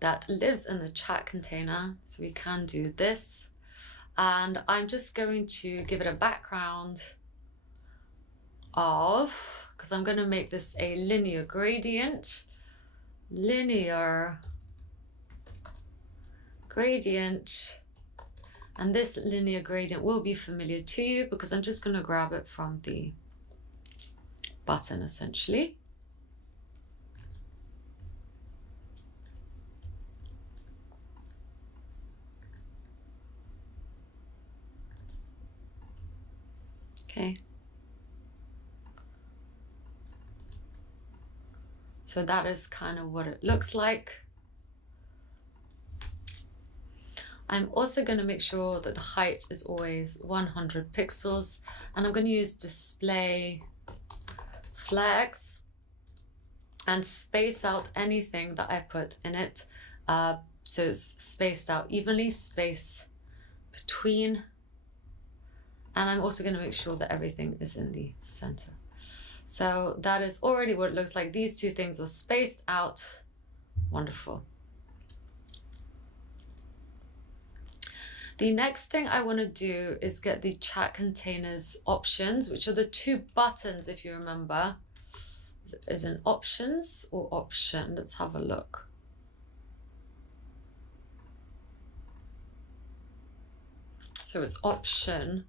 That lives in the chat container, so we can do this. And I'm just going to give it a background of, because I'm going to make this a linear gradient, and this linear gradient will be familiar to you because I'm just going to grab it from the button essentially. Okay, so that is kind of what it looks like. I'm also going to make sure that the height is always 100 pixels, and I'm going to use display flex and space out anything that I put in it, so it's spaced out evenly, space between. And I'm also going to make sure that everything is in the center. So that is already what it looks like. These two things are spaced out. Wonderful. The next thing I want to do is get the chat containers options, which are the two buttons, if you remember. is in options or option. Let's have a look. So it's option.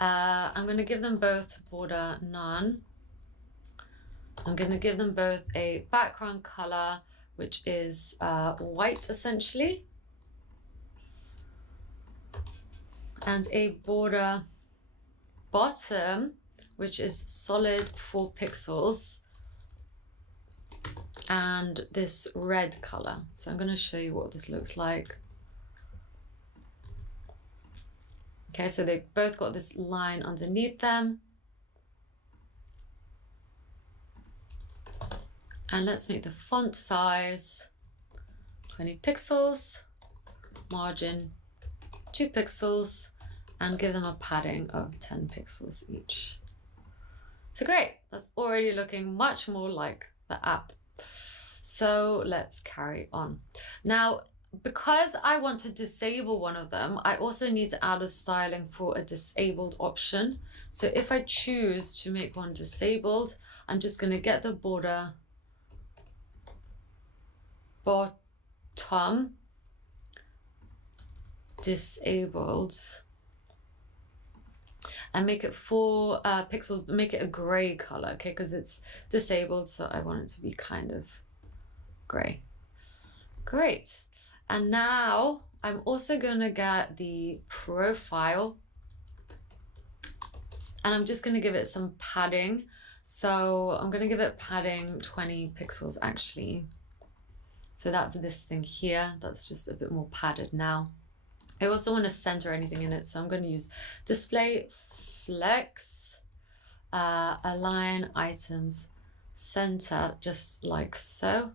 I'm going to give them both border none. I'm going to give them both a background color, which is white essentially, and a border bottom, which is solid 4 pixels, and this red color. So I'm going to show you what this looks like. Okay, so they've both got this line underneath them. And let's make the font size 20 pixels, margin 2 pixels, and give them a padding of 10 pixels each. So great, that's already looking much more like the app. So let's carry on. Now, because I want to disable one of them, I also need to add a styling for a disabled option. So if I choose to make one disabled, I'm just going to get the border bottom disabled and make it 4 pixels, make it a gray color, okay, because it's disabled, so I want it to be kind of gray. Great. And now I'm also going to get the profile, and I'm just going to give it some padding. So I'm going to give it padding 20 pixels actually. So that's this thing here, that's just a bit more padded now. I also want to center anything in it, so I'm going to use display flex, align items center, just like so.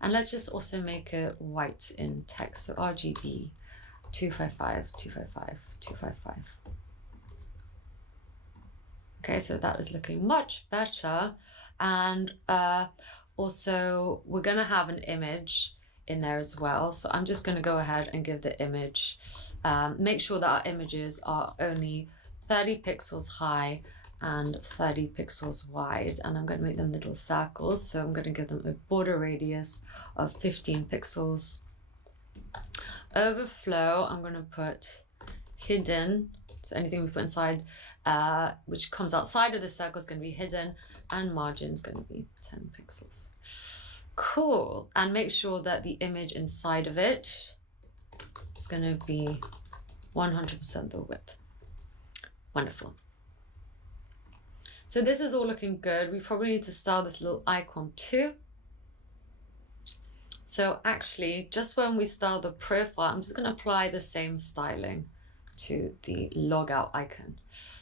And let's just also make it white in text, so RGB 255, 255, 255. Okay, so that is looking much better. And also, we're going to have an image in there as well. So I'm just going to go ahead and give the image, make sure that our images are only 30 pixels high and 30 pixels wide. And I'm going to make them little circles. So I'm going to give them a border radius of 15 pixels. Overflow, I'm going to put hidden. So anything we put inside, which comes outside of the circle, is going to be hidden, and margin is going to be 10 pixels. Cool. And make sure that the image inside of it is going to be 100% the width. Wonderful. So this is all looking good. We probably need to style this little icon too. So actually, just when we style the profile, I'm just going to apply the same styling to the logout icon.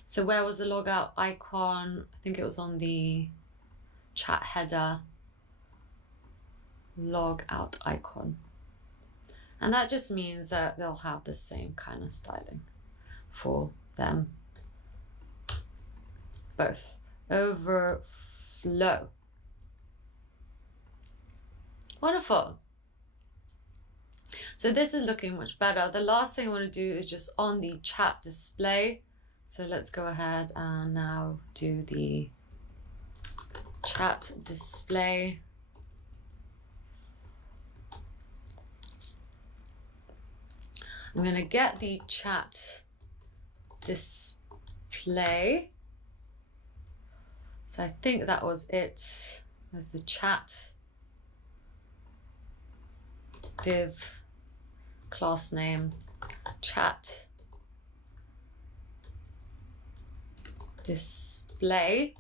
So where was the logout icon? I think it was on the chat header logout icon. And that just means that they'll have the same kind of styling for them both. Overflow. Wonderful. So this is looking much better. The last thing I want to do is just on the chat display. So let's go ahead and now do the chat display. I'm going to get the chat display. So I think that was it. There's the chat div class name chat display,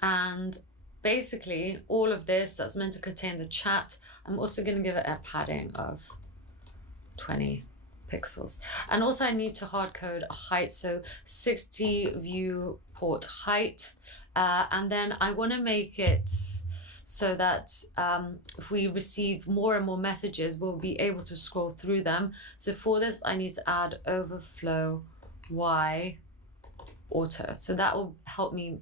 and basically all of this that's meant to contain the chat, I'm also going to give it a padding of 20 pixels. And also I need to hard code a height, so 60 viewport height, and then I want to make it so that if we receive more and more messages, we'll be able to scroll through them. So for this, I need to add overflow Y auto. So that will help me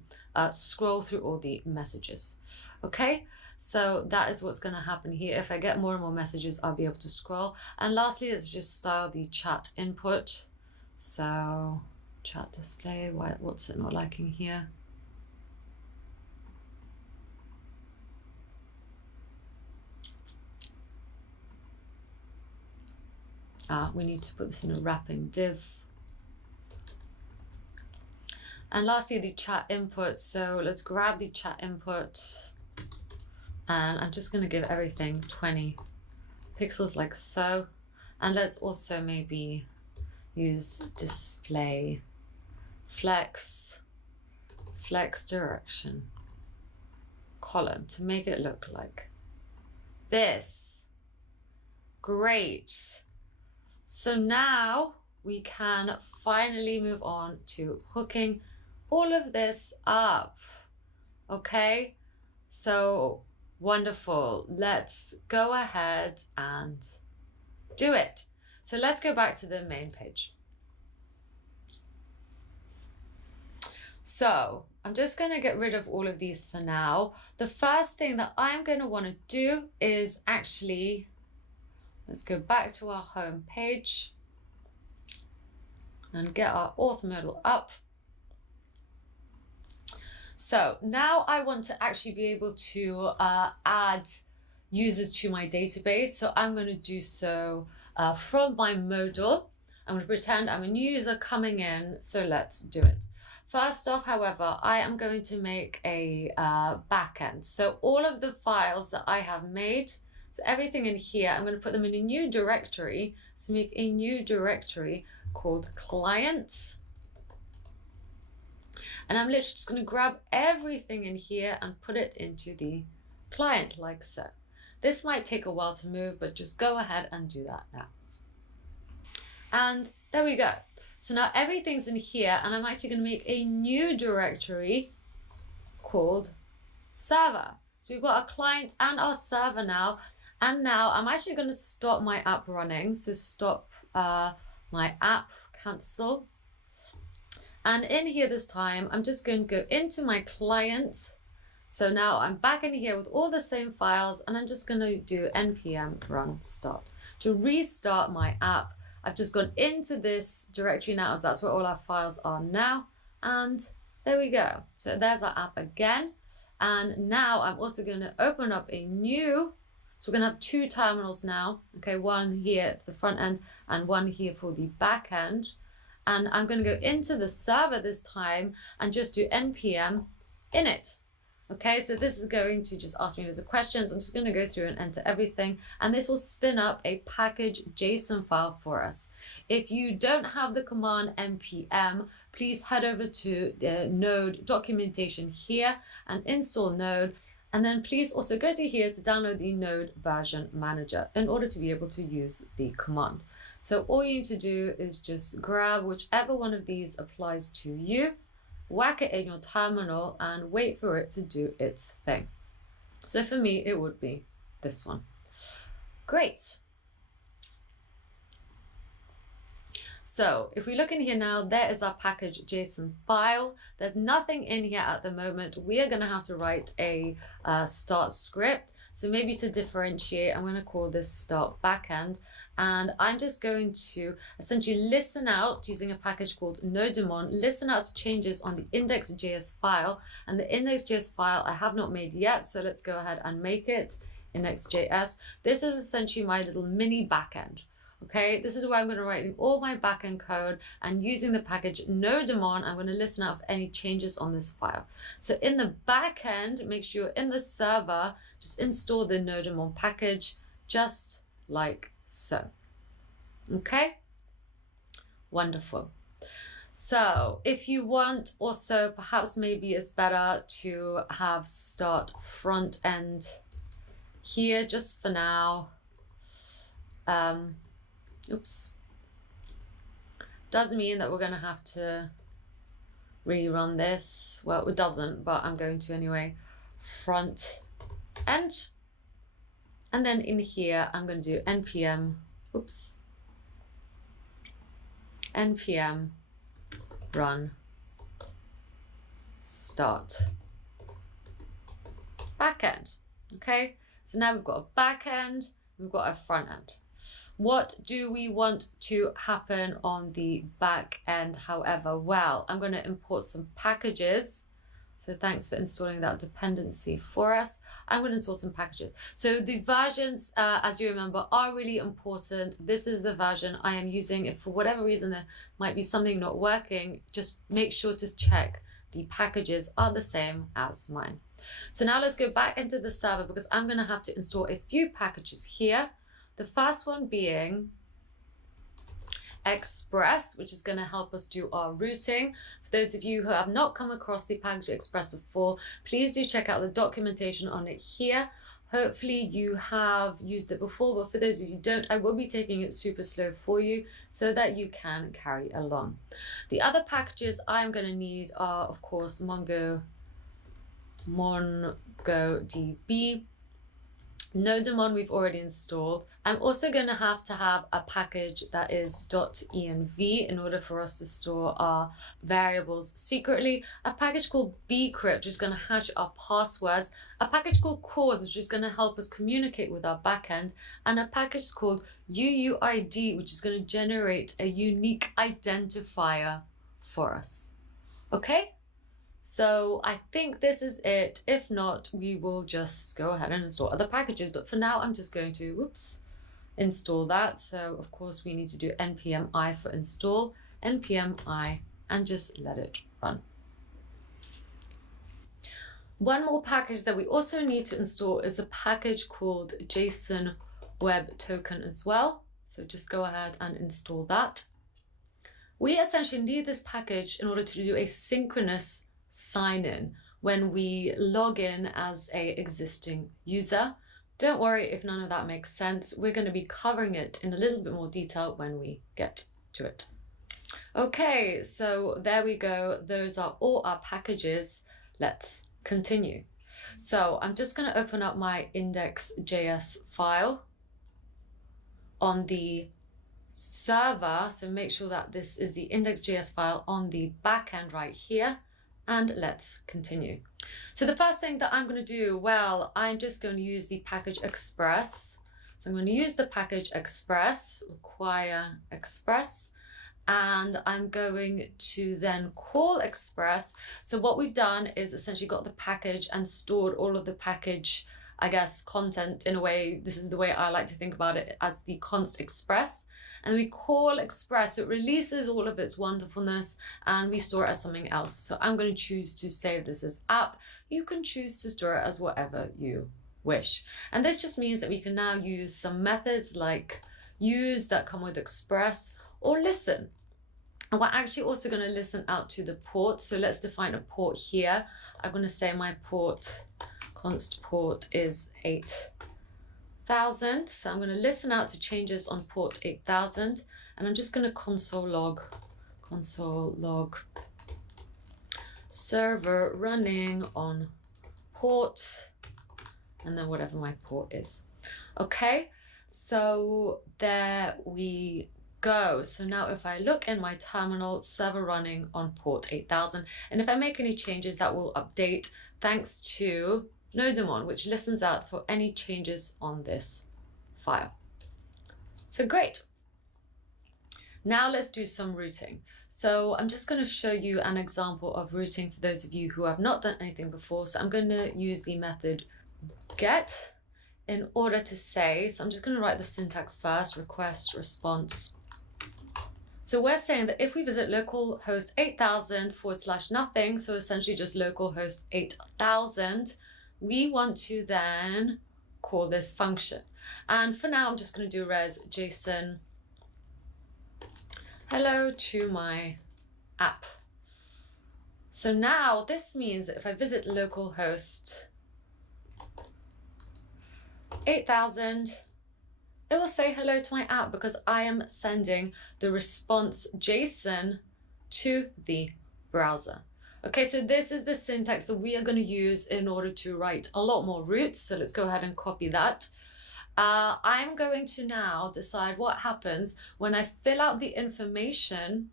scroll through all the messages. Okay, so that is what's going to happen here. If I get more and more messages, I'll be able to scroll. And lastly, let's just style the chat input. So Chat display, what's it not liking here? We need to put this in a wrapping div. And lastly, the chat input. So let's grab the chat input, and I'm just going to give everything 20 pixels like so. And let's also maybe use display flex direction column to make it look like this. Great. So now we can finally move on to hooking all of this up. Okay, so wonderful. Let's go ahead and do it. So let's go back to the main page. So I'm just going to get rid of all of these for now. The first thing that I'm going to want to do is actually, let's go back to our home page and get our auth modal up. So now I want to actually be able to add users to my database. So I'm going to do so from my modal. I'm going to pretend I'm a new user coming in. So let's do it. First off, however, I am going to make a backend. So all of the files that I have made, so everything in here, I'm going to put them in a new directory. So make a new directory called client. And I'm literally just going to grab everything in here and put it into the client like so. This might take a while to move, but just go ahead and do that now. And there we go. So now everything's in here, and I'm actually going to make a new directory called server. So we've got our client and our server now. And now I'm actually going to stop my app running. So stop my app, cancel. And in here this time, I'm just going to go into my client. So now I'm back in here with all the same files, and I'm just going to do npm run start. To restart my app, I've just gone into this directory now, as that's where all our files are now. And there we go. So there's our app again. And now I'm also going to open up a new, so we're going to have two terminals now. Okay, one here for the front end and one here for the back end. And I'm going to go into the server this time and just do npm init. Okay, so this is going to just ask me loads of questions. I'm just going to go through and enter everything, and this will spin up a package JSON file for us. If you don't have the command npm, please head over to the Node documentation here and install Node. And then please also go to here to download the Node version manager in order to be able to use the command. So all you need to do is just grab whichever one of these applies to you, whack it in your terminal, and wait for it to do its thing. So for me, it would be this one. Great. So if we look in here now, there is our package JSON file. There's nothing in here at the moment. We are going to have to write a start script. So maybe to differentiate, I'm going to call this start backend. And I'm just going to essentially listen out using a package called nodemon, listen out to changes on the index.js file. And the index.js file I have not made yet. So let's go ahead and make it index.js. This is essentially my little mini backend. Okay, this is where I'm going to write all my backend code, and using the package nodemon, I'm going to listen out for any changes on this file. So in the backend, make sure you're in the server, just install the nodemon package, just like so. Okay, wonderful. So if you want also, perhaps maybe it's better to have start front end here just for now. Oops. Does mean that we're going to have to rerun this. Well, it doesn't, but I'm going to anyway. Front end. And then in here, I'm going to do npm, oops, npm run start backend. Okay, so now we've got a backend, we've got a front end. What do we want to happen on the back end, however? Well, I'm going to import some packages. So thanks for installing that dependency for us. I'm going to install some packages. So the versions, as you remember, are really important. This is the version I am using. If for whatever reason there might be something not working, just make sure to check the packages are the same as mine. So now let's go back into the server because I'm going to have to install a few packages here. The first one being Express, which is going to help us do our routing. For those of you who have not come across the package Express before, please do check out the documentation on it here. Hopefully you have used it before, but for those of you who don't, I will be taking it super slow for you so that you can carry along. The other packages I'm going to need are, of course, MongoDB, Nodemon we've already installed. I'm also going to have a package that is .env in order for us to store our variables secretly, a package called bcrypt which is going to hash our passwords, a package called cause which is going to help us communicate with our backend, and a package called uuid which is going to generate a unique identifier for us. Okay? So I think this is it. If not, we will just go ahead and install other packages. But for now, I'm just going to, install that. So of course we need to do npm I for install, npm I, and just let it run. One more package that we also need to install is a package called JSON Web Token as well. So just go ahead and install that. We essentially need this package in order to do a synchronous sign in when we log in as a existing user. Don't worry if none of that makes sense. We're going to be covering it in a little bit more detail when we get to it. Okay, so there we go. Those are all our packages. Let's continue. So I'm just going to open up my index.js file on the server. So make sure that this is the index.js file on the backend right here. And let's continue. So the first thing that I'm going to do, well, I'm just going to use the package Express. So I'm going to use the package Express, require Express, and I'm going to then call Express. So what we've done is essentially got the package and stored all of the package, I guess, content in a way. This is the way I like to think about it, as the const Express. And we call Express, so it releases all of its wonderfulness and we store it as something else. So I'm going to choose to save this as app. You can choose to store it as whatever you wish. And this just means that we can now use some methods like use that come with Express or listen. And we're actually also going to listen out to the port. So let's define a port here. I'm going to say my port, const port is 8000. So I'm going to listen out to changes on port 8000, and I'm just going to console log server running on port, and then whatever my port is. Okay, so there we go. So now if I look in my terminal, server running on port 8000, and if I make any changes, that will update thanks to Nodemon, which listens out for any changes on this file. So great. Now let's do some routing. So I'm just going to show you an example of routing for those of you who have not done anything before. So I'm going to use the method get in order to say, so I'm just going to write the syntax first, request, response. So we're saying that if we visit localhost 8000 / nothing, so essentially just localhost 8000, we want to then call this function. And for now, I'm just going to do res JSON hello to my app. So now this means that if I visit localhost 8000, it will say hello to my app because I am sending the response JSON to the browser. Okay, so this is the syntax that we are going to use in order to write a lot more routes. So let's go ahead and copy that. I'm going to now decide what happens when I fill out the information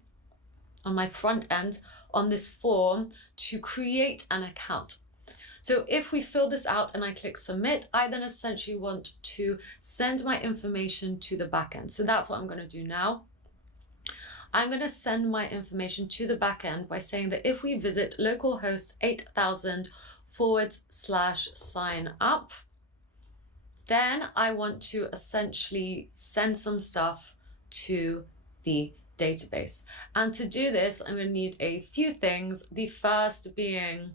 on my front end on this form to create an account. So if we fill this out and I click submit, I then essentially want to send my information to the backend. So that's what I'm going to do now. I'm going to send my information to the backend by saying that if we visit localhost 8000/sign up, then I want to essentially send some stuff to the database. And to do this, I'm going to need a few things. The first being,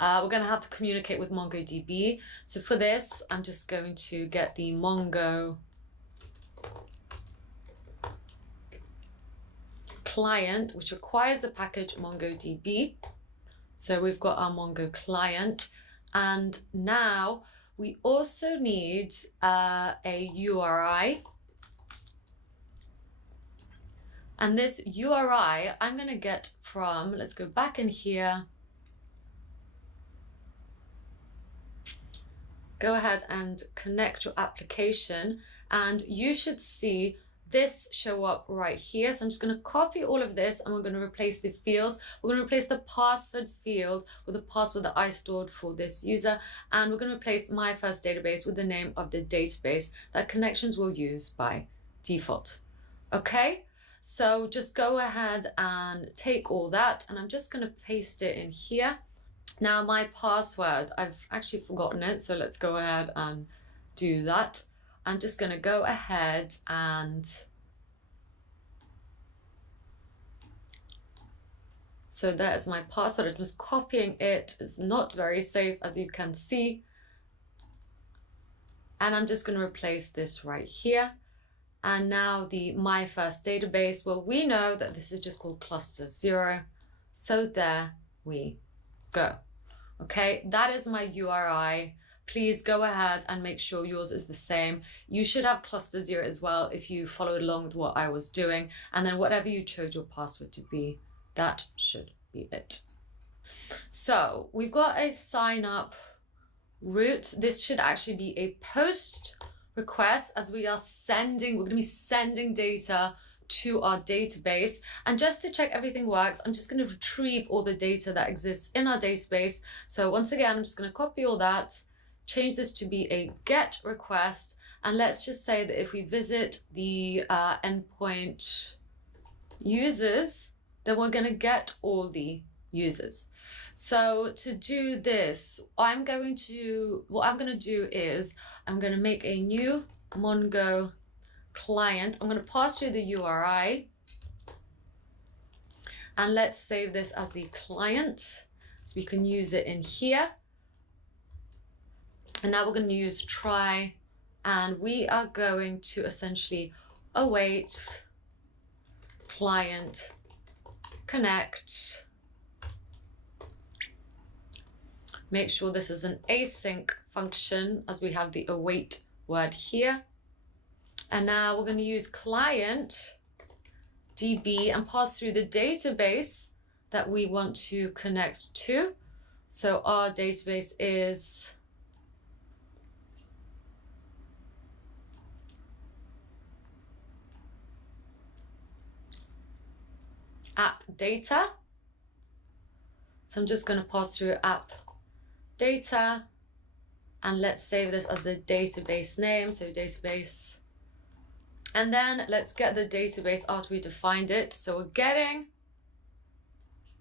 we're going to have to communicate with MongoDB. So for this, I'm just going to get the Mongo client, which requires the package MongoDB. So we've got our Mongo client, and now we also need a URI. And this URI I'm going to get from, let's go back in here. Go ahead and connect your application, and you should see this show up right here. So I'm just going to copy all of this, and we're going to replace the fields. We're going to replace the password field with the password that I stored for this user, and we're going to replace my first database with the name of the database that Connections will use by default. Okay, so just go ahead and take all that, and I'm just going to paste it in here. Now my password, I've actually forgotten it, so let's go ahead and do that. I'm just going to go ahead and so there's my password. I'm just copying it. It's not very safe, as you can see. And I'm just going to replace this right here. And now the my first database, well, we know that this is just called cluster 0. So there we go. Okay, that is my URI. Please go ahead and make sure yours is the same. You should have cluster 0 as well if you followed along with what I was doing. And then whatever you chose your password to be, that should be it. So we've got a sign up route. This should actually be a post request, as we're going to be sending data to our database. And just to check everything works, I'm just going to retrieve all the data that exists in our database. So once again, I'm just going to copy all that, change this to be a GET request, and let's just say that if we visit the endpoint users, then we're going to get all the users. So to do this, what I'm going to do is I'm going to make a new Mongo client. I'm going to pass through the URI, and let's save this as the client so we can use it in here. And now we're going to use try, and we are going to essentially await client connect. Make sure this is an async function, as we have the await word here. And now we're going to use client DB and pass through the database that we want to connect to. So our database is app data. So I'm just going to pass through app data, and let's save this as the database name. So database, and then let's get the database after we defined it. So we're getting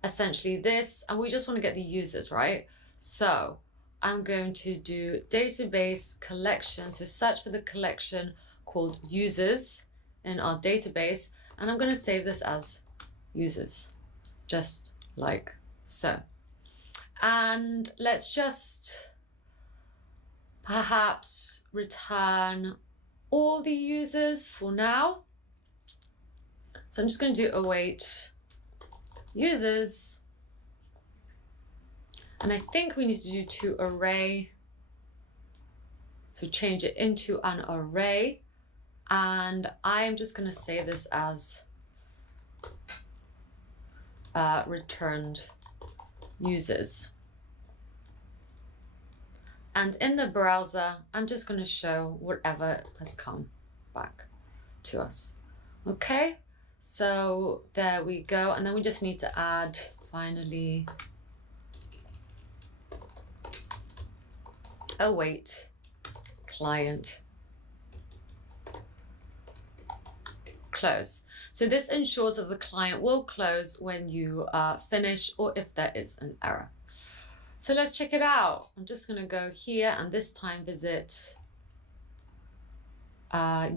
essentially this, and we just want to get the users, right? So I'm going to do database collection. So search for the collection called users in our database, and I'm going to save this as users, just like so. And let's just perhaps return all the users for now. So I'm just going to do await users, and I think we need to do to array, so change it into an array, and I am just going to say this as returned users. And in the browser, I'm just going to show whatever has come back to us. Okay, so there we go. And then we just need to add finally await client close. So this ensures that the client will close when you finish or if there is an error. So let's check it out. I'm just going to go here and this time visit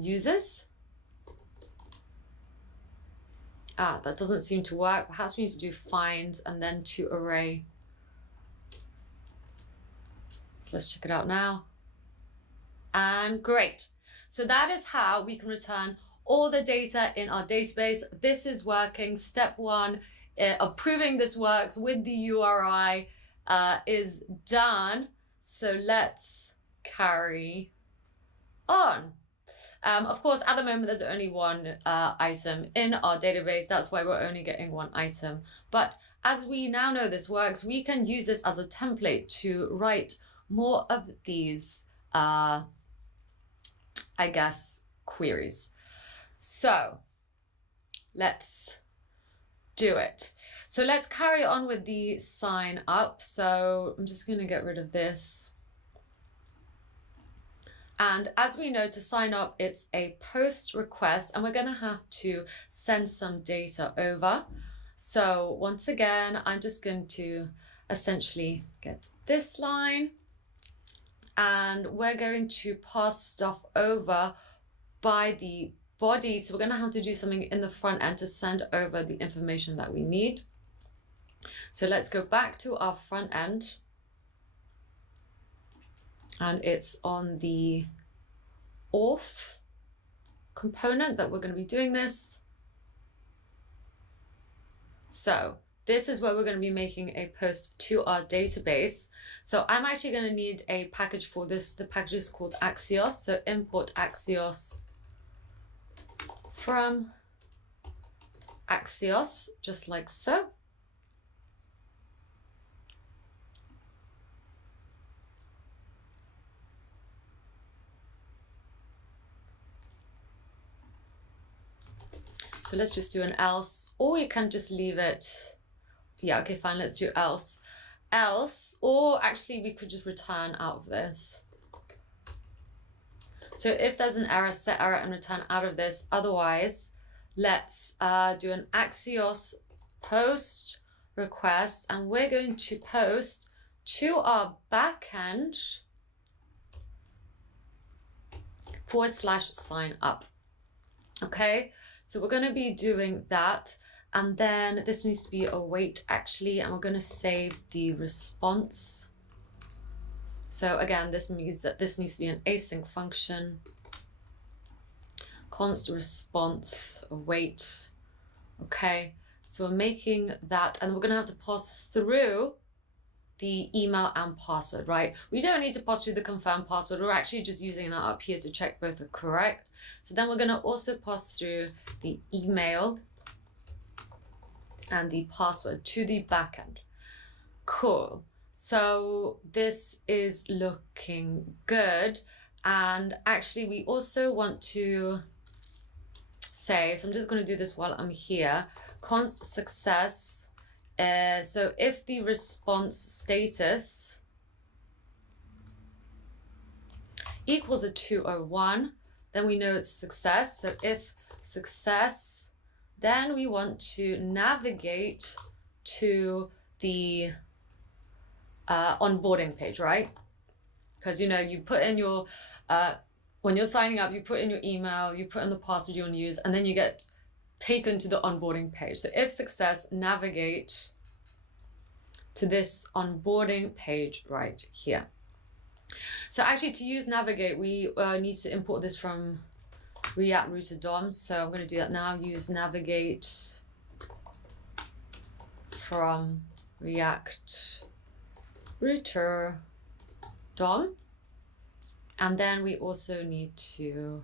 users. That doesn't seem to work. Perhaps we need to do find and then to array. So let's check it out now. And great. So that is how we can return all the data in our database. This is working. Step one of proving this works with the URI is done. So let's carry on. Of course, at the moment, there's only one item in our database. That's why we're only getting one item. But as we now know this works, we can use this as a template to write more of these, I guess, queries. So let's do it. So let's carry on with the sign up. So I'm just going to get rid of this. And as we know, to sign up, it's a post request, and we're going to have to send some data over. So once again, I'm just going to essentially get this line, and we're going to pass stuff over by the body. So we're going to have to do something in the front end to send over the information that we need. So let's go back to our front end. And it's on the auth component that we're going to be doing this. So this is where we're going to be making a post to our database. So I'm actually going to need a package for this. The package is called Axios. So import Axios from Axios, just like so. So let's just do an else, or we can just leave it. Yeah, okay, fine, let's do else. Else, or actually we could just return out of this. So if there's an error, set error and return out of this. Otherwise, let's do an Axios post request, and we're going to post to our backend /sign up. Okay. So we're going to be doing that, and then this needs to be await actually, and we're going to save the response. So again, this means that this needs to be an async function. Const response await. Okay, so we're making that, and we're going to have to pass through the email and password, right? We don't need to pass through the confirmed password. We're actually just using that up here to check both are correct. So then we're going to also pass through the email and the password to the backend. Cool. So this is looking good. And actually we also want to save, so I'm just going to do this while I'm here. Const success. So if the response status equals a 201, then we know it's success. So if success, then we want to navigate to the onboarding page, right? Because, you know, you put in your, when you're signing up, you put in your email, you put in the password you want to use, and then you get taken to the onboarding page. So if success, navigate to this onboarding page right here. So actually to use navigate, we need to import this from React Router DOM. So I'm going to do that now. Use navigate from React Router DOM. And then we also need to,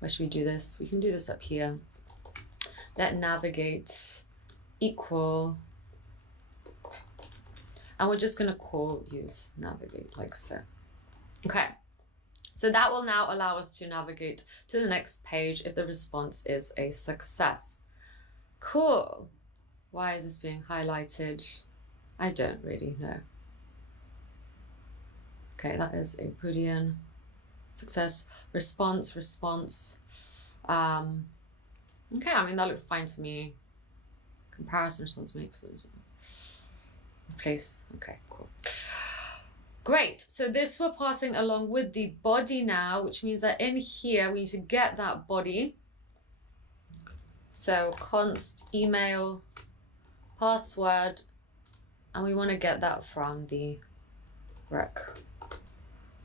where should we do this? We can do this up here. Let navigate equal, and we're just going to call use navigate like so. Okay, so that will now allow us to navigate to the next page if the response is a success. Cool. Why is this being highlighted? I don't really know. Okay, that is a Boolean success response. Okay, I mean, that looks fine to me. Comparison response makes replace. Okay, cool. Great, so this we're passing along with the body now, which means that in here we need to get that body. So const email password, and we want to get that from the rec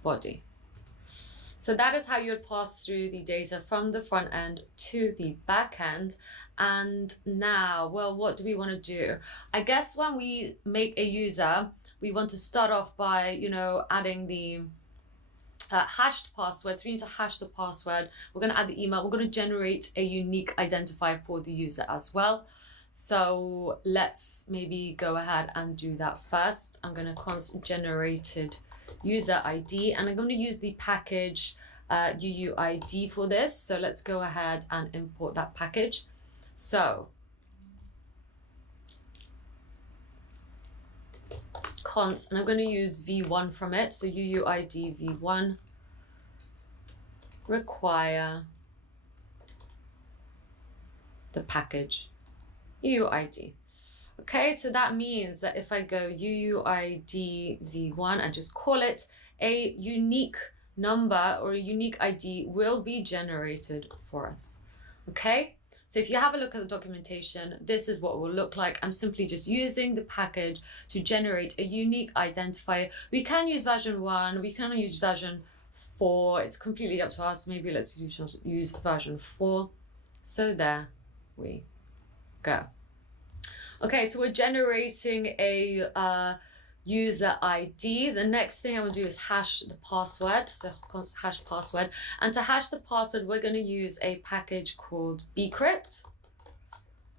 body. So that is how you would pass through the data from the front end to the back end. And now, well, what do we want to do? I guess when we make a user, we want to start off by, you know, adding the hashed password. So we need to hash the password. We're going to add the email. We're going to generate a unique identifier for the user as well. So let's maybe go ahead and do that first. I'm going to const generated user ID, and I'm going to use the package UUID for this. So let's go ahead and import that package. So const, and I'm going to use v1 from it. So UUID v1 require the package UUID. Okay, so that means that if I go UUID v1 and just call it, a unique number or a unique ID will be generated for us. Okay, so if you have a look at the documentation, this is what it will look like. I'm simply just using the package to generate a unique identifier. We can use version 1, we can use version 4, it's completely up to us. Maybe let's use version 4. So there we go. Okay, so we're generating a user ID. The next thing I will do is hash the password. So const hash password. And to hash the password, we're going to use a package called bcrypt.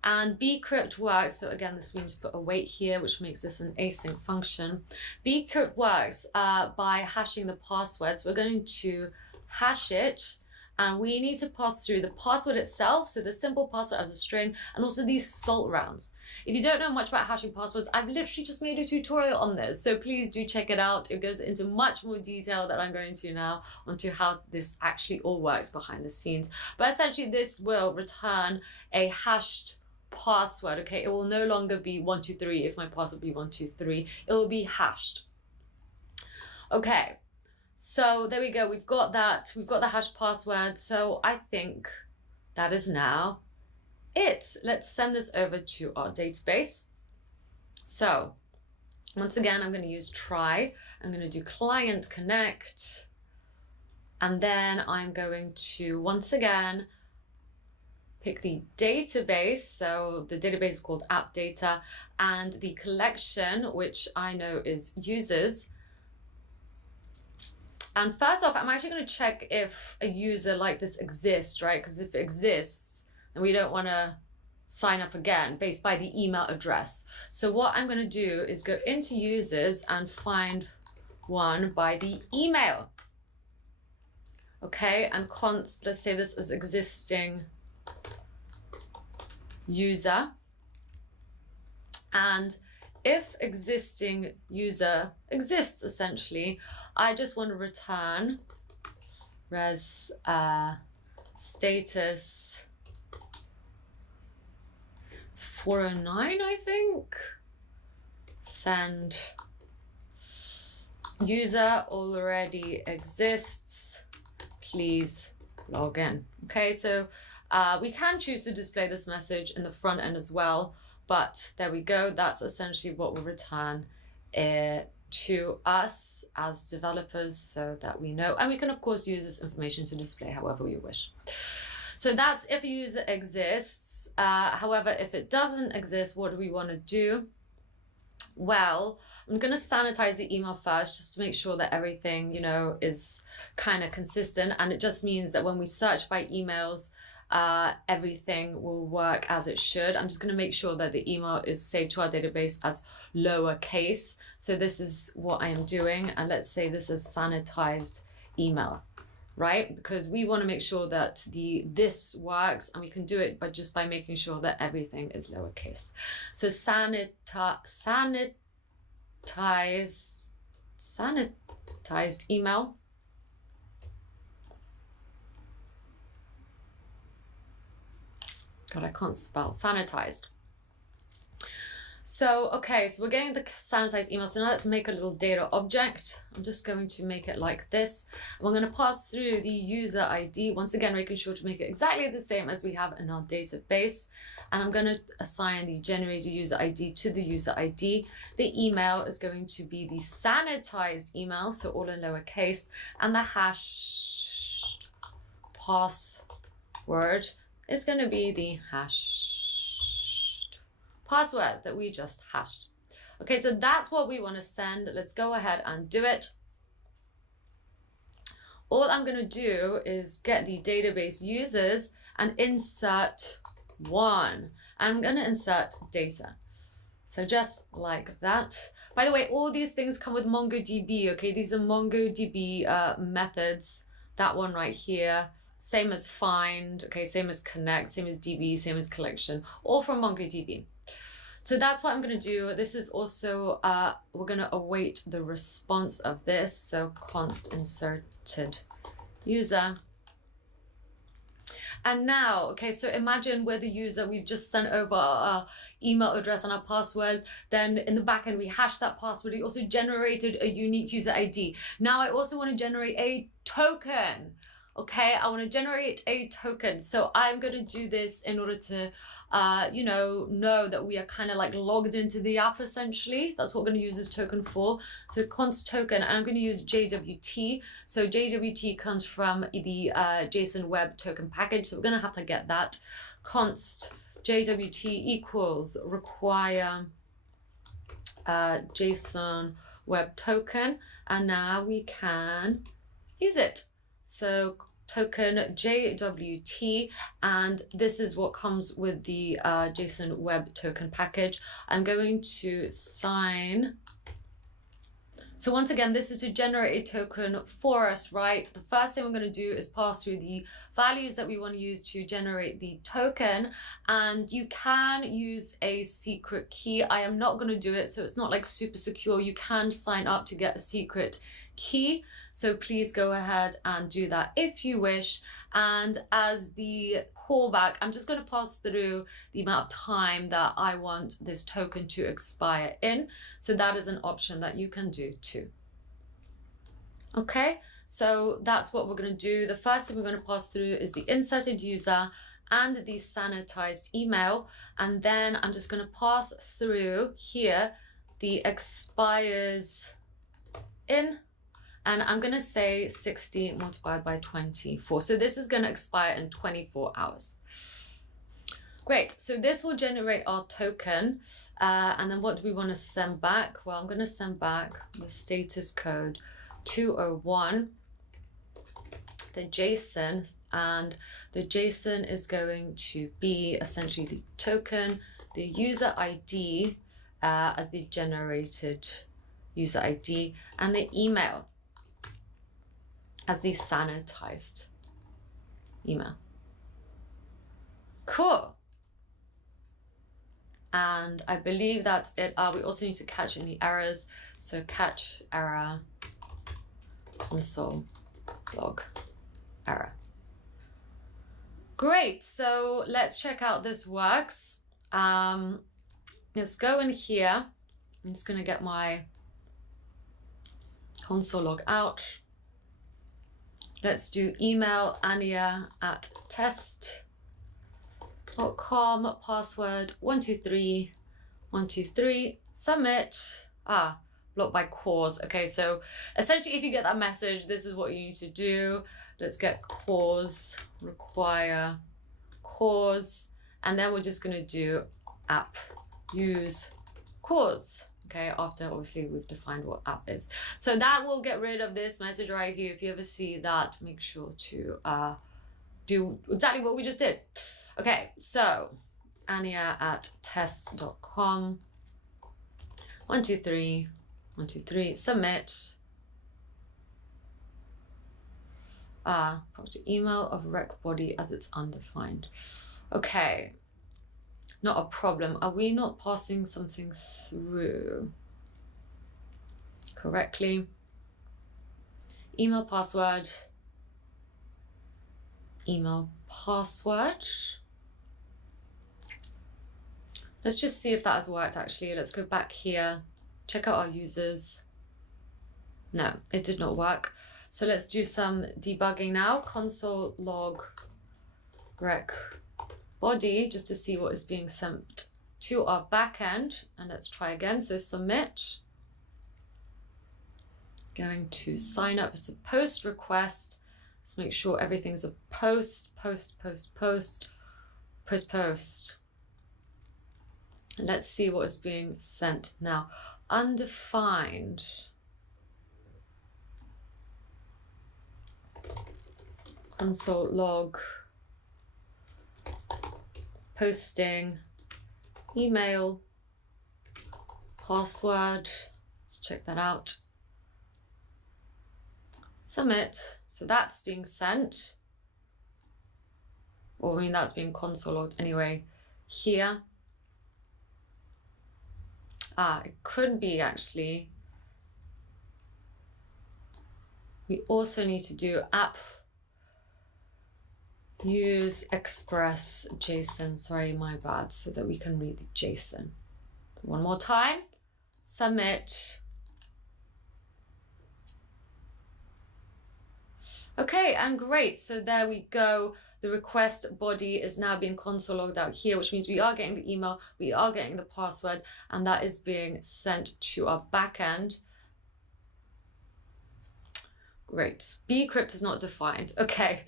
And bcrypt works, so again, this means to put a wait here, which makes this an async function. Bcrypt works by hashing the password. So we're going to hash it. And we need to pass through the password itself, so the simple password as a string, and also these salt rounds. If you don't know much about hashing passwords, I've literally just made a tutorial on this, so please do check it out. It goes into much more detail than I'm going to now onto how this actually all works behind the scenes. But essentially, this will return a hashed password, okay? It will no longer be 123 if my password be 123. It will be hashed. Okay. So there we go, we've got that, we've got the hash password. So I think that is now it. Let's send this over to our database. So once again, I'm going to use try. I'm going to do client connect. And then I'm going to, once again, pick the database. So the database is called app data, and the collection, which I know is users. And first off, I'm actually going to check if a user like this exists, right? Because if it exists, then we don't want to sign up again based by the email address. So what I'm going to do is go into users and find one by the email. Okay, and const, let's say this is existing user. And if existing user exists, essentially, I just want to return res status. It's 409, I think. Send user already exists. Please log in. Okay, so we can choose to display this message in the front end as well. But there we go, that's essentially what will return to us as developers so that we know. And we can, of course, use this information to display however we wish. So that's if a user exists. However, if it doesn't exist, what do we want to do? Well, I'm going to sanitize the email first just to make sure that everything, you know, is kind of consistent. And it just means that when we search by emails, everything will work as it should. I'm just going to make sure that the email is saved to our database as lowercase. So this is what I am doing. And let's say this is sanitized email, right? Because we want to make sure that this works, and we can do it just by making sure that everything is lowercase. So sanitized sanitized email. God, I can't spell sanitized. So, okay, so we're getting the sanitized email. So now let's make a little data object. I'm just going to make it like this. We're going to pass through the user ID, once again, making sure to make it exactly the same as we have in our database. And I'm going to assign the generated user ID to the user ID. The email is going to be the sanitized email, so all in lowercase, and the hashed password is going to be the hashed password that we just hashed. Okay, so that's what we want to send. Let's go ahead and do it. All I'm going to do is get the database users and insert one. I'm going to insert data. So just like that. By the way, all these things come with MongoDB, okay? These are MongoDB methods. That one right here. Same as find, okay? Same as connect, same as DB, same as collection. All from MongoDB. So that's what I'm going to do. This is also, we're going to await the response of this. So const inserted user. And now, okay, so imagine we're the user, we've just sent over our email address and our password. Then in the backend, we hashed that password. We also generated a unique user ID. Now I also want to generate a token. Okay, I want to generate a token. So I'm going to do this in order to, know that we are kind of like logged into the app essentially. That's what we're going to use this token for. So const token, and I'm going to use JWT. So JWT comes from the JSON web token package. So we're going to have to get that. Const JWT equals require JSON web token. And now we can use it. So token JWT, and this is what comes with the JSON web token package. I'm going to sign. So once again, this is to generate a token for us, right? The first thing we're going to do is pass through the values that we want to use to generate the token. And you can use a secret key. I am not going to do it, so it's not like super secure. You can sign up to get a secret key. So please go ahead and do that if you wish. And as the callback, I'm just going to pass through the amount of time that I want this token to expire in. So that is an option that you can do too. Okay, so that's what we're going to do. The first thing we're going to pass through is the inserted user and the sanitized email. And then I'm just going to pass through here the expires in. And I'm going to say 60 multiplied by 24. So this is going to expire in 24 hours. Great. So this will generate our token. And then what do we want to send back? Well, I'm going to send back the status code 201, the JSON. And the JSON is going to be essentially the token, the user ID as the generated user ID, and the email as the sanitized email. Cool. And I believe that's it. We also need to catch any errors. So catch error, console log error. Great, so let's check out this works. Let's go in here. I'm just gonna get my console log out. Let's do email ania@test.com, password 123, submit. Blocked by cause. Okay, so essentially if you get that message, this is what you need to do. Let's get cause, require cause, and then we're just gonna do app use cause. Okay, after obviously we've defined what app is. So that will get rid of this message right here. If you ever see that, make sure to do exactly what we just did. Okay, so ania@test.com, 123, submit. Project email of rec body as it's undefined. Okay. Not a problem. Are we not passing something through? correctly. Email password. Email password. Let's just see if that has worked actually. Let's go back here, check out our users. No, it did not work. So let's do some debugging now. Console log rec body, just to see what is being sent to our backend. And let's try again. So submit. Going to sign up. It's a post request. Let's make sure everything's a post. And let's see what is being sent now. Undefined. Console log. Posting. Email. Password. Let's check that out. Submit. So that's being sent. Or I mean, that's being console logged anyway. Here. It could be actually. We also need to do app use express JSON. Sorry, my bad. So that we can read the JSON. One more time. Submit. Okay, and great. So there we go. The request body is now being console logged out here, which means we are getting the email, we are getting the password, and that is being sent to our backend. Great. Bcrypt is not defined. Okay.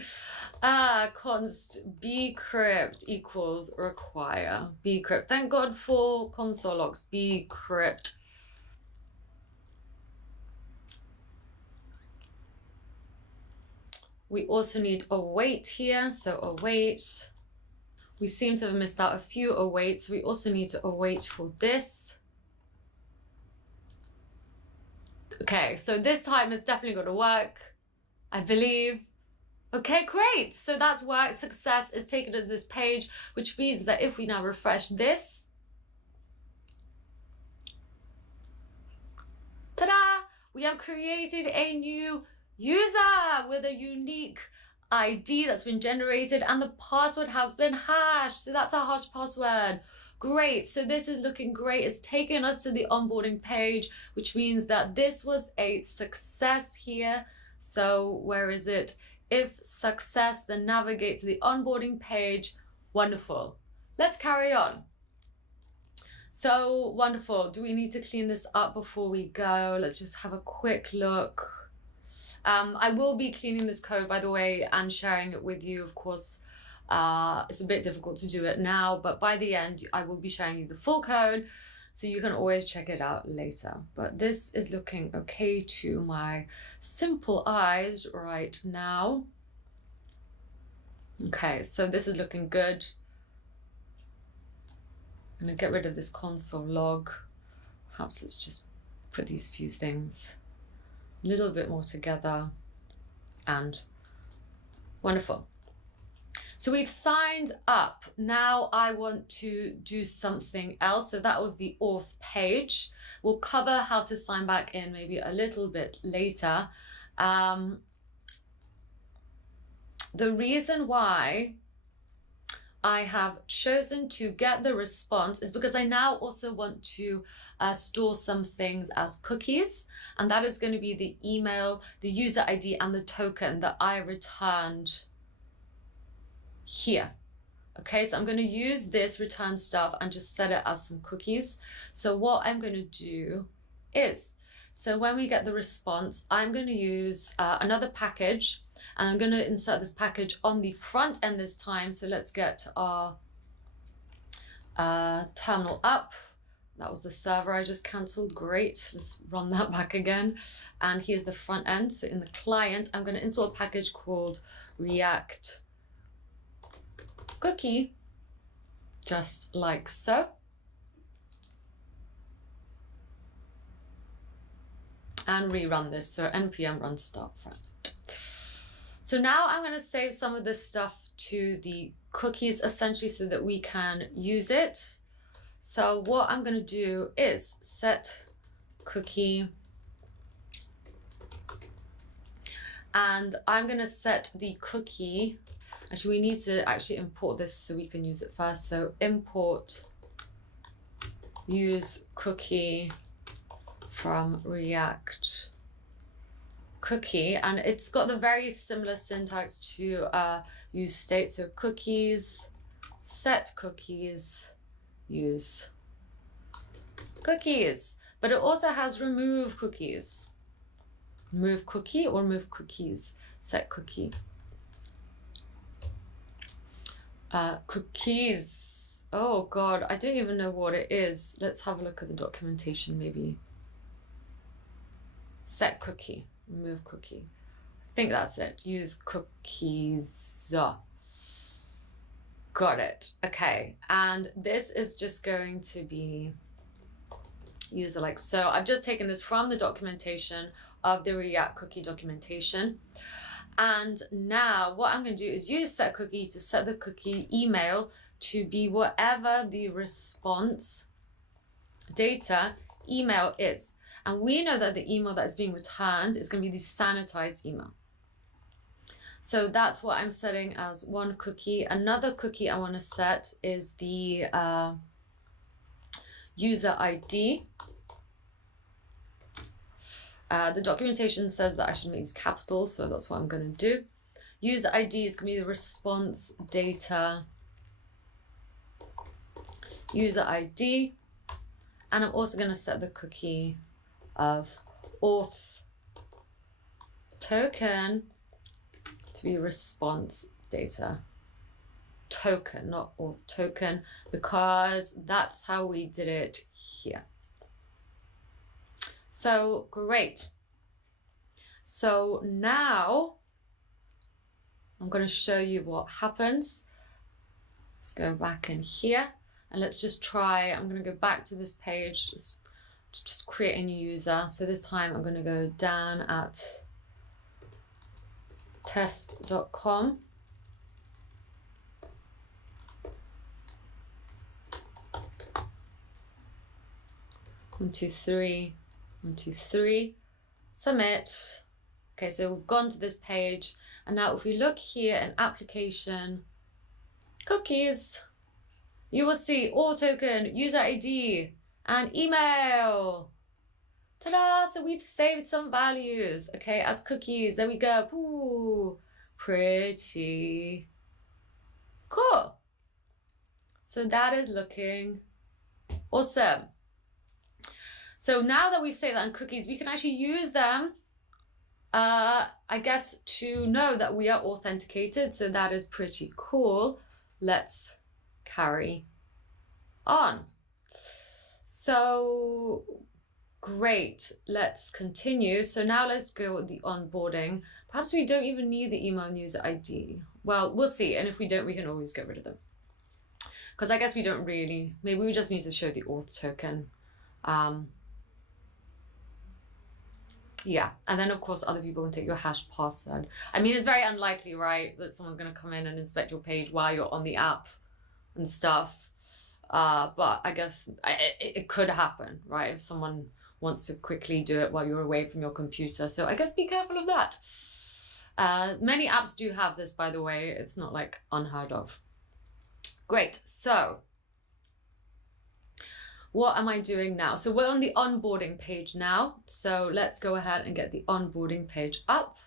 Const bcrypt equals require bcrypt. Thank God for console logs. Bcrypt. We also need await here, so await. We seem to have missed out a few awaits. We also need to await for this. Okay, so this time it's definitely going to work, I believe. Okay, great. So that's worked. Success is taken as this page, which means that if we now refresh this, ta-da! We have created a new user with a unique ID that's been generated and the password has been hashed. So that's our hash password. Great. So this is looking great. It's taken us to the onboarding page, which means that this was a success here. So where is it? If success, then navigate to the onboarding page. Wonderful. Let's carry on. So wonderful. Do we need to clean this up before we go? Let's just have a quick look. I will be cleaning this code, by the way, and sharing it with you. Of course, it's a bit difficult to do it now, but by the end, I will be sharing you the full code, so you can always check it out later. But this is looking okay to my simple eyes right now. Okay, so this is looking good. I'm gonna get rid of this console log. Perhaps let's just put these few things a little bit more together, and wonderful. So we've signed up. Now I want to do something else. So that was the auth page. We'll cover how to sign back in maybe a little bit later. The reason why I have chosen to get the response is because I now also want to store some things as cookies, and that is going to be the email, the user ID, and the token that I returned here. Okay, so I'm going to use this return stuff and just set it as some cookies. So what I'm going to do is, so when we get the response, I'm going to use another package, and I'm going to insert this package on the front end this time. So let's get our terminal up. That was the server I just cancelled. Great. Let's run that back again. And here's the front end. So in the client, I'm going to install a package called React Cookie, just like so. And rerun this. So npm run start front. So now I'm going to save some of this stuff to the cookies essentially so that we can use it. So what I'm going to do is set cookie And I'm gonna set the cookie. Actually, we need to actually import this so we can use it first. So import use cookie from React cookie, and it's got the very similar syntax to use state. So cookies, set cookies, use cookies, but it also has remove cookies. Remove cookie or remove cookies, set cookie. Cookies. Oh God, I don't even know what it is. Let's have a look at the documentation maybe. Set cookie, remove cookie. I think that's it. Use cookies. Got it. Okay, and this is just going to be user like so. I've just taken this from the documentation of the React cookie documentation. And now what I'm going to do is use set cookie to set the cookie email to be whatever the response data email is. And we know that the email that is being returned is going to be the sanitized email. So that's what I'm setting as one cookie. Another cookie I want to set is the user ID. The documentation says that I should make these capital, so that's what I'm going to do. User ID is going to be the response data user ID. And I'm also going to set the cookie of auth token to be response data token, not auth token, because that's how we did it here. So great. So now I'm going to show you what happens. Let's go back in here and let's just try. I'm going to go back to this page, just create a new user. So this time I'm going to go down at test.com. One, two, three. 1, 2, 3, submit. Okay, so we've gone to this page, and now if we look here in application, cookies, you will see all token, user ID, and email. Ta-da! So we've saved some values, okay, as cookies. There we go. Ooh, pretty cool. So that is looking awesome. So now that we've saved that in cookies, we can actually use them, I guess, to know that we are authenticated. So that is pretty cool. Let's carry on. So great, let's continue. So now let's go with the onboarding. Perhaps we don't even need the email and user ID. Well, we'll see. And if we don't, we can always get rid of them. Because I guess we don't really, maybe we just need to show the auth token. Yeah, and then of course other people can take your hash password. I mean, it's very unlikely, right, that someone's going to come in and inspect your page while you're on the app and stuff. But I guess it could happen, right, if someone wants to quickly do it while you're away from your computer. So I guess be careful of that. Many apps do have this, by the way. It's not like unheard of. Great, so what am I doing now? So we're on the onboarding page now. So let's go ahead and get the onboarding page up.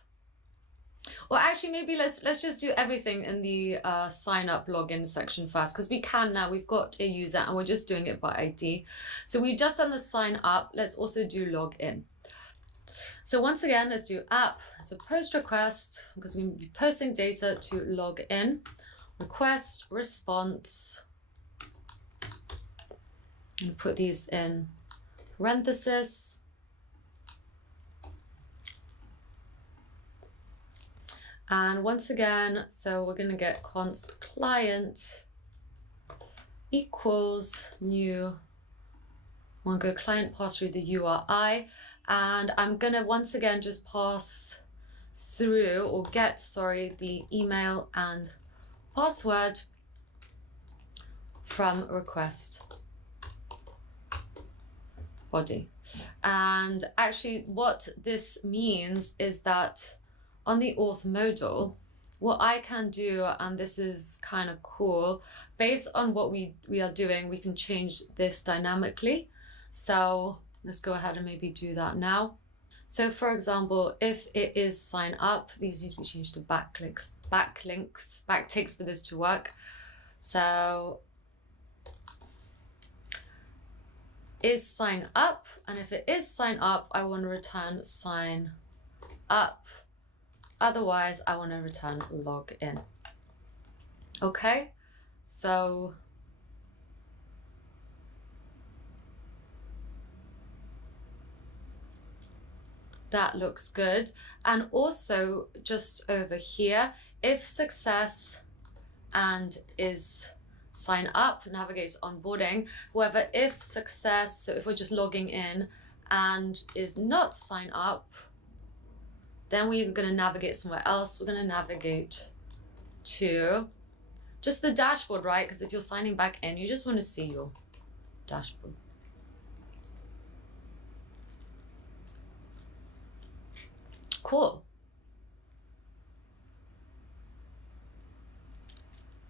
Or actually, maybe let's just do everything in the sign up login section first, because we can now. We've got a user and we're just doing it by ID. So we've just done the sign up. Let's also do login. So once again, let's do app. It's a post request because we'll be posting data to log in. Request, response. And put these in parentheses. And once again, so we're going to get const client equals new. We'll go client pass through the URI. And I'm going to once again just pass through or get, sorry, the email and password from request body. And actually what this means is that on the auth modal, what I can do, and this is kind of cool, based on what we are doing, we can change this dynamically. So let's go ahead and maybe do that now. So for example, if it is sign up, these need to be changed to backticks for this to work. So is sign up, and if it is sign up, I want to return sign up. Otherwise, I want to return log in. Okay, so that looks good. And also just over here, if success and is sign up, navigates onboarding. However, if success, so if we're just logging in and is not sign up, then we're going to navigate somewhere else. We're going to navigate to just the dashboard, right? Because if you're signing back in, you just want to see your dashboard. Cool.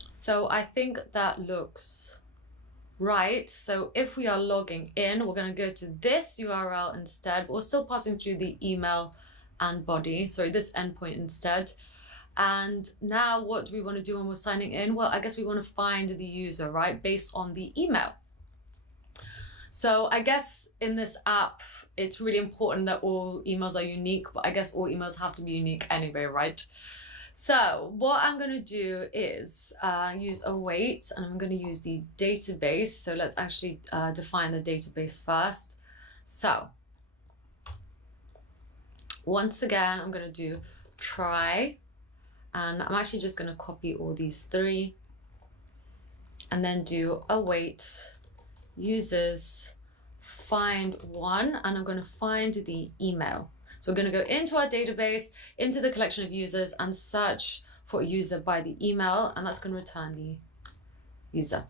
So I think that looks right. So if we are logging in, we're going to go to this URL instead. We're still passing through the email and body, sorry, this endpoint instead. And now what do we want to do when we're signing in? Well, I guess we want to find the user, right, based on the email. So I guess in this app, it's really important that all emails are unique, but I guess all emails have to be unique anyway, right? So what I'm going to do is use await, and I'm going to use the database. So let's actually define the database first. So once again, I'm going to do try, and I'm actually just going to copy all these three and then do await users find one, and I'm going to find the email. So we're going to go into our database, into the collection of users, and search for a user by the email, and that's going to return the user.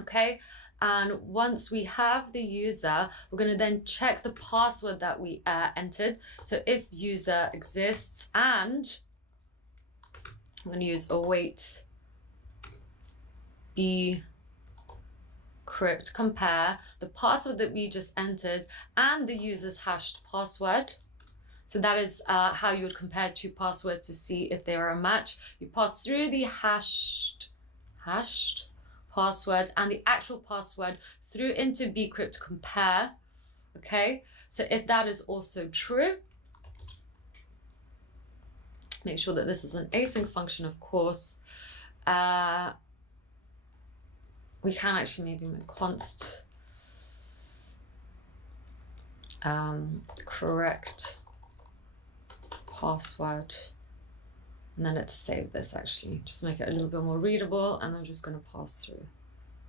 Okay, and once we have the user, we're going to then check the password that we entered. So if user exists, and I'm going to use await b crypt compare the password that we just entered and the user's hashed password. So that is how you would compare two passwords to see if they are a match. You pass through the hashed password and the actual password through into bcrypt compare. Okay, so if that is also true, make sure that this is an async function, of course. We can actually maybe make const correct password, and then let's save this actually, just make it a little bit more readable, and I'm just going to pass through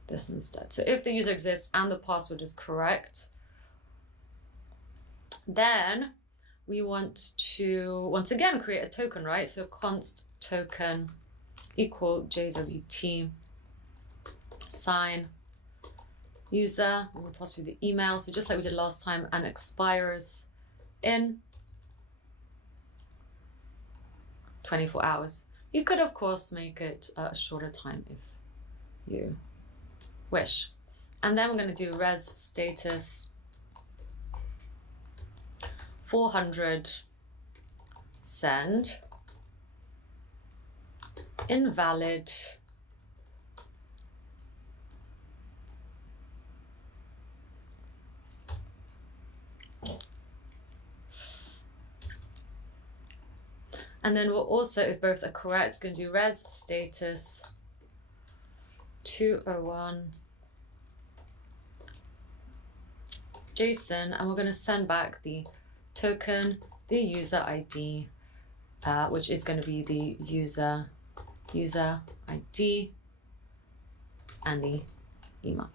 this instead. So if the user exists and the password is correct, then we want to once again create a token, right? So const token equal JWT sign user, and we'll pass through the email, so just like we did last time, and expires in 24 hours. You could of course make it a shorter time if you wish. And then we're going to do res status 400 send invalid and then we'll also, if both are correct, going to do res status 201 JSON, and we're going to send back the token, the user ID, which is going to be the user ID, and the email.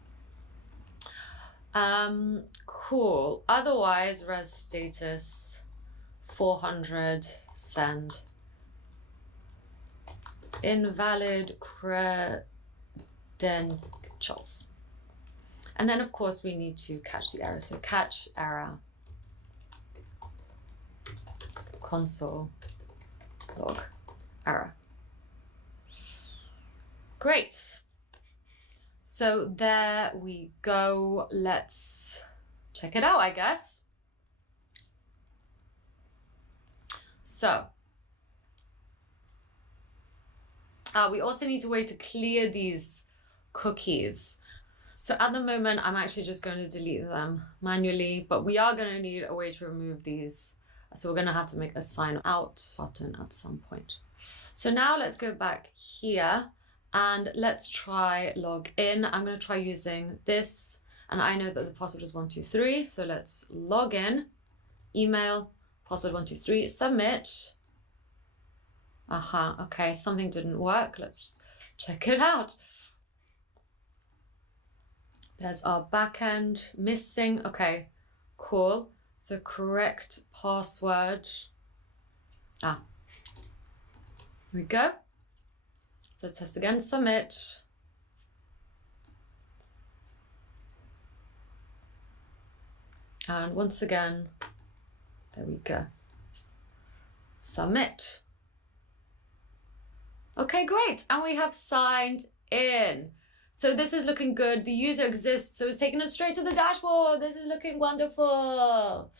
Cool. Otherwise, res status 400 send invalid credentials. And then of course we need to catch the error. So catch error console log error. Great. So there we go. Let's check it out, I guess. So we also need a way to clear these cookies. So at the moment, I'm actually just going to delete them manually, but we are going to need a way to remove these. So we're going to have to make a sign out button at some point. So now let's go back here and let's try log in. I'm going to try using this, and I know that the password is 123. So let's log in, email, password 123, submit. Okay, something didn't work. Let's check it out. There's our backend missing. Okay, cool. So correct password. Here we go. So test again, submit. And once again, there we go. Submit. Okay, great. And we have signed in. So this is looking good. The user exists. So it's taking us straight to the dashboard. This is looking wonderful.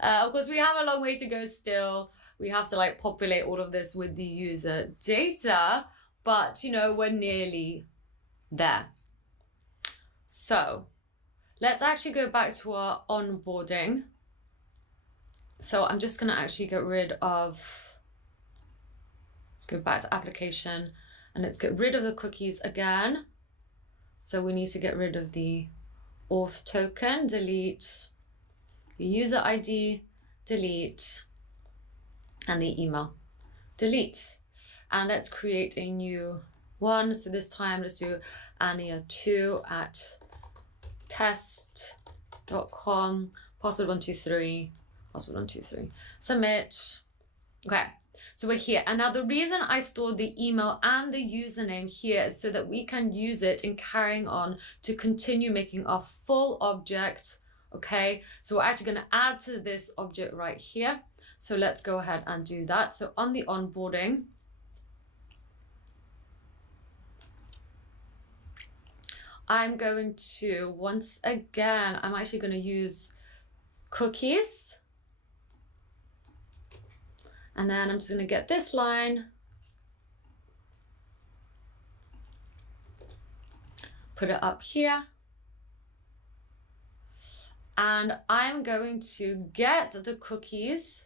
Of course, we have a long way to go still. We have to like populate all of this with the user data, but you know, we're nearly there. So let's actually go back to our onboarding. So I'm just gonna actually get rid of, let's go back to application and let's get rid of the cookies again. So we need to get rid of the auth token, delete the user ID, delete, and the email, delete. And let's create a new one. So this time let's do ania2@test.com, password 123, password 123, submit. Okay. So we're here. And now the reason I stored the email and the username here is so that we can use it in carrying on to continue making our full object. Okay. So we're actually going to add to this object right here. So let's go ahead and do that. So on the onboarding, I'm going to, once again, I'm actually going to use cookies. And then I'm just going to get this line, put it up here. And I'm going to get the cookies,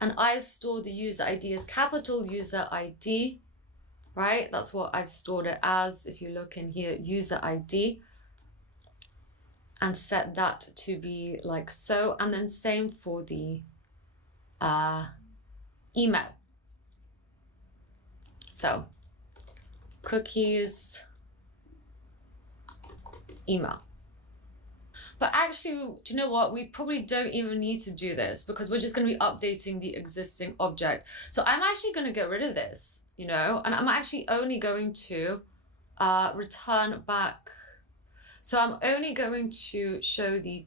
and I store the user ID as capital user ID, right? That's what I've stored it as. If you look in here, user ID, and set that to be like so. And then same for the email. So cookies, email. But actually, do you know what? We probably don't even need to do this because we're just going to be updating the existing object. So I'm actually going to get rid of this, you know, and I'm actually only going to return back. So I'm only going to show the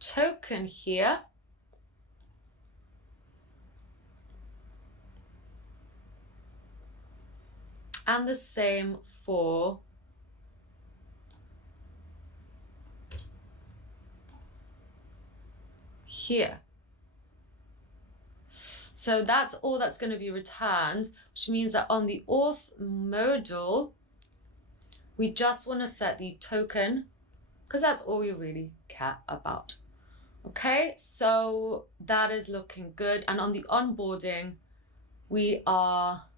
token here. And the same for here. So that's all that's going to be returned, which means that on the auth modal, we just want to set the token because that's all you really care about. Okay, so that is looking good. And on the onboarding, we are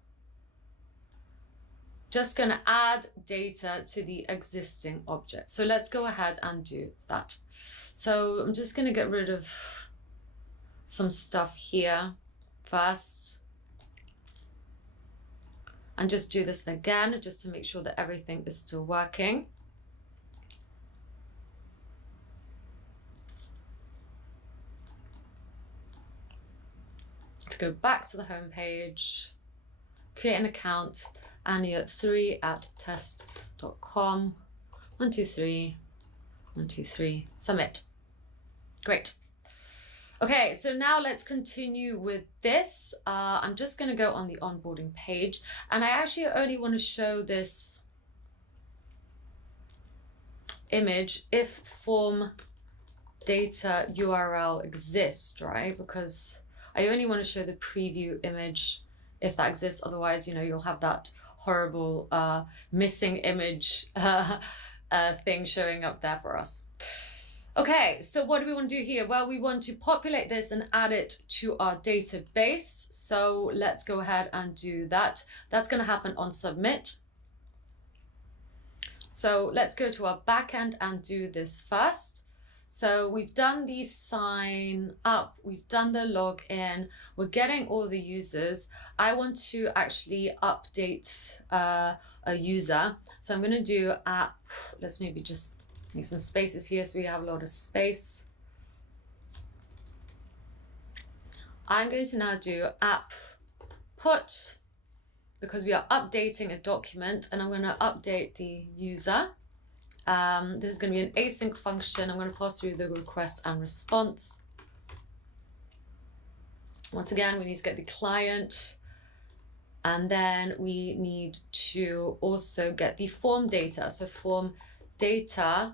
just going to add data to the existing object. So let's go ahead and do that. So I'm just going to get rid of some stuff here first. And just do this again, just to make sure that everything is still working. Let's go back to the home page, create an account, ania3@test.com, 123, 123, submit. Great. Okay, so now let's continue with this. I'm just going to go on the onboarding page, and I actually only want to show this image if form data URL exists, right? Because I only want to show the preview image if that exists. Otherwise, you know, you'll have that horrible missing image thing showing up there for us. Okay, so what do we want to do here? Well, we want to populate this and add it to our database. So let's go ahead and do that. That's going to happen on submit. So let's go to our backend and do this first. So we've done the sign up, we've done the login, we're getting all the users. I want to actually update a user. So I'm going to do app, let's maybe just make some spaces here so we have a lot of space. I'm going to now do app put, because we are updating a document, and I'm going to update the user. This is going to be an async function. I'm going to pass through the request and response. Once again, we need to get the client, and then we need to also get the form data. So form data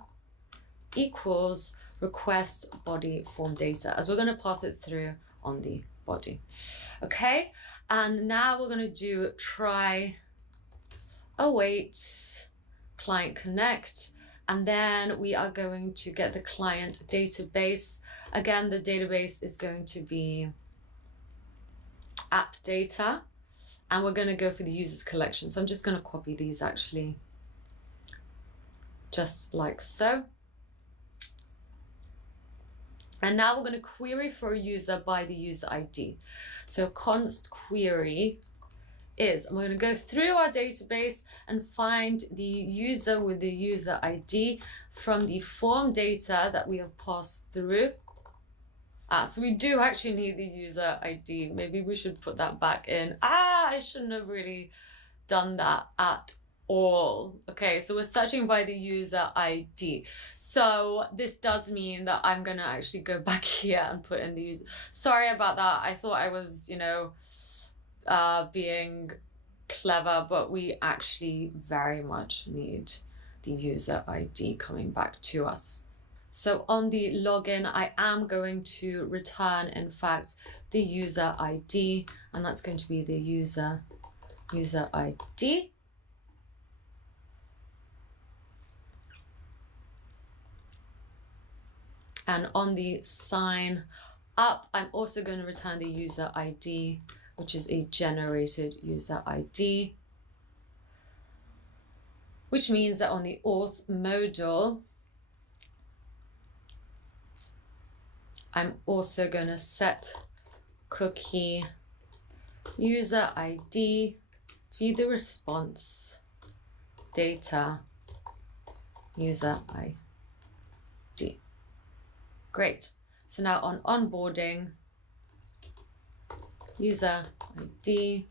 equals request body form data, as we're going to pass it through on the body. Okay, and now we're going to do try await client connect, and then we are going to get the client database. Again, the database is going to be app data, and we're going to go for the users collection. So I'm just going to copy these actually, just like so. And now we're going to query for a user by the user ID. So const query is, and we're going to go through our database and find the user with the user ID from the form data that we have passed through. So we do actually need the user ID. Maybe we should put that back in. I shouldn't have really done that at all. Okay, so we're searching by the user ID. So this does mean that I'm gonna actually go back here and put in the user. Sorry about that. I thought I was, you know, being clever, but we actually very much need the user ID coming back to us. So on the login, I am going to return, in fact, the user ID, and that's going to be the user ID. And on the sign up, I'm also going to return the user ID, which is a generated user ID, which means that on the auth module, I'm also going to set cookie user ID to be the response data user ID. Great. So now on onboarding, user ID,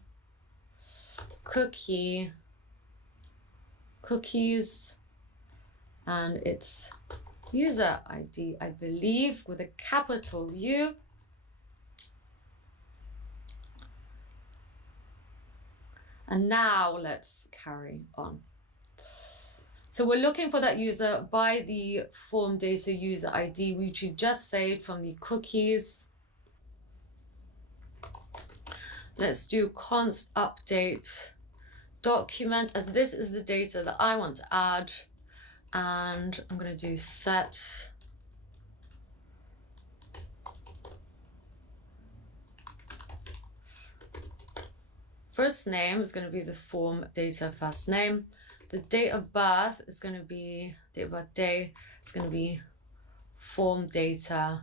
cookies, and it's user ID, I believe, with a capital U. And now let's carry on. So we're looking for that user by the form data user ID, which we just saved from the cookies. Let's do const update document, as this is the data that I want to add. And I'm going to do set first name is going to be the form data first name. The date of birth is going to be date of birth day. It's going to be form data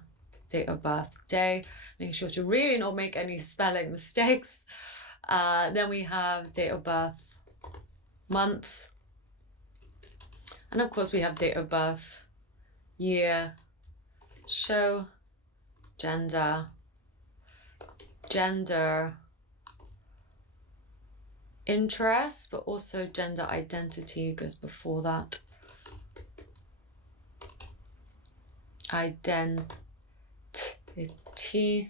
date of birth day. Making sure to really not make any spelling mistakes. Then we have date of birth month. And of course we have date of birth, year, show, gender, interest, but also gender identity goes before that. the T,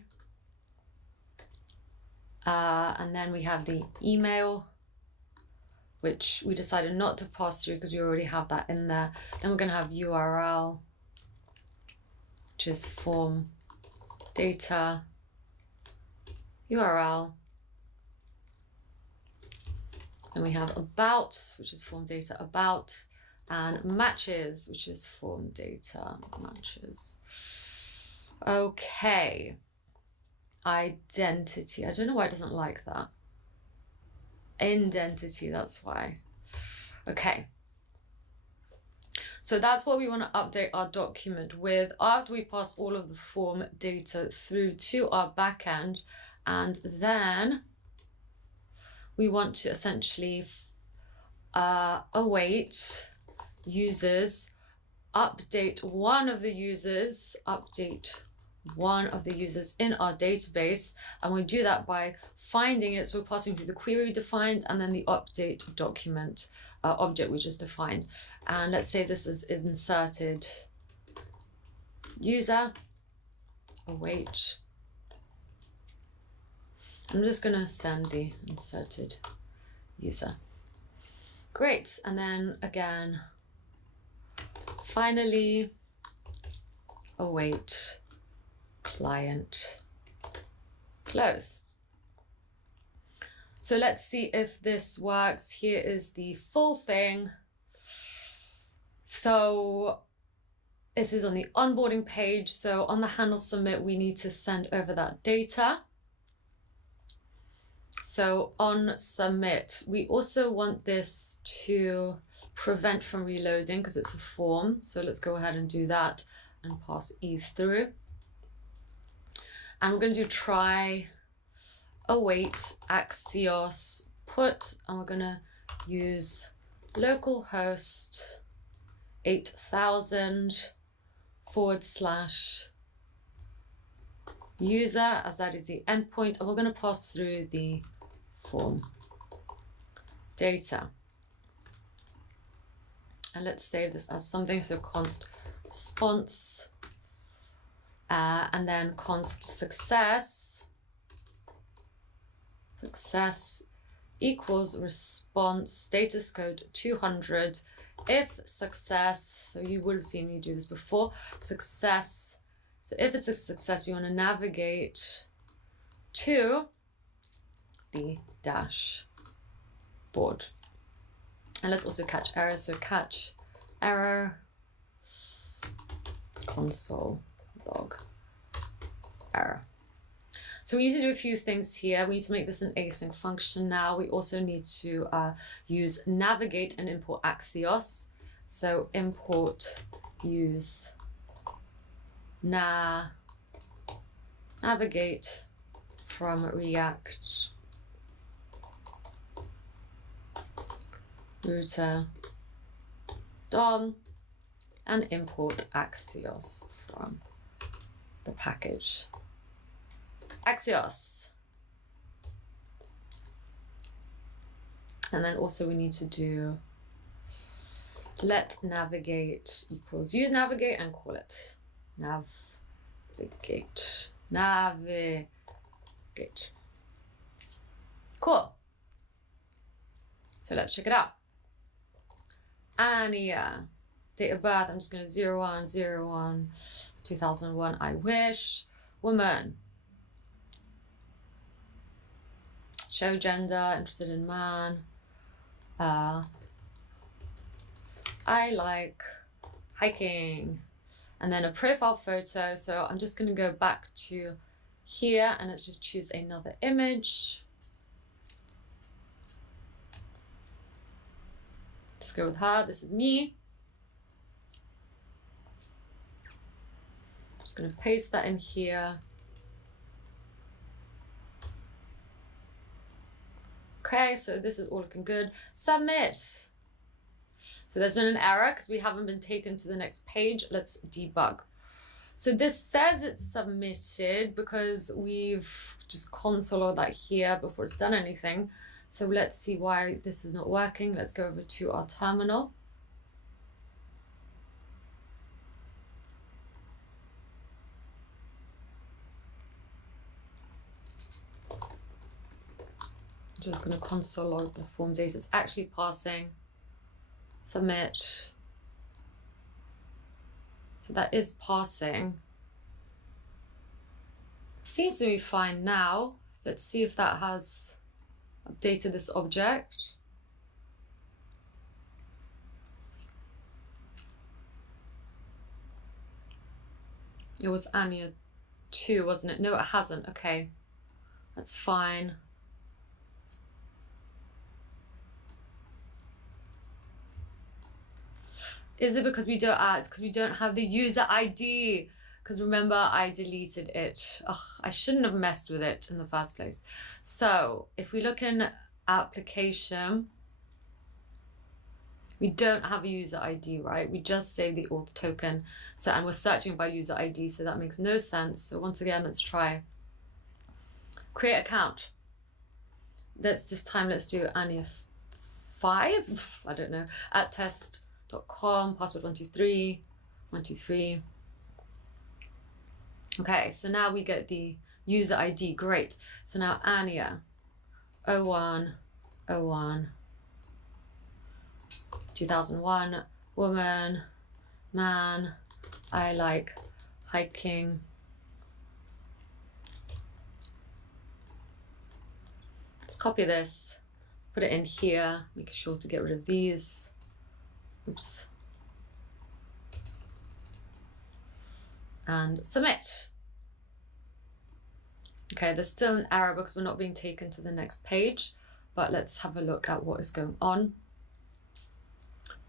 and then we have the email, which we decided not to pass through because we already have that in there. Then we're going to have URL, which is form data, URL. Then we have about, which is form data about, and matches, which is form data matches. Okay. Identity. I don't know why it doesn't like that. Identity, that's why. Okay. So that's what we want to update our document with after we pass all of the form data through to our backend. And then we want to essentially await users, update one of the users in our database, and we do that by finding it. So we're passing through the query defined and then the update document object we just defined. And let's say this is inserted user, await. I'm just going to send the inserted user. Great. And then again, finally, await client close. So let's see if this works. Here is the full thing. So this is on the onboarding page. So on the handle submit, we need to send over that data. So on submit, we also want this to prevent from reloading because it's a form. So let's go ahead and do that and pass E through. And we're going to do try await Axios put, and we're going to use localhost 8000 / user, as that is the endpoint, and we're going to pass through the form data. And let's save this as something, so const response, and then const success equals response status code 200 if success. So you would have seen me do this before. Success. So if it's a success, we want to navigate to the dashboard. And let's also catch errors. So catch error, console log error. So we need to do a few things here. We need to make this an async function now. We also need to use navigate and import Axios. So import use navigate from React router DOM and import Axios from the package Axios. And then also we need to do let navigate equals use navigate and call it navigate. Cool. So let's check it out. Ania, date of birth, I'm just going to 01/01/2001. I wish. Woman. Show gender, interested in man. I like hiking. And then a profile photo. So I'm just going to go back to here and let's just choose another image. Let's go with her. This is me. I'm just going to paste that in here. Okay, so this is all looking good. Submit. So there's been an error because we haven't been taken to the next page. Let's debug. So this says it's submitted because we've just console all that here before it's done anything. So let's see why this is not working. Let's go over to our terminal. just going to console log the form data. It's actually passing. Submit. So that is passing. Seems to be fine now. Let's see if that has updated this object. It was Anya 2, wasn't it? No, it hasn't. Okay, that's fine. Is it because we don't add? It's because we don't have the user ID. Because remember, I deleted it. Ugh, I shouldn't have messed with it in the first place. So if we look in application, we don't have a user ID, right? We just saved the auth token. So, and we're searching by user ID, so that makes no sense. So once again, let's try create account. This time, let's do Anya 5. I don't know, at test.com, password 123, 123. Okay, so now we get the user ID. Great. So now Anya 01 01 2001, woman, man, I like hiking. Let's copy this, put it in here, make sure to get rid of these. Oops. And submit. Okay, there's still an error because we're not being taken to the next page, but let's have a look at what is going on.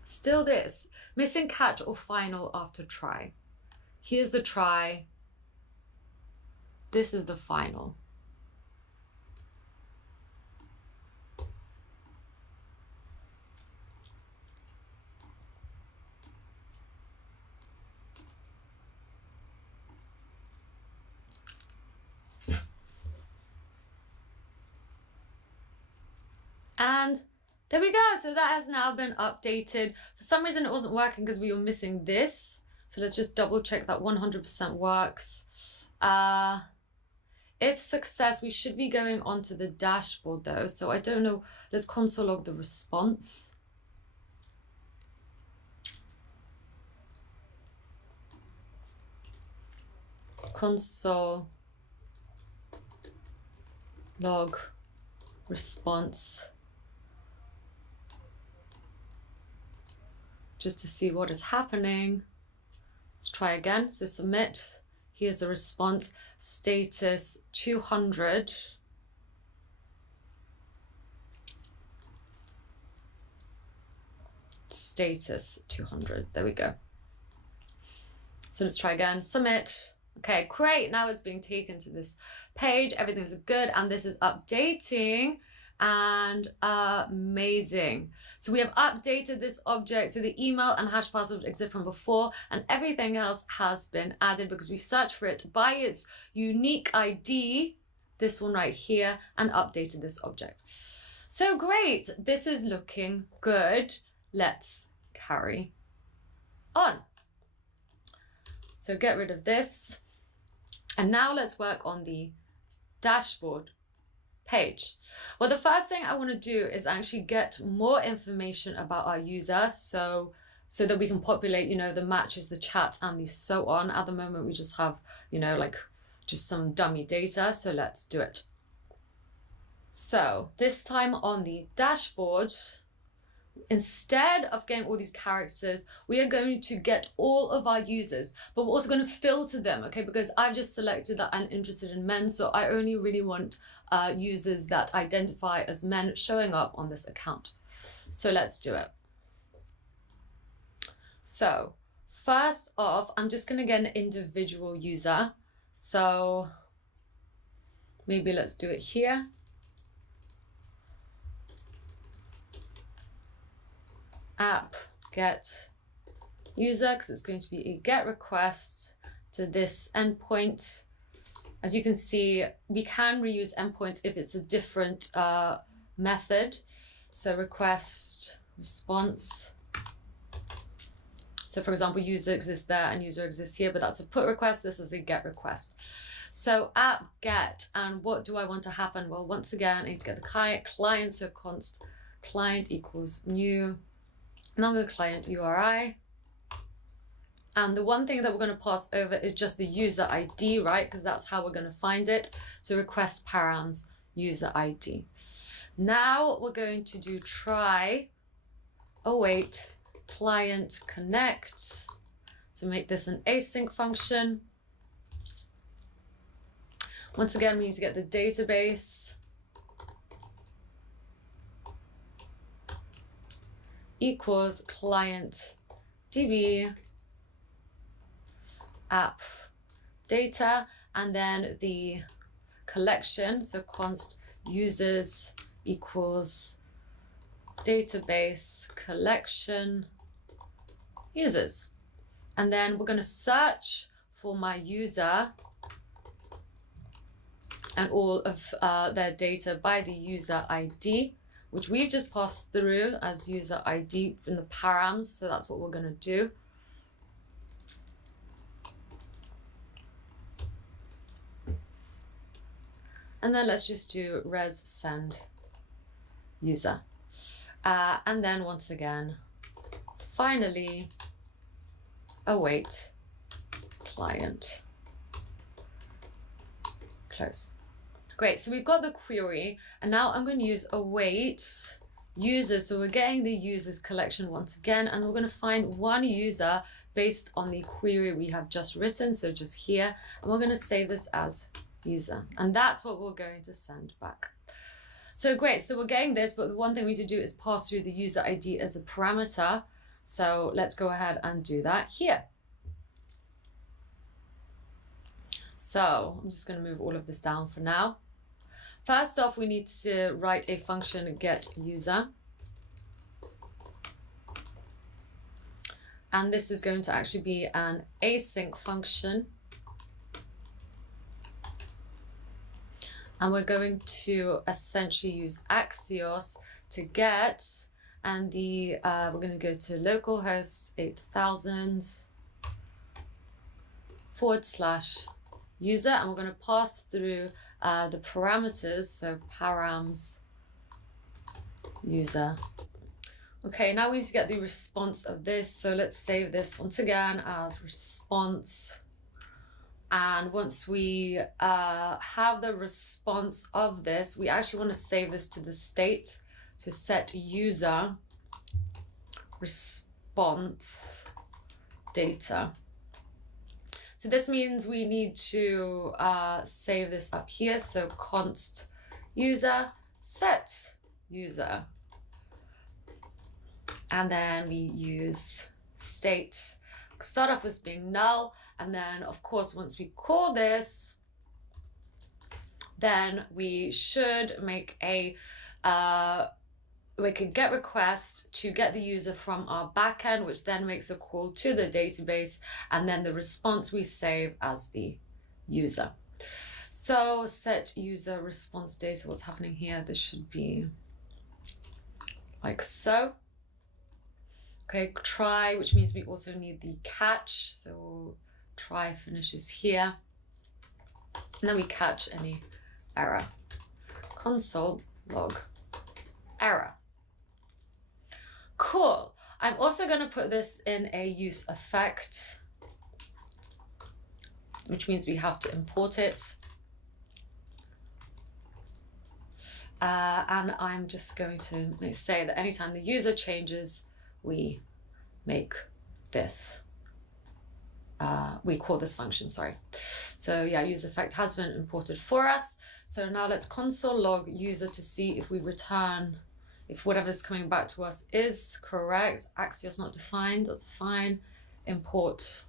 Still this, missing catch or final after try. Here's the try. This is the final. And there we go. So that has now been updated. For some reason it wasn't working because we were missing this. So let's just double check that 100% works. If success, we should be going onto the dashboard though. So I don't know, let's console log the response. Console log response. Just to see what is happening. Let's try again. So submit. Here's the response. Status 200. Status 200. There we go. So let's try again. Submit. Okay, great. Now it's being taken to this page. Everything's good. And this is updating. And amazing. So we have updated this object. So the email and hash password exist from before, and everything else has been added because we searched for it by its unique ID, this one right here, and updated this object. So great. This is looking good. Let's carry on. So get rid of this. And now let's work on the dashboard page. Well, the first thing I want to do is actually get more information about our user so that we can populate, you know, the matches, the chats, and the so on. At the moment, we just have, you know, like just some dummy data. So let's do it. So this time on the dashboard, instead of getting all these characters, we are going to get all of our users, but we're also going to filter them, okay? Because I've just selected that I'm interested in men, so I only really want users that identify as men showing up on this account. So let's do it. So first off, I'm just going to get an individual user. So maybe let's do it here. App get user, because it's going to be a get request to this endpoint. As you can see, we can reuse endpoints if it's a different method. So request response. So for example, user exists there and user exists here, but that's a put request. This is a get request. So app get, and what do I want to happen? Well, once again, I need to get the client, so const client equals new Mongo client URI. And the one thing that we're going to pass over is just the user ID, right? Because that's how we're going to find it. So request params user ID. Now we're going to do try await client connect. So make this an async function. Once again, we need to get the database equals client DB app data, and then the collection, so const users equals database collection users. And then we're going to search for my user and all of their data by the user ID, which we've just passed through as user ID from the params. So that's what we're going to do. And then let's just do res send user. And then once again, finally, await client close. Great, so we've got the query, and now I'm going to use await users. So we're getting the users collection once again, and we're going to find one user based on the query we have just written, so just here, and we're going to save this as user, and that's what we're going to send back. So great, so we're getting this, but the one thing we need to do is pass through the user ID as a parameter. So let's go ahead and do that here. So I'm just going to move all of this down for now. First off, we need to write a function get user. And this is going to actually be an async function. And we're going to essentially use Axios to get, and the we're going to go to localhost 8000 / user, and we're going to pass through the parameters, so params user. Okay, now we need to get the response of this, so let's save this once again as response. And once we have the response of this, we actually want to save this to the state. So set user response data. So this means we need to save this up here. So const user set user. And then we use state. Start off as being null. And then, of course, once we call this, then we should make a, we can get request to get the user from our backend, which then makes a call to the database, and then the response we save as the user. So set user response data, what's happening here? This should be like so. Okay, try, which means we also need the catch. So try finishes here, and then we catch any error. Console log error. Cool. I'm also going to put this in a use effect, which means we have to import it. And I'm just going to say that anytime the user changes, we make this. We call this function, sorry. So yeah, use effect has been imported for us. So now let's console log user to see if we return, if whatever's coming back to us is correct. Axios not defined, that's fine. Import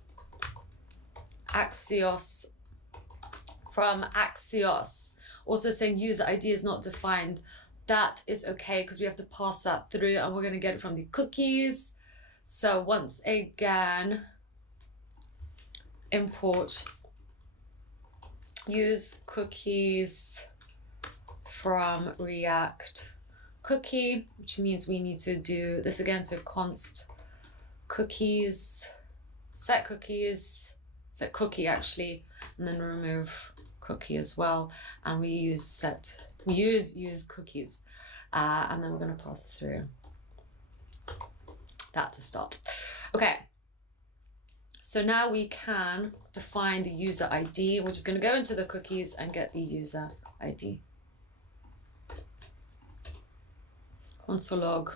Axios from Axios. Also saying user ID is not defined. That is okay because we have to pass that through, and we're going to get it from the cookies. So once again, import use cookies from React cookie, which means we need to do this again. So const cookies, set cookie actually, and then remove cookie as well, and we use cookies, and then we're going to pass through that to start. Okay, so now we can define the user ID. We're just going to go into the cookies and get the user ID. Console log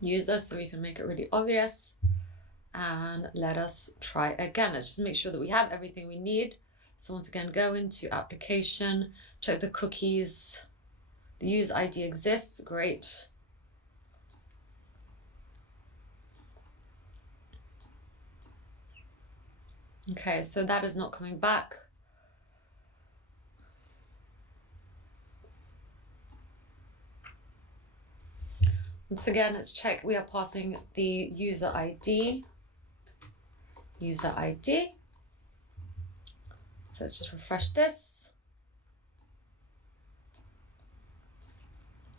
user, so we can make it really obvious. And let us try again. Let's just make sure that we have everything we need. So once again, go into application, check the cookies. The user ID exists, great. Okay, so that is not coming back. Once again, let's check. We are passing the user ID. User ID. So let's just refresh this.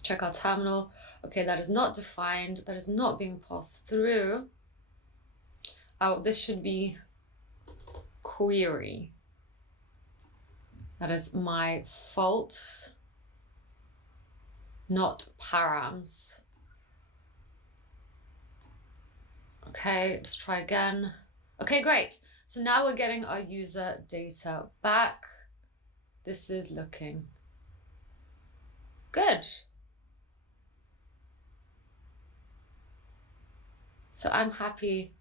Check our terminal. Okay, that is not defined. That is not being passed through. Oh, this should be query. That is my fault. Not params. Okay, let's try again. Okay, great. So now we're getting our user data back. This is looking good. So I'm happy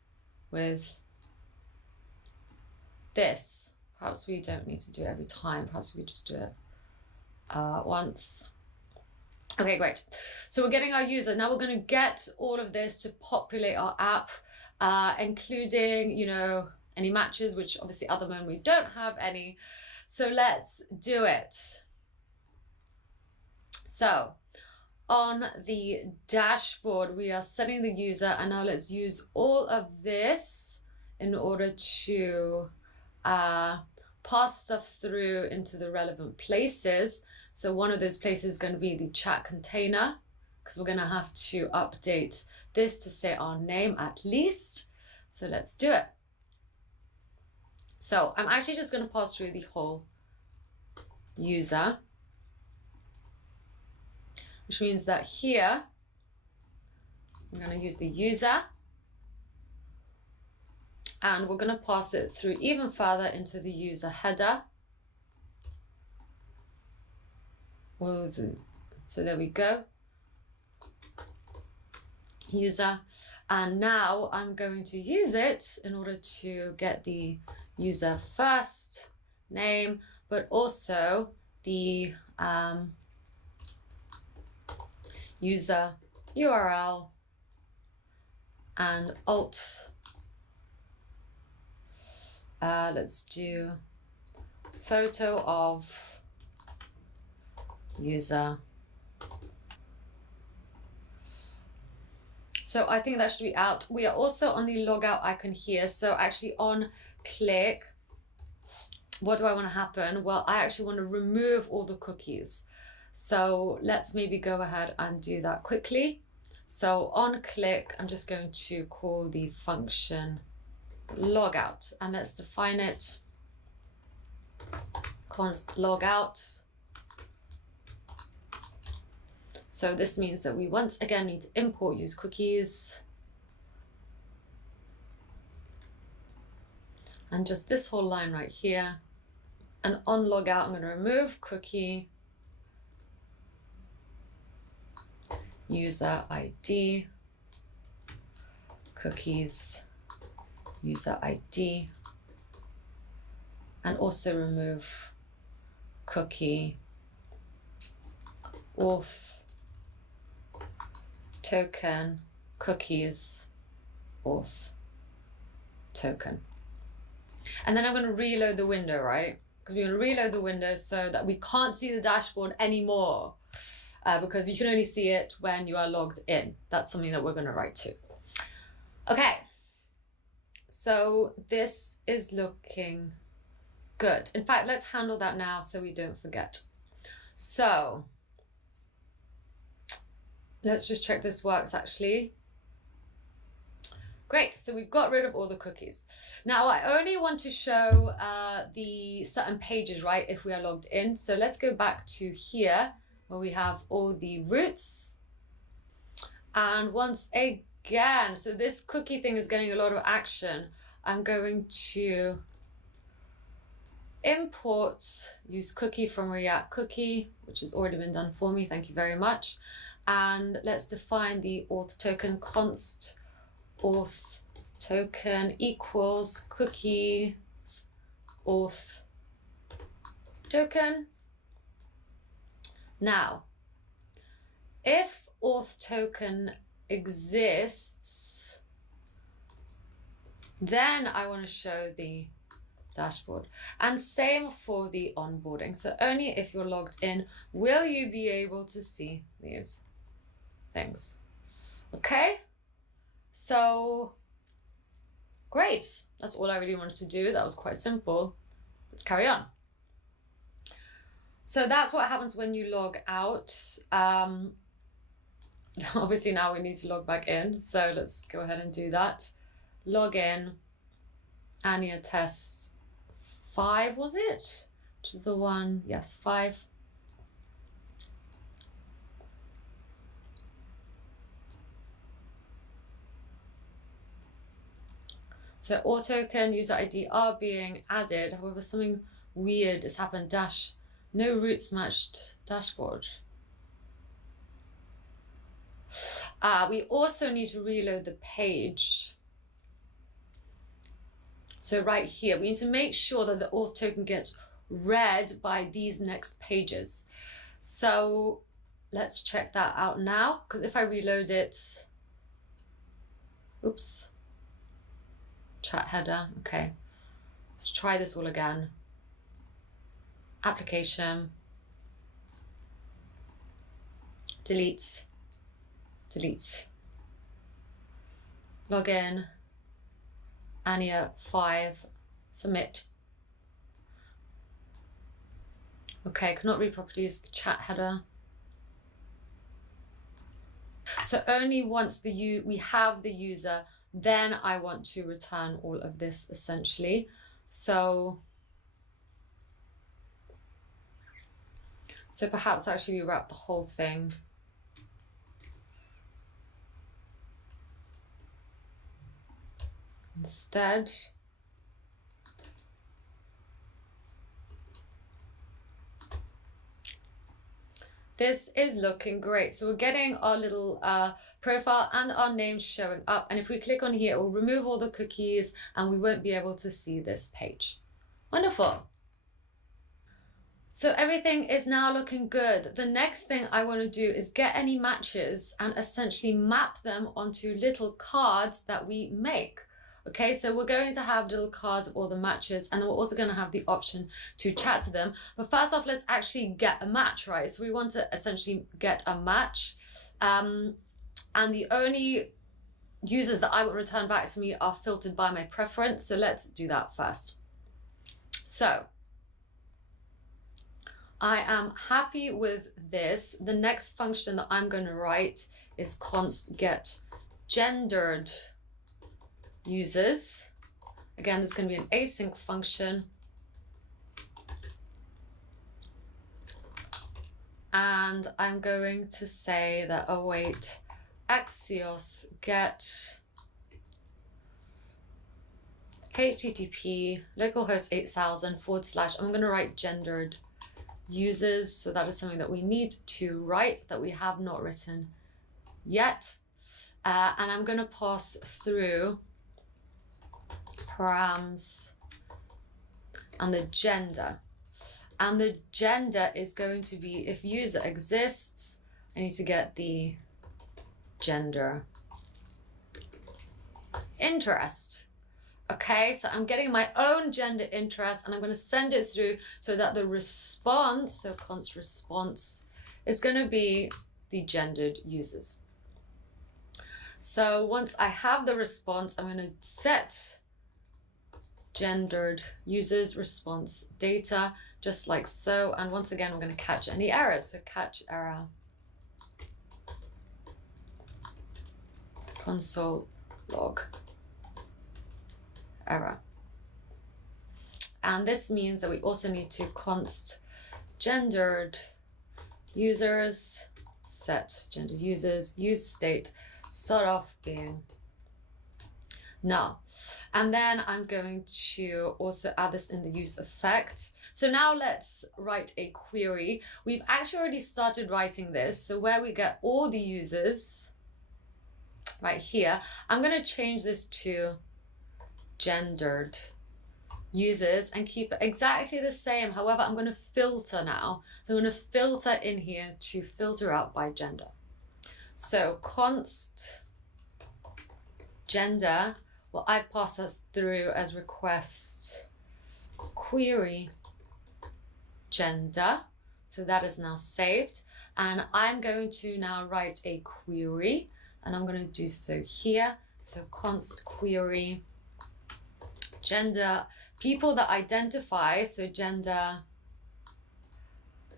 with this. Perhaps we don't need to do it every time. Perhaps we just do it once. Okay, great. So we're getting our user. Now we're going to get all of this to populate our app, including, you know, any matches, which obviously at the moment we don't have any. So let's do it. So on the dashboard, we are setting the user, and now let's use all of this in order to pass stuff through into the relevant places. So one of those places is going to be the chat container, because we're going to have to update this to say our name at least. So let's do it. So I'm actually just going to pass through the whole user, which means that here I'm going to use the user, and we're going to pass it through even further into the user header. So there we go, user. And now I'm going to use it in order to get the user first name, but also the user URL and alt. Let's do photo of user. So I think that should be out. We are also on the logout icon here. So actually on click, what do I want to happen? Well, I actually want to remove all the cookies. So let's maybe go ahead and do that quickly. So on click, I'm just going to call the function logout, and let's define it. Const logout. So this means that we once again need to import use cookies. And just this whole line right here. And on logout, I'm going to remove cookie, user ID, cookies, user ID, and also remove cookie, auth, token, cookies, auth, token. And then I'm going to reload the window, right? Because we're going to reload the window so that we can't see the dashboard anymore, because you can only see it when you are logged in. That's something that we're going to write to. Okay, so this is looking good. In fact, let's handle that now so we don't forget. So let's just check this works actually. Great, so we've got rid of all the cookies. Now I only want to show the certain pages, right, if we are logged in. So let's go back to here where we have all the roots. And once again, so this cookie thing is getting a lot of action. I'm going to import, use cookie from React Cookie, which has already been done for me. Thank you very much. And let's define the auth token const auth token equals cookie auth token. Now, if auth token exists, then I want to show the dashboard. And same for the onboarding. So only if you're logged in will you be able to see these things. Okay, so great. That's all I really wanted to do. That was quite simple. Let's carry on. So that's what happens when you log out. Obviously now we need to log back in. So let's go ahead and do that. Log in, Anya test 5, was it? Which is the one, yes, 5. So auth token, user ID are being added. However, something weird has happened. No roots matched dashboard. We also need to reload the page. So right here, we need to make sure that the auth token gets read by these next pages. So let's check that out now, because if I reload it, oops, chat header, okay. Let's try this all again. Application, delete, delete, login, Anya 5, submit. Okay, cannot read properties, chat header. So only once we have the user, then I want to return all of this essentially. So perhaps actually we wrap the whole thing. Instead, this is looking great. So we're getting our little profile and our name showing up. And if we click on here, it will remove all the cookies and we won't be able to see this page. Wonderful. So everything is now looking good. The next thing I want to do is get any matches and essentially map them onto little cards that we make. Okay, so we're going to have little cards of all the matches, and then we're also going to have the option to chat to them. But first off, let's actually get a match, right? So we want to essentially get a match. And the only users that I will return back to me are filtered by my preference. So let's do that first. So I am happy with this. The next function that I'm going to write is const get gendered users. Again, there's going to be an async function. And I'm going to say that await Axios get HTTP localhost 8000 / I'm going to write gendered users. So that is something that we need to write that we have not written yet. And I'm going to pass through params and the gender. And the gender is going to be, if user exists, I need to get the gender. Interest. Okay, so I'm getting my own gender interest and I'm going to send it through so that the response, so const response, is going to be the gendered users. So once I have the response, I'm going to set gendered users response data, just like so. And once again, we're going to catch any errors. So catch error, console log. error. And this means that we also need to const gendered users, set gendered users, use state, start off being null. And then I'm going to also add this in the use effect. So now let's write a query. We've actually already started writing this. So where we get all the users, right here, I'm going to change this to gendered users and keep it exactly the same. However, I'm going to filter now. So I'm going to filter in here to filter out by gender. So const gender, well, I've passed us through as request query gender. So that is now saved. And I'm going to now write a query, and I'm going to do so here. So const query gender, people that identify, so gender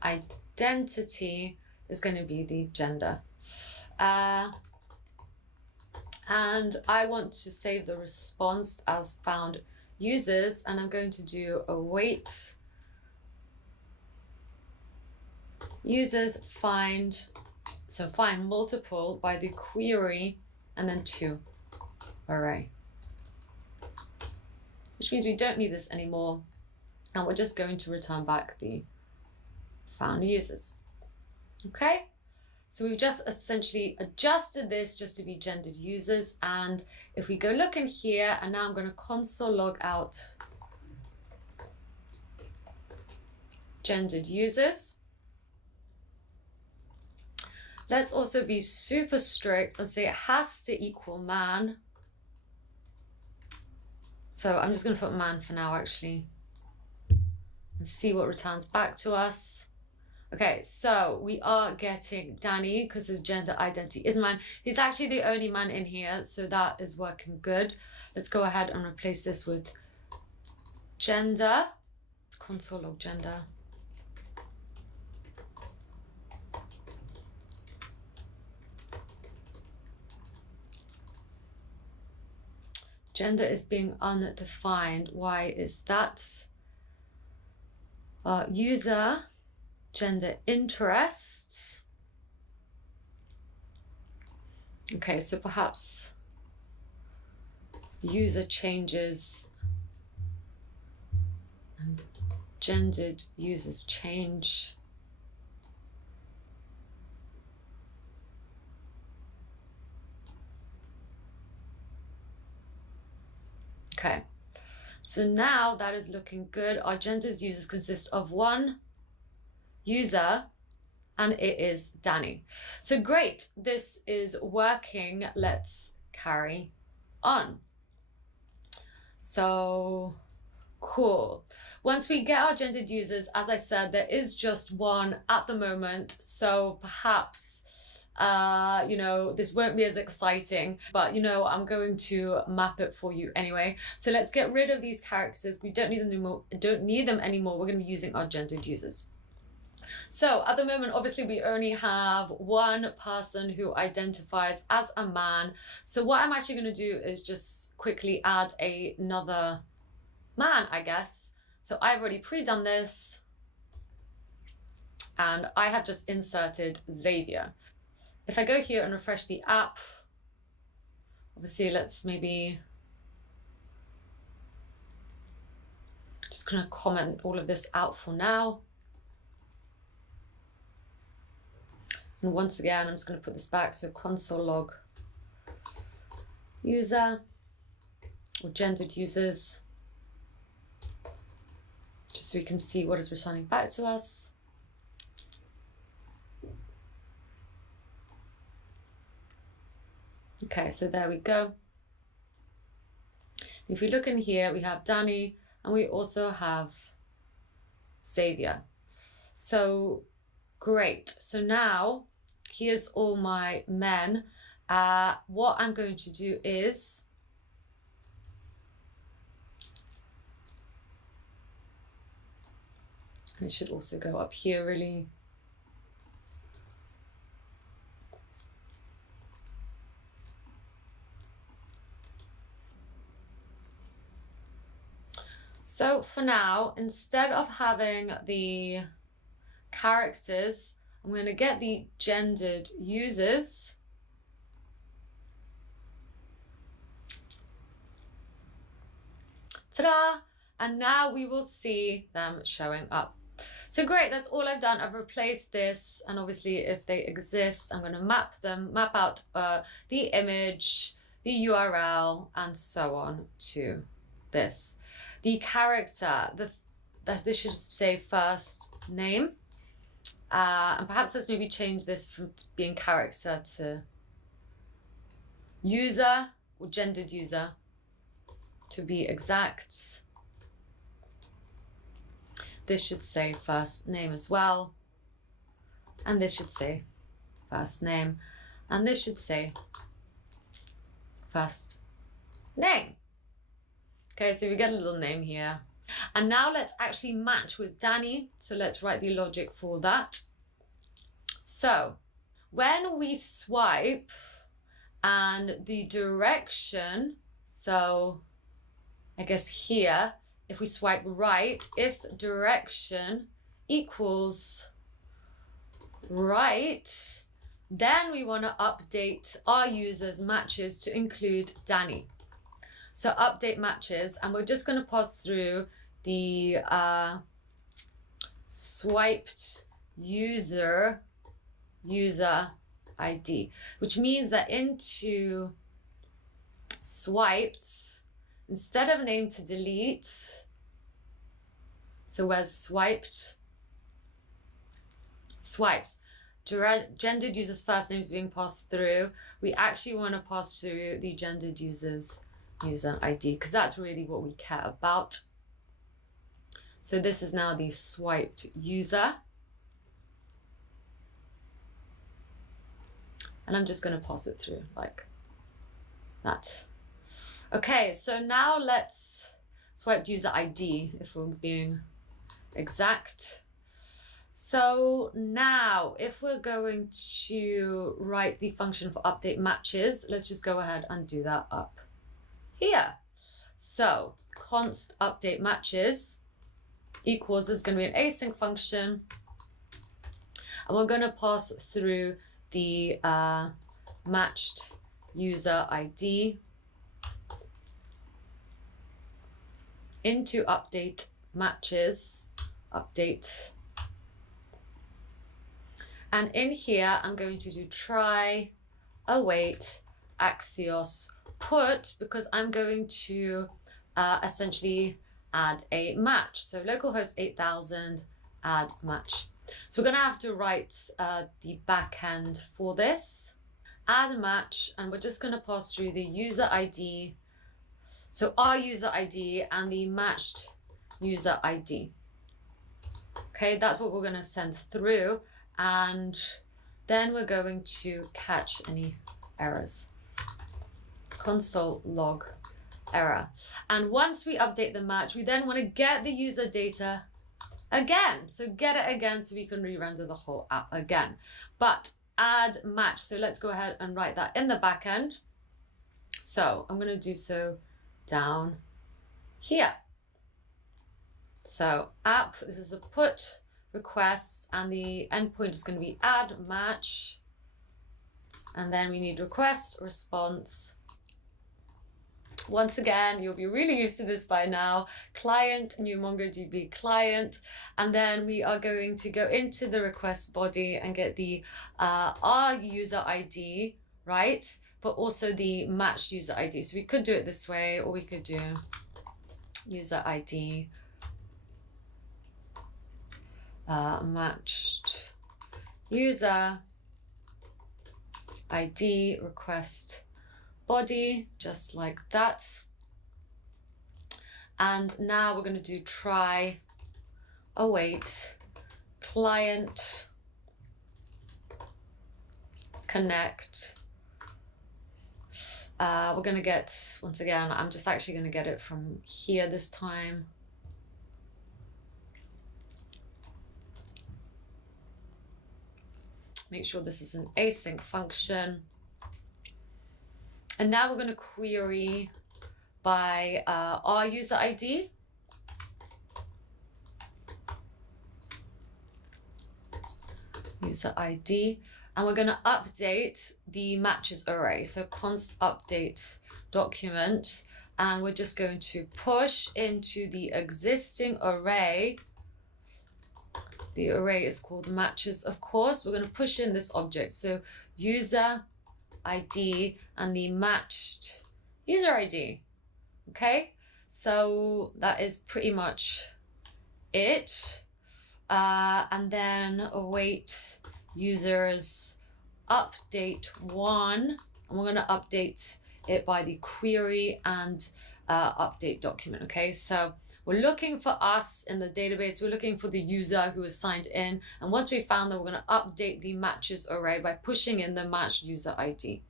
identity is going to be the gender. And I want to save the response as found users, and I'm going to do await users find, so find multiple by the query and then to array, which means we don't need this anymore, and we're just going to return back the found users. Okay, so we've just essentially adjusted this just to be gendered users. And if we go look in here, and now I'm going to console log out gendered users. Let's also be super strict and say it has to equal man. So I'm just going to put man for now, actually, and see what returns back to us. Okay, so we are getting Danny because his gender identity is man. He's actually the only man in here, so that is working good. Let's go ahead and replace this with gender. Console log gender. Gender is being undefined. Why is that? User, gender interest. Okay, so perhaps user changes and gendered users change. Okay, so now that is looking good. Our gendered users consist of one user, and it is Danny. So great, this is working. Let's carry on. So cool. Once we get our gendered users, as I said, there is just one at the moment. So perhaps you know, this won't be as exciting, but you know, I'm going to map it for you anyway. So let's get rid of these characters. We don't need them anymore. We're going to be using our gendered users. So at the moment, obviously, we only have one person who identifies as a man. So what I'm actually going to do is just quickly add another man, I guess. So I've already pre-done this, and I have just inserted Xavier. If I go here and refresh the app, obviously let's maybe just gonna comment all of this out for now. And once again, I'm just gonna put this back. So console log user or gendered users, just so we can see what is returning back to us. Okay, so there we go. If we look in here, we have Danny and we also have Xavier. So great. So now here's all my men. What I'm going to do is it should also go up here really. So for now, instead of having the characters, I'm going to get the gendered users. Ta-da! And now we will see them showing up. So great, that's all I've done. I've replaced this, and obviously if they exist, I'm going to map out the image, the URL, and so on to this. The character, this should say first name. And perhaps let's maybe change this from being character to user or gendered user to be exact. This should say first name as well. And this should say first name. And this should say first name. Okay, so we get a little name here. And now let's actually match with Danny. So let's write the logic for that. So when we swipe and the direction, so I guess here, if we swipe right, if direction equals right, then we want to update our users' matches to include Danny. So update matches, and we're just going to pass through the swiped user ID, which means that into swiped, instead of name to delete, so where's swiped? Swiped. Gendered users' first name is being passed through. We actually want to pass through the gendered users' user ID because that's really what we care about. So this is now the swiped user. And I'm just going to pass it through like that. Okay, so now let's swipe user ID if we're being exact. So now if we're going to write the function for update matches, let's just go ahead and do that up here. So const update matches equals, is going to be an async function, and we're going to pass through the matched user ID into update matches, update. And in here, I'm going to do try, await, Axios, put, because I'm going to essentially add a match. So localhost 8000, add match. So we're going to have to write the backend for this. Add a match, and we're just going to pass through the user ID. So our user ID and the matched user ID. Okay, that's what we're going to send through. And then we're going to catch any errors. Console log error. And once we update the match, we then want to get the user data again. So get it again so we can re-render the whole app again. But add match. So let's go ahead and write that in the backend. So I'm going to do so down here. So app, this is a put request, and the endpoint is going to be add match. And then we need request response. Once again, you'll be really used to this by now. Client, new MongoDB client. And then we are going to go into the request body and get the our user ID, right? But also the matched user ID. So we could do it this way, or we could do user ID matched user ID request body, just like that. And now we're going to do try, await, client, connect. We're going to get, once again, I'm just actually going to get it from here this time. Make sure this is an async function. And now we're going to query by our user ID. user ID, and we're going to update the matches array. So const update document, and we're just going to push into the existing array. The array is called matches, of course. We're going to push in this object. So user ID and the matched user ID. Okay, so that is pretty much it. And then await users update one, and we're going to update it by the query and update document. Okay, so we're looking for us in the database. We're looking for the user who is signed in, and once we found that, we're going to update the matches array by pushing in the matched user ID.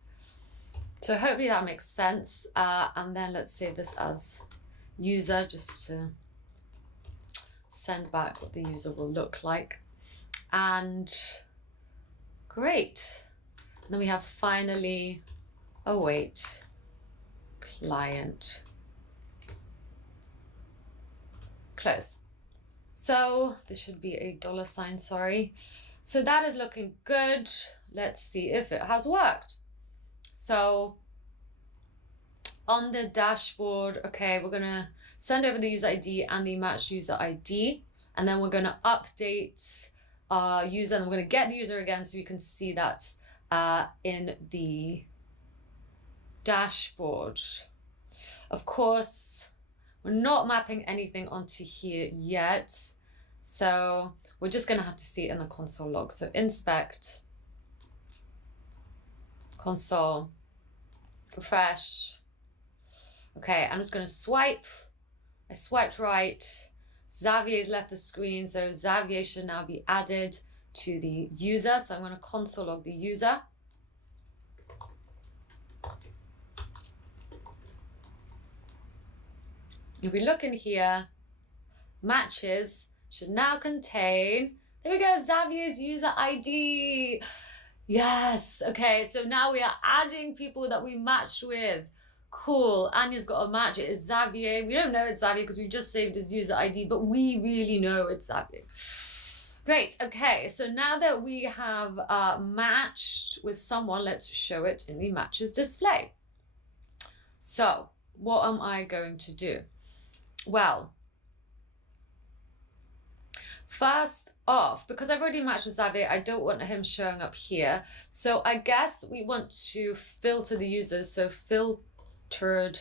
So hopefully that makes sense. And then let's save this as user, just to send back what the user will look like. And great. And then we have finally await client. Close. So this should be a $sign, sorry. So that is looking good. Let's see if it has worked. So on the dashboard, okay, we're gonna send over the user ID and the matched user ID, and then we're gonna update our user, and we're gonna get the user again so we can see that in the dashboard. Of course, we're not mapping anything onto here yet, so we're just gonna have to see it in the console log. So inspect, console, refresh. Okay, I'm just gonna swipe. I swiped right. Xavier's left the screen, so Xavier should now be added to the user. So I'm gonna console log the user. If we look in here, matches should now contain, there we go, Xavier's user ID. Yes, okay, so now we are adding people that we matched with. Cool, Anya's got a match, it is Xavier. We don't know it's Xavier because we just saved his user ID, but we really know it's Xavier. Great, okay, so now that we have matched with someone, let's show it in the matches display. So, what am I going to do? Well, first off, because I've already matched with Xavier, I don't want him showing up here. So I guess we want to filter the users. So filtered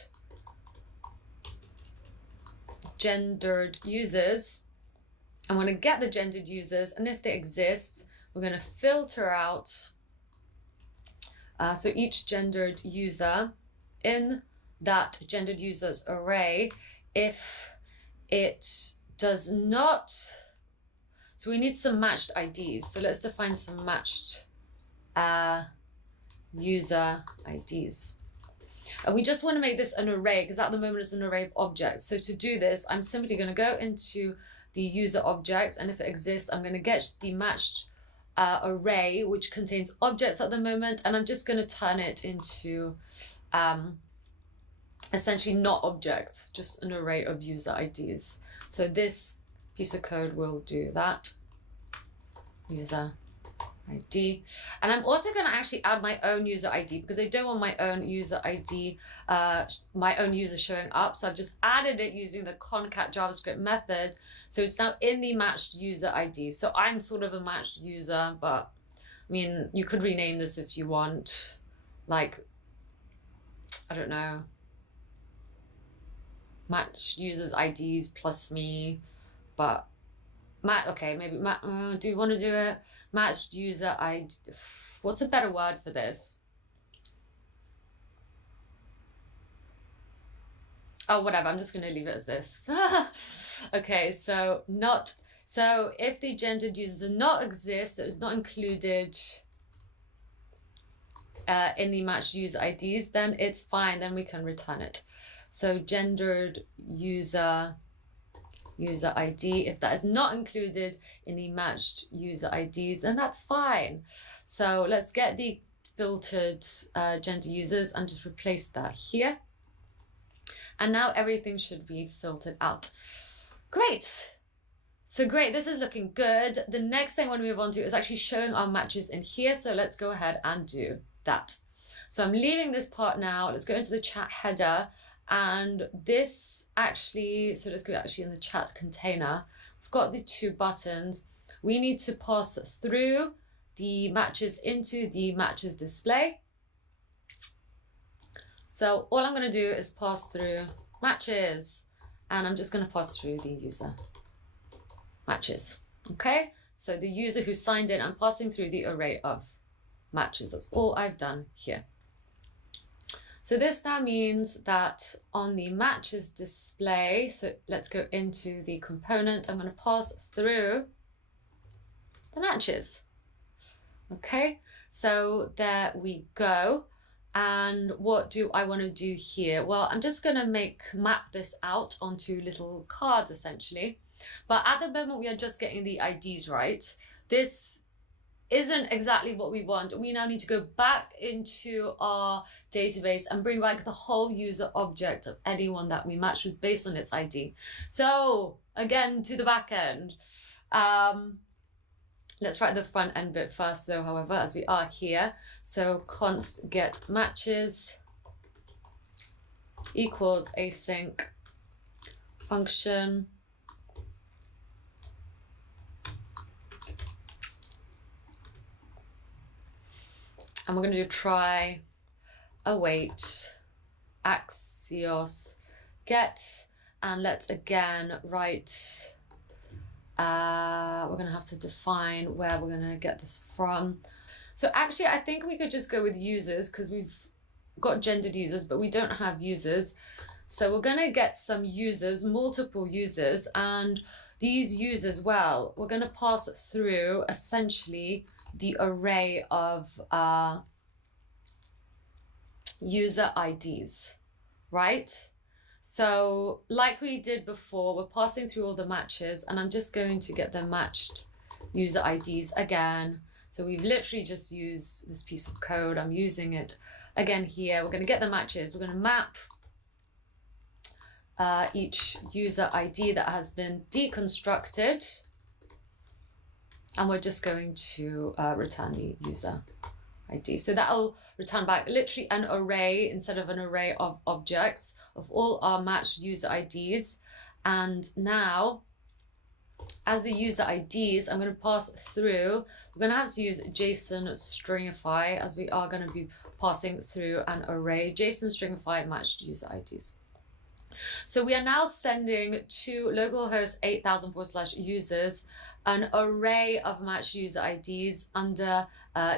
gendered users. I'm going to get the gendered users, and if they exist, we're going to filter out. So each gendered user in that gendered users array, if it does not, so we need some matched IDs. So let's define some matched user IDs. And we just want to make this an array because at the moment it's an array of objects. So to do this, I'm simply going to go into the user object, and if it exists, I'm going to get the matched array, which contains objects at the moment, and I'm just going to turn it into essentially not objects, just an array of user IDs. So this piece of code will do that. User ID. And I'm also going to actually add my own user ID because I don't want my own user ID, my own user showing up. So I've just added it using the concat JavaScript method. So it's now in the matched user ID. So I'm sort of a matched user, but I mean, you could rename this if you want, like, I don't know, match users IDs plus me, but okay, maybe do you want to do it? Matched user ID. What's a better word for this? Oh, whatever. I'm just going to leave it as this. Okay, so if the gendered users do not exist, so it's not included in the matched user IDs, then it's fine. Then we can return it. So gendered user ID, if that is not included in the matched user IDs, then that's fine. So let's get the filtered gender users and just replace that here. And now everything should be filtered out. Great. So great, this is looking good. The next thing I want to move on to is actually showing our matches in here. So let's go ahead and do that. So I'm leaving this part now. Let's go into the chat header, and this actually, so let's go actually in the chat container. We've got the two buttons. We need to pass through the matches into the matches display. So all I'm going to do is pass through matches, and I'm just going to pass through the user matches. Okay, so the user who signed in, I'm passing through the array of matches. That's all I've done here. So this now means that on the matches display, so let's go into the component, I'm going to pass through the matches. Okay, so there we go. And what do I want to do here? Well, I'm just going to map this out onto little cards essentially. But at the moment, we are just getting the IDs right. This isn't exactly what we want. We now need to go back into our database and bring back the whole user object of anyone that we match with based on its ID. So again, to the back end. Let's write the front end bit first though, however, as we are here. So const get matches equals async function. And we're going to do try, await, axios, get, and let's again write, we're going to have to define where we're going to get this from. So actually, I think we could just go with users because we've got gendered users, but we don't have users. So we're going to get some users, multiple users, and these users, well, we're going to pass through essentially the array of user IDs, right? So like we did before, we're passing through all the matches, and I'm just going to get the matched user IDs again. So we've literally just used this piece of code. I'm using it again here. We're going to get the matches. We're going to map each user ID that has been deconstructed, and we're just going to return the user ID. So that'll return back literally an array instead of an array of objects of all our matched user IDs. And now, as the user IDs, I'm going to pass through, we're going to have to use JSON stringify, as we are going to be passing through an array, JSON stringify matched user IDs. So we are now sending to localhost 8000/users an array of matched user IDs under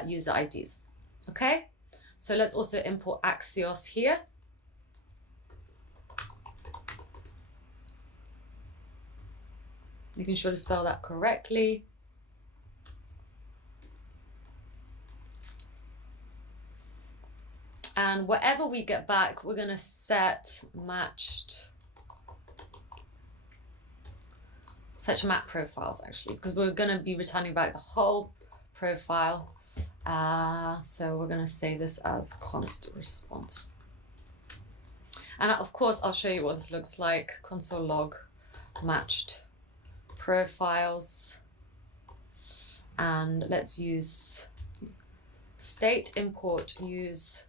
user IDs. Okay, so let's also import Axios here. Making sure to spell that correctly. And whatever we get back, we're going to set matched, such map profiles actually, because we're going to be returning back the whole profile. So we're going to say this as const response. And of course, I'll show you what this looks like. Console log matched profiles. And let's use state import use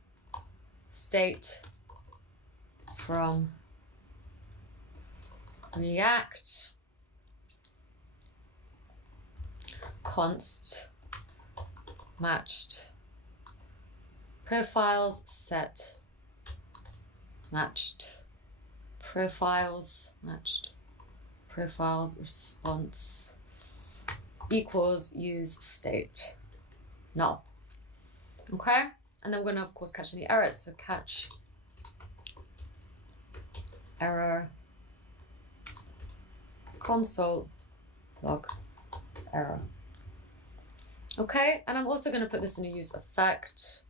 state from React const matched profiles set matched profiles response equals use state null. Okay, and then we're going to of course catch any errors. So catch error console log error. Okay, and I'm also going to put this in a use effect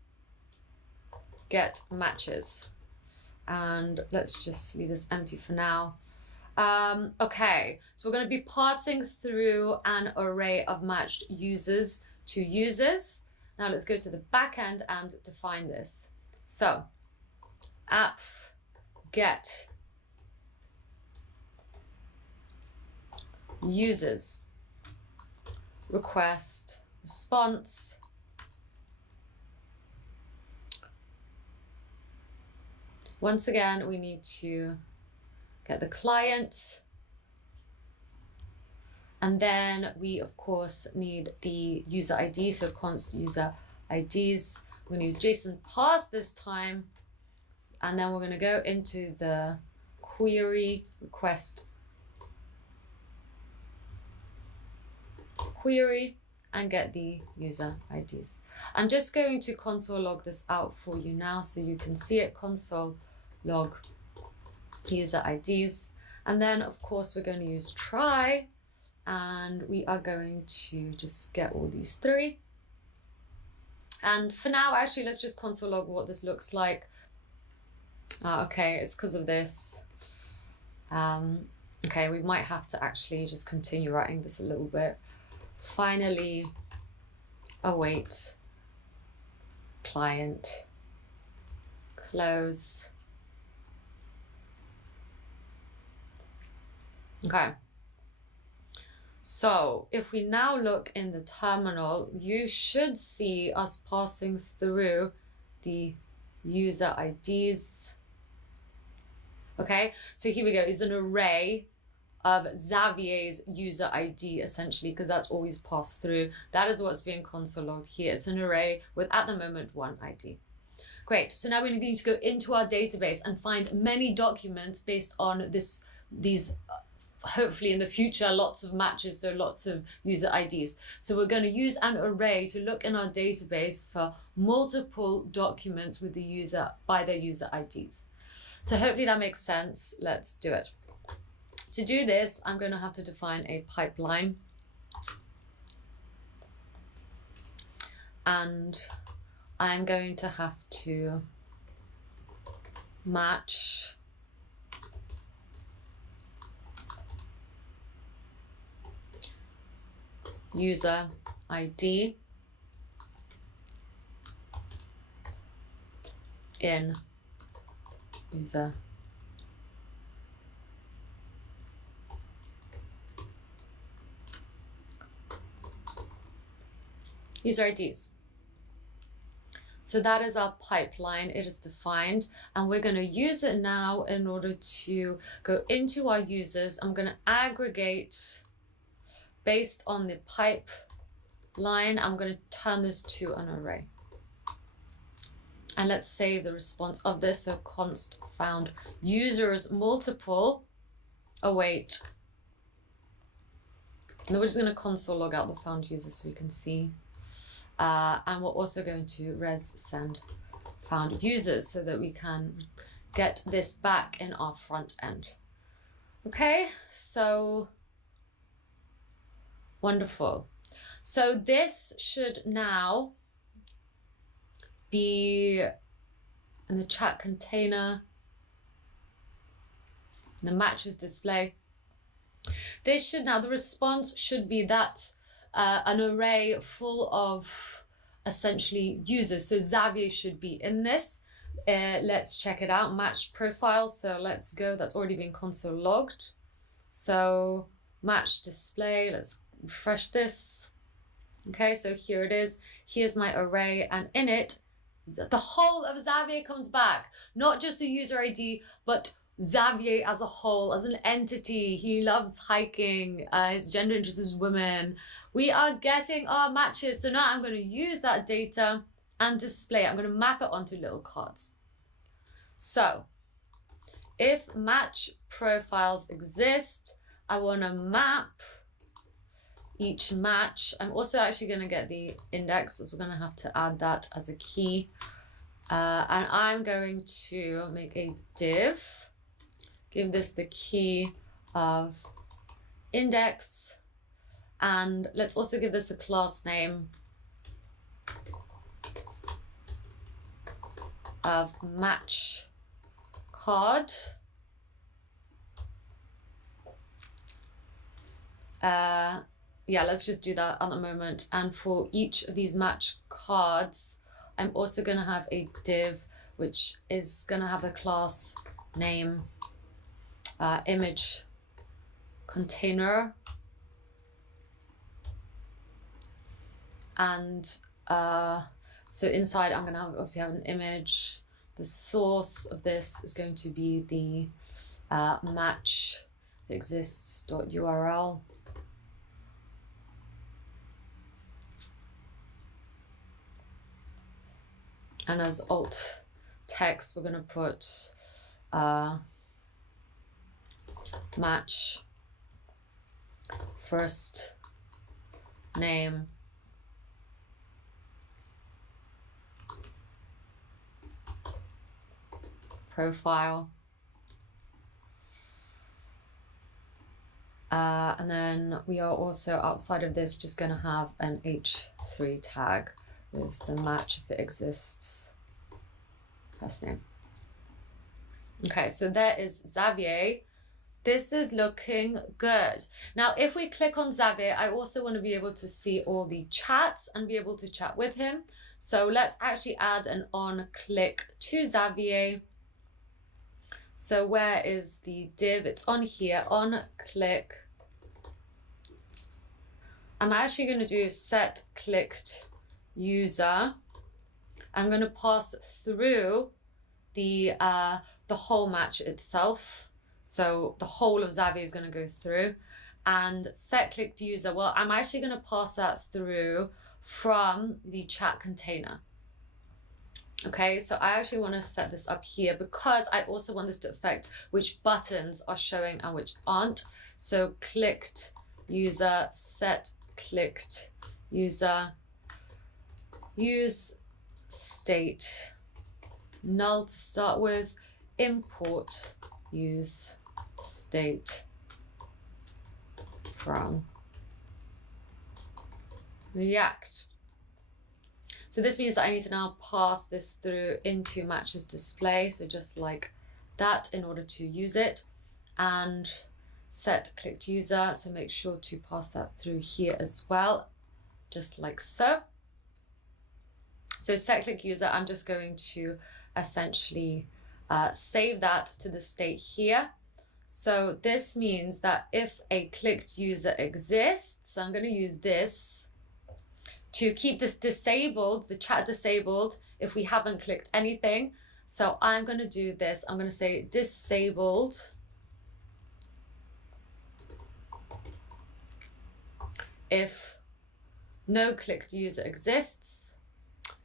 get matches, and let's just leave this empty for now. Okay, so we're going to be passing through an array of matched users to users. Now let's go to the back end and define this. So app get users, request, response, once again, we need to get the client. And then we, of course, need the user ID. So const user IDs. We're going to use JSON parse this time. And then we're going to go into the query request query and get the user IDs. I'm just going to console log this out for you now so you can see it. Console log user IDs. And then, of course, we're going to use try. And we are going to just get all these three. And for now, actually, let's just console log what this looks like. Okay, it's because of this. Okay, we might have to actually just continue writing this a little bit. Finally, await client, close. Okay. So if we now look in the terminal, you should see us passing through the user IDs. Okay, so here we go. It's an array of Xavier's user ID, essentially, because that's always passed through. That is what's being console logged here. It's an array with, at the moment, one ID. Great, so now we're going to go into our database and find many documents based on these hopefully in the future, lots of matches, so lots of user IDs. So we're going to use an array to look in our database for multiple documents with the user by their user IDs. So hopefully that makes sense. Let's do it. To do this, I'm going to have to define a pipeline. And I'm going to have to match user ID in user IDs. So that is our pipeline. It is defined, and we're going to use it now in order to go into our users. I'm going to aggregate based on the pipeline. I'm going to turn this to an array. And let's save the response of this. So const found users multiple await. And then we're just going to console log out the found users so we can see. And we're also going to res send found users so that we can get this back in our front end. Okay, so wonderful. So this should now be in the chat container, the matches display. This should now, the response should be that an array full of essentially users. So Xavier should be in this. Let's check it out, match profile. So let's go, that's already been console logged. So match display, let's refresh this. Okay, so here it is. Here's my array, and in it, the whole of Xavier comes back. Not just a user ID, but Xavier as a whole, as an entity. He loves hiking. His gender interest is women. We are getting our matches. So now I'm going to use that data and display it. I'm going to map it onto little cards. So if match profiles exist, I want to map each match. I'm also actually going to get the index, as we're going to have to add that as a key. And I'm going to make a div, give this the key of index, and let's also give this a class name of match card. Yeah, let's just do that at the moment. And for each of these match cards, I'm also going to have a div, which is going to have a class name image container. And so inside I'm gonna obviously have an image. The source of this is going to be the match exists.url. And as alt text, we're gonna put match first name profile, and then we are also outside of this just going to have an h3 tag with the match if it exists first name. Okay, so there is Xavier. This is looking good. Now, if we click on Xavier, I also want to be able to see all the chats and be able to chat with him. So let's actually add an on click to Xavier. So where is the div? It's on here, on click. I'm actually going to do set clicked user. I'm going to pass through the whole match itself. So the whole of Xavier is going to go through. And set clicked user, well, I'm actually going to pass that through from the chat container. Okay, so I actually want to set this up here because I also want this to affect which buttons are showing and which aren't. So clicked user, set clicked user, use state null to start with, import use state from React. So this means that I need to now pass this through into matches display. So just like that in order to use it, and set clicked user. So make sure to pass that through here as well, just like so. So set click user, I'm just going to essentially save that to the state here. So this means that if a clicked user exists, so I'm going to use this to keep this disabled, the chat disabled, if we haven't clicked anything. So I'm going to do this. I'm going to say disabled if no clicked user exists.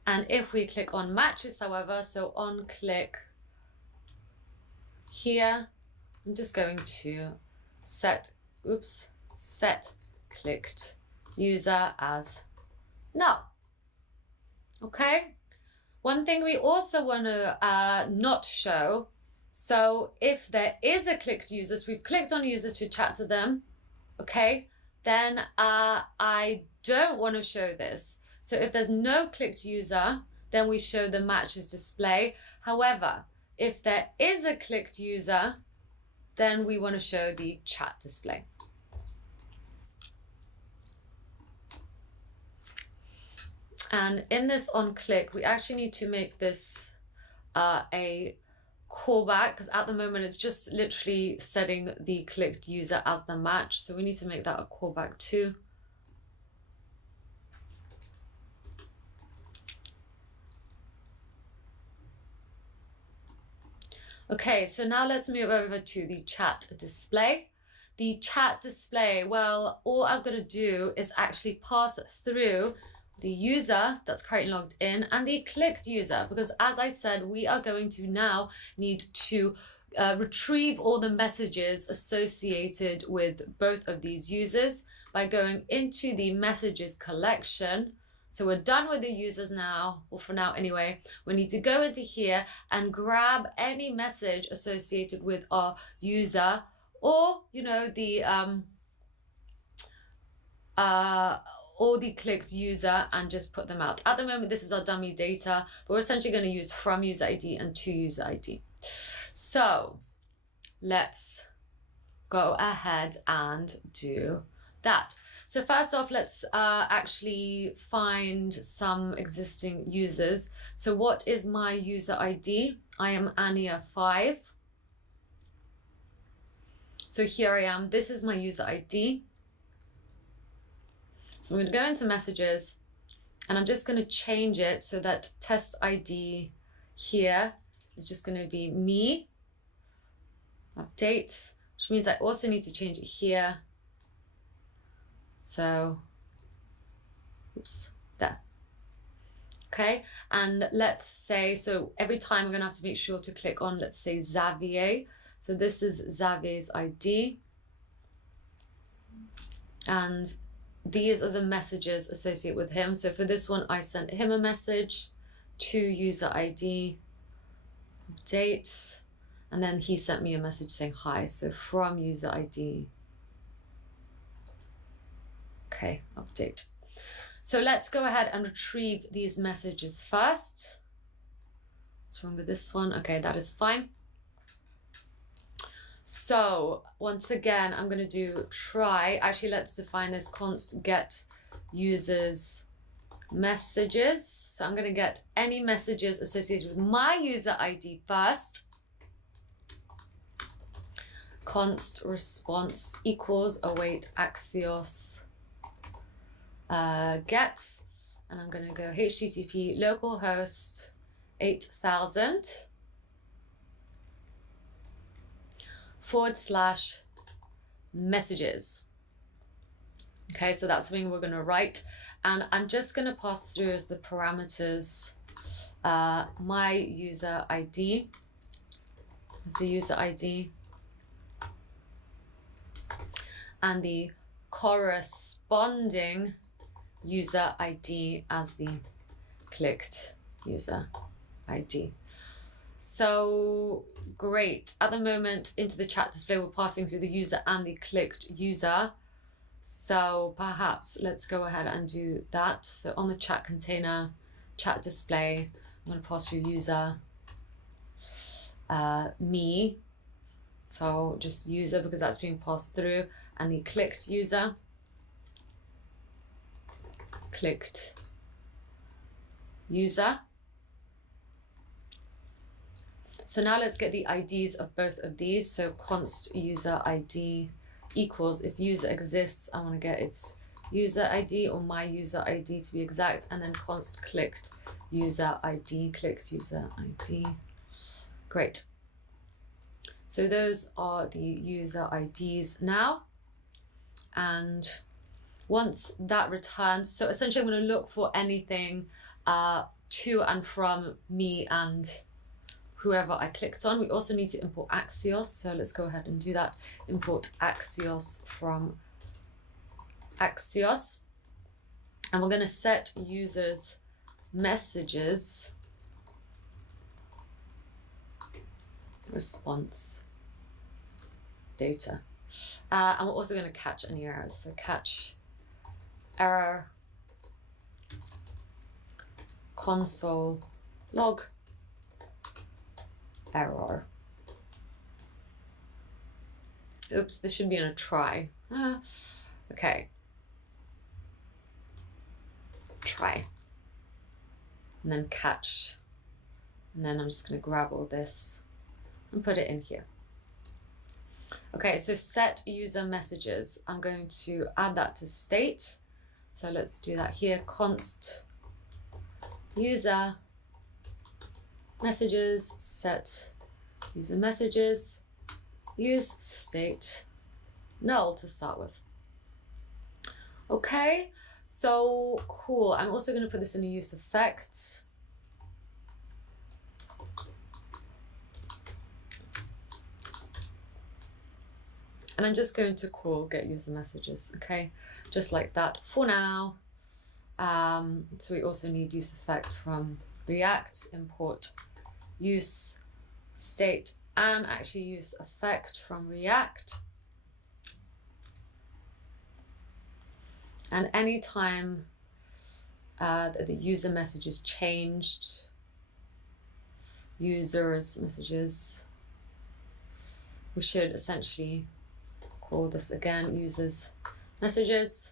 And if we click on matches, however, so on click here, I'm just going to set clicked user as null. Okay. One thing we also want to not show, so if there is a clicked user, so we've clicked on user to chat to them, okay, then I don't want to show this. So if there's no clicked user, then we show the matches display. However, if there is a clicked user, then we want to show the chat display. And in this on click, we actually need to make this a callback, because at the moment it's just literally setting the clicked user as the match. So we need to make that a callback too. Okay, so now let's move over to the chat display. The chat display, well, all I'm going to do is actually pass through the user that's currently logged in and the clicked user, because as I said, we are going to now need to retrieve all the messages associated with both of these users by going into the messages collection. So we're done with the users now, or for now anyway. We need to go into here and grab any message associated with our user, or or the clicked user, and just put them out. At the moment, this is our dummy data, but we're essentially going to use from user ID and to user ID. So let's go ahead and do that. So first off, let's actually find some existing users. So what is my user ID? I am Ania5. So here I am. This is my user ID. So I'm going to go into messages, And I'm just going to change it so that test ID here is just going to be me. Update, which means I also need to change it here. So, oops, there. Okay, and let's say, so every time I'm going to have to make sure to click on, let's say, Xavier. So this is Xavier's ID. And these are the messages associated with him. So for this one, I sent him a message to user ID, update, and then he sent me a message saying hi. So from user ID. Okay, update. So let's go ahead and retrieve these messages first. What's wrong with this one? Okay, that is fine. So once again, I'm going to do try. Actually, let's define this const get users messages. So I'm going to get any messages associated with my user ID first. Const response equals await Axios get, and I'm going to go HTTP localhost 8000 / messages. Okay, so that's something we're going to write, and I'm just going to pass through as the parameters my user ID as the user ID and the corresponding user ID as the clicked user ID. So great. At the moment, into the chat display, we're passing through the user and the clicked user. So perhaps let's go ahead and do that. So on the chat container, chat display, I'm going to pass through user, me. So just user because that's being passed through, and the clicked user, clicked user. So now let's get the IDs of both of these. So const user ID equals, if user exists, I want to get its user ID or my user ID to be exact, and then const clicked user ID, clicked user ID. Great. So those are the user IDs now. And once that returns, so essentially I'm going to look for anything to and from me and whoever I clicked on. We also need to import Axios, so let's go ahead and do that. Import Axios from Axios, and we're going to set users messages response data, and we're also going to catch any errors. So catch error console log error. Oops, this should be in a try. Okay. Try. And then catch. And then I'm just going to grab all this and put it in here. Okay, so set user messages. I'm going to add that to state. So let's do that here. Const user messages, set user messages, use state null to start with. Okay, so cool. I'm also going to put this in a use effect. And I'm just going to call get user messages, okay? Just like that for now. So we also need use effect from React, import use state and actually use effect from React. And anytime that the user message is changed, users messages, we should essentially call this again users messages.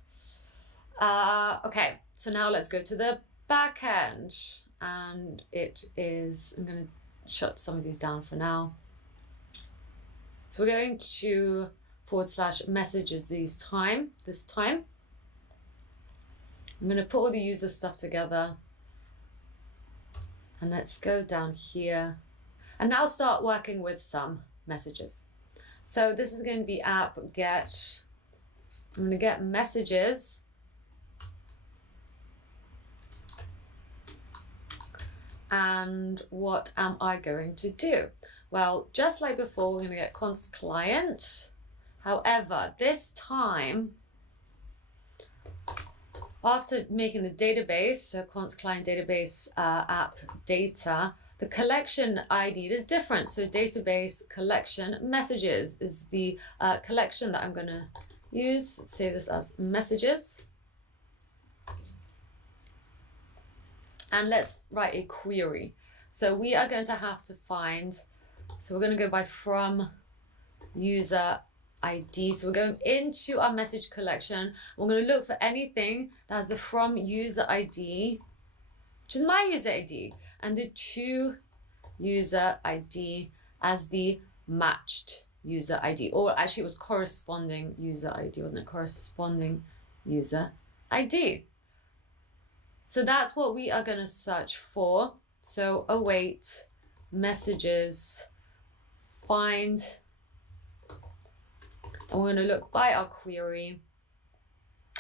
Okay, so now let's go to the back end, and it is, I'm going to shut some of these down for now. So we're going to / messages this time. I'm going to put all the user stuff together. And let's go down here. And now start working with some messages. So this is going to be app get. I'm going to get messages. And what am I going to do? Well, just like before, we're going to get const client. However, this time, after making the database, so const client database app data, the collection ID is different. So database collection messages is the collection that I'm going to use. Let's say this as messages. And let's write a query. So we are going to have to find, so we're going to go by from user ID. So we're going into our message collection. We're going to look for anything that has the from user ID, which is my user ID, and the to user ID as the matched user ID. Or actually it was corresponding user ID, wasn't it? Corresponding user ID. So that's what we are going to search for. So await messages, find, and we're going to look by our query.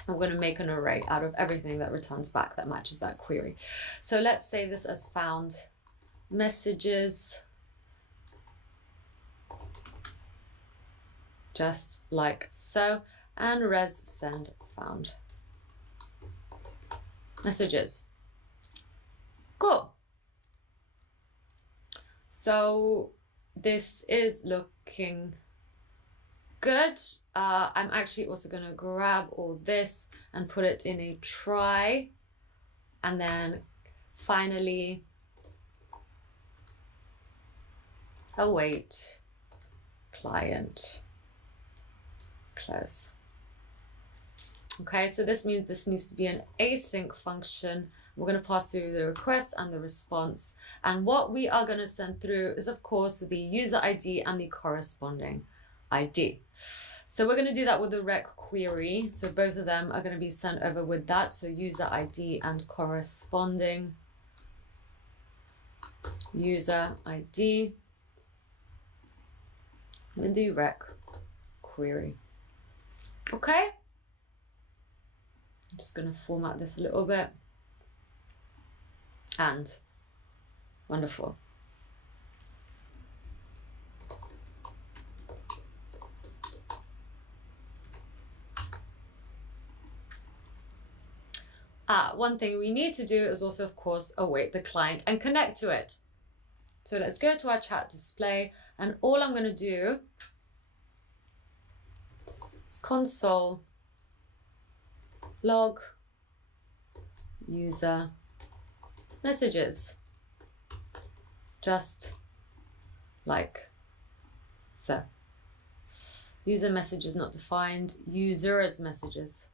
And we're going to make an array out of everything that returns back that matches that query. So let's save this as found messages, just like so, and res send found messages. Cool. So this is looking good. I'm actually also going to grab all this and put it in a try, and then finally await client close. Okay, so this means this needs to be an async function. We're going to pass through the request and the response. And what we are going to send through is, of course, the user ID and the corresponding ID. So we're going to do that with the rec query. So both of them are going to be sent over with that. So user ID and corresponding user ID with the rec query. Okay. I'm just going to format this a little bit. And wonderful. One thing we need to do is also, of course, await the client and connect to it. So let's go to our chat display, and all I'm going to do is console log user messages, just like so. User messages not defined, users messages.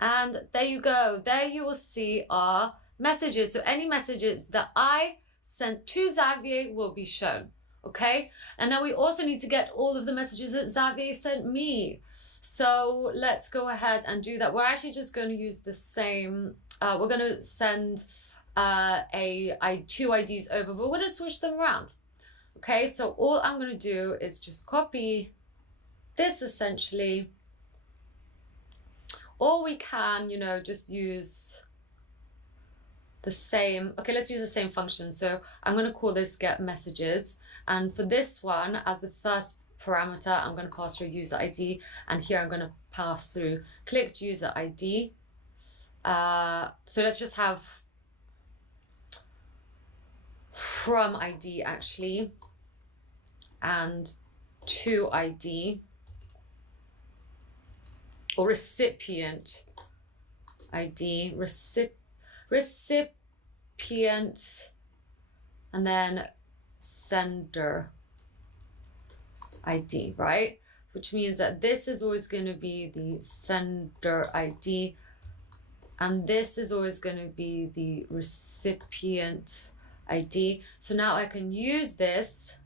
And there you go. There you will see our messages. So any messages that I sent to Xavier will be shown. Okay. And now we also need to get all of the messages that Xavier sent me. So let's go ahead and do that. We're actually just going to use the same. We're going to send two IDs over, but we're going to switch them around. Okay. So all I'm going to do is just copy this essentially. Or we can, just use the same, okay, let's use the same function. So I'm going to call this get messages. And for this one, as the first parameter, I'm going to pass through user ID. And here I'm going to pass through clicked user ID. So let's just have from ID actually, and to ID. Or recipient ID, recipient, and then sender ID, right? Which means that this is always going to be the sender ID, and this is always going to be the recipient ID. So now I can use this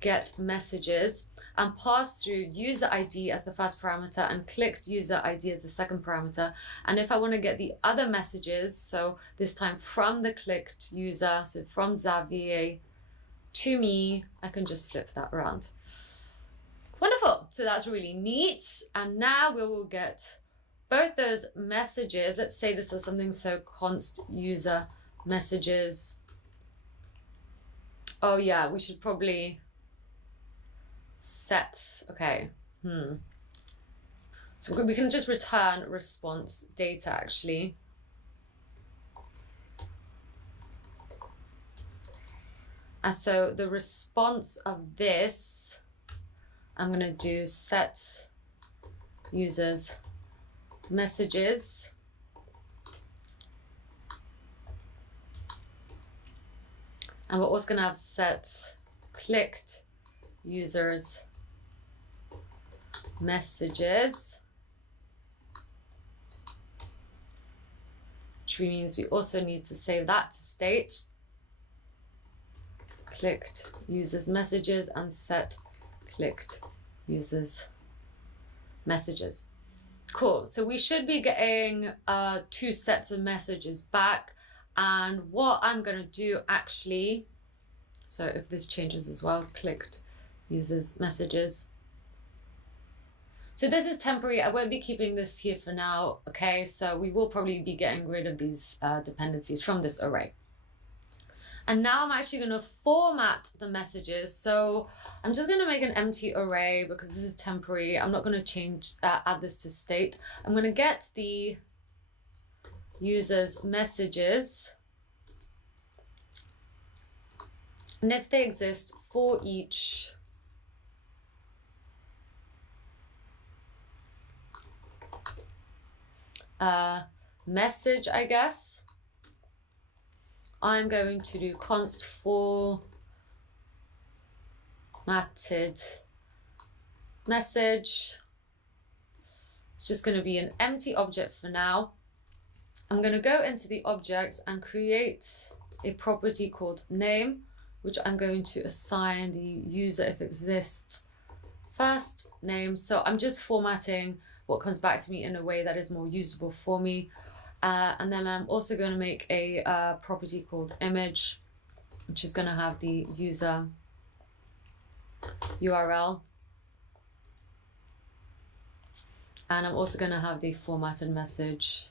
get messages and pass through user ID as the first parameter and clicked user ID as the second parameter. And if I want to get the other messages, so this time from the clicked user, so from Xavier to me, I can just flip that around. Wonderful. So that's really neat. And now we will get both those messages. Let's say this is something so const user messages. Oh yeah, we should probably set, okay. So we can just return response data actually. And so the response of this, I'm going to do set users messages. And we're also going to have set clicked users messages, which means we also need to save that to state clicked users messages and set clicked users messages. Cool. So we should be getting 2 sets of messages back. And what I'm going to do actually, so if this changes as well, clicked users messages. So this is temporary. I won't be keeping this here for now. Okay, so we will probably be getting rid of these dependencies from this array. And now I'm actually going to format the messages. So I'm just going to make an empty array because this is temporary. I'm not going to add this to state. I'm going to get the users messages, and if they exist, for each message, I guess, I'm going to do const formatted message. It's just going to be an empty object for now. I'm going to go into the object and create a property called name, which I'm going to assign the user if exists first name. So I'm just formatting what comes back to me in a way that is more usable for me. And then I'm also going to make a property called image, which is going to have the user URL. And I'm also going to have the formatted message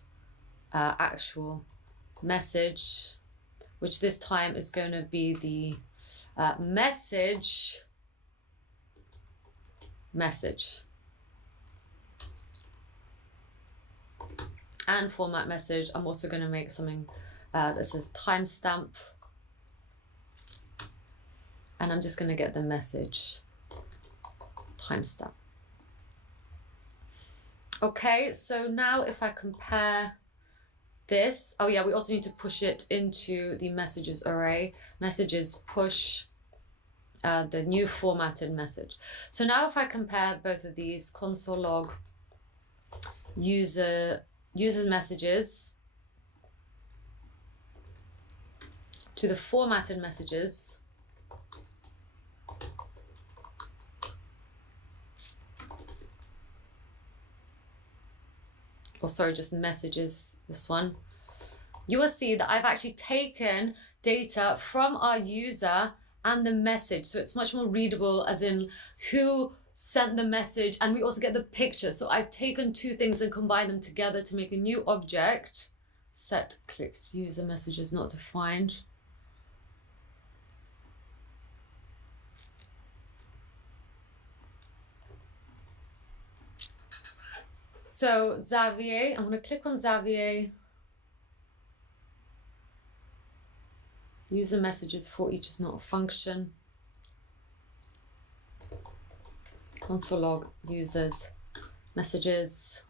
actual message, which this time is going to be the message and format message. I'm also going to make something that says timestamp, and I'm just going to get the message timestamp. Okay, so now if I compare this, oh yeah, we also need to push it into the messages array. Messages push the new formatted message. So now if I compare both of these, console log users messages to the formatted messages, or sorry, just messages, this one, you will see that I've actually taken data from our user and the message. So it's much more readable, as in who sent the message, and we also get the picture. So I've taken 2 things and combined them together to make a new object. Set clicked user messages not defined. So Xavier, I'm going to click on Xavier. User messages for each is not a function. Console log users messages.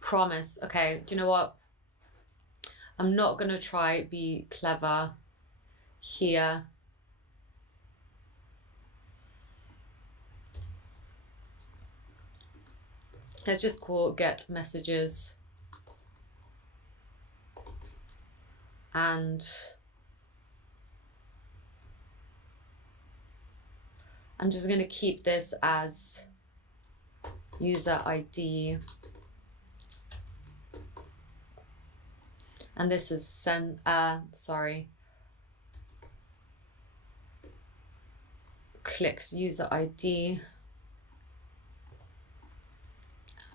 Promise. Okay, do you know what? I'm not going to try be clever here. let's just call get messages, and I'm just going to keep this as user ID, and this is clicked user ID,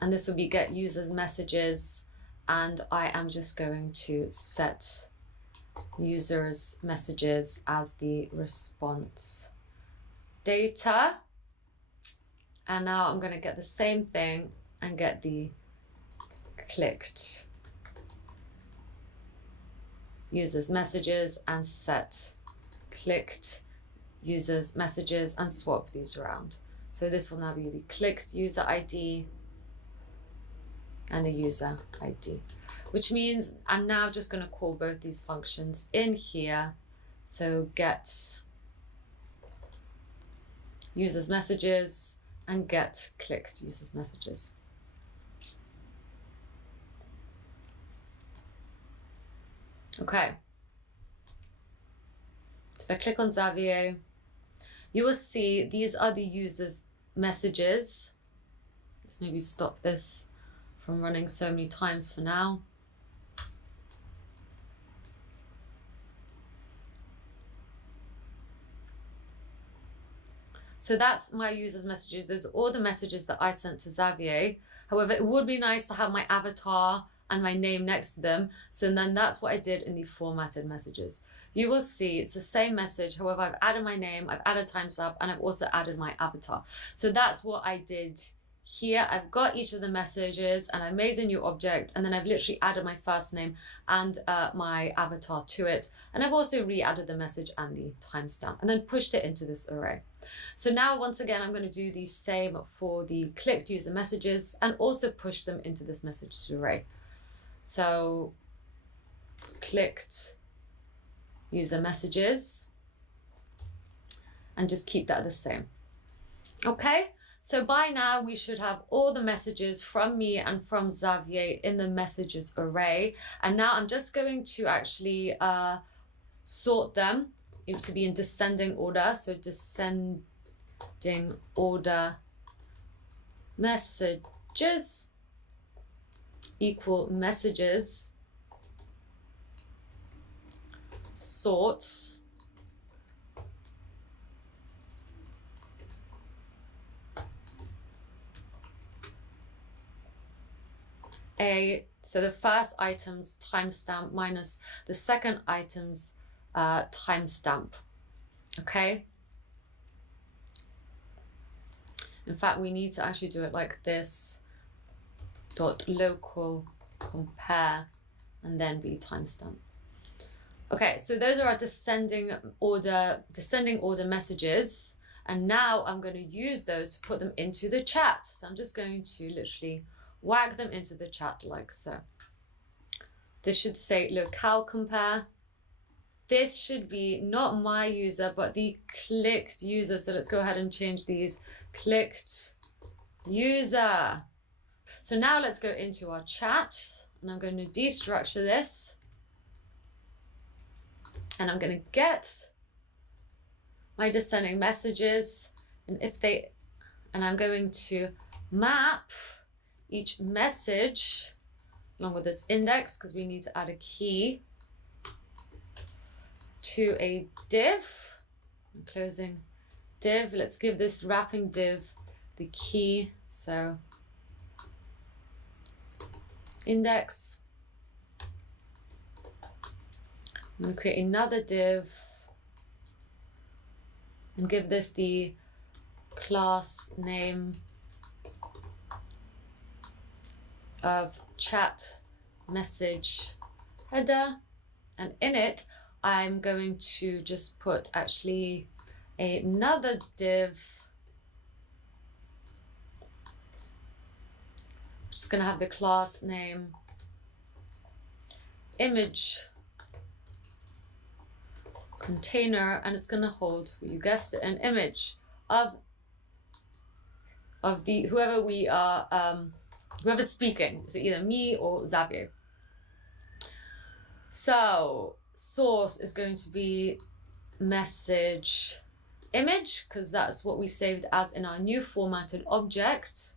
and this will be get users messages, and I am just going to set users messages as the response data. And now I'm going to get the same thing and get the clicked users messages and set clicked users messages and swap these around. So this will now be the clicked user ID and the user ID, which means I'm now just going to call both these functions in here. So get users messages and get clicked users messages. Okay. So if I click on Xavier, you will see these are the users messages. Let's maybe stop this from running so many times for now. So that's my users messages. Those are all the messages that I sent to Xavier. However, it would be nice to have my avatar and my name next to them. So then that's what I did in the formatted messages. You will see it's the same message. However, I've added my name, I've added timestamp, and I've also added my avatar. So that's what I did here. I've got each of the messages and I made a new object, and then I've literally added my first name and my avatar to it. And I've also re-added the message and the timestamp and then pushed it into this array. So now once again, I'm going to do the same for the clicked user messages and also push them into this message array. So clicked user messages and just keep that the same. Okay, so by now we should have all the messages from me and from Xavier in the messages array. And now I'm just going to actually sort them to be in descending order. So descending order messages equal messages sort so the first item's timestamp minus the second item's timestamp. Okay. In fact, we need to actually do it like this: dot local compare and then be timestamp. Okay, so those are our descending order messages, and now I'm going to use those to put them into the chat. So I'm just going to literally whack them into the chat like so. This should say locale compare. This should be not my user, but the clicked user. So let's go ahead and change these. Clicked user. So now let's go into our chat, and I'm going to destructure this. And I'm going to get my descending messages, and I'm going to map each message along with this index, because we need to add a key, to a div. I'm closing div. Let's give this wrapping div the key. So index. I'm going to create another div and give this the class name of chat message header, and in it I'm going to just put actually another div. I'm just going to have the class name image container, and it's going to hold, you guessed it, an image of the whoever we are whoever's speaking, so either me or Xavier. So source is going to be message image, because that's what we saved as in our new formatted object.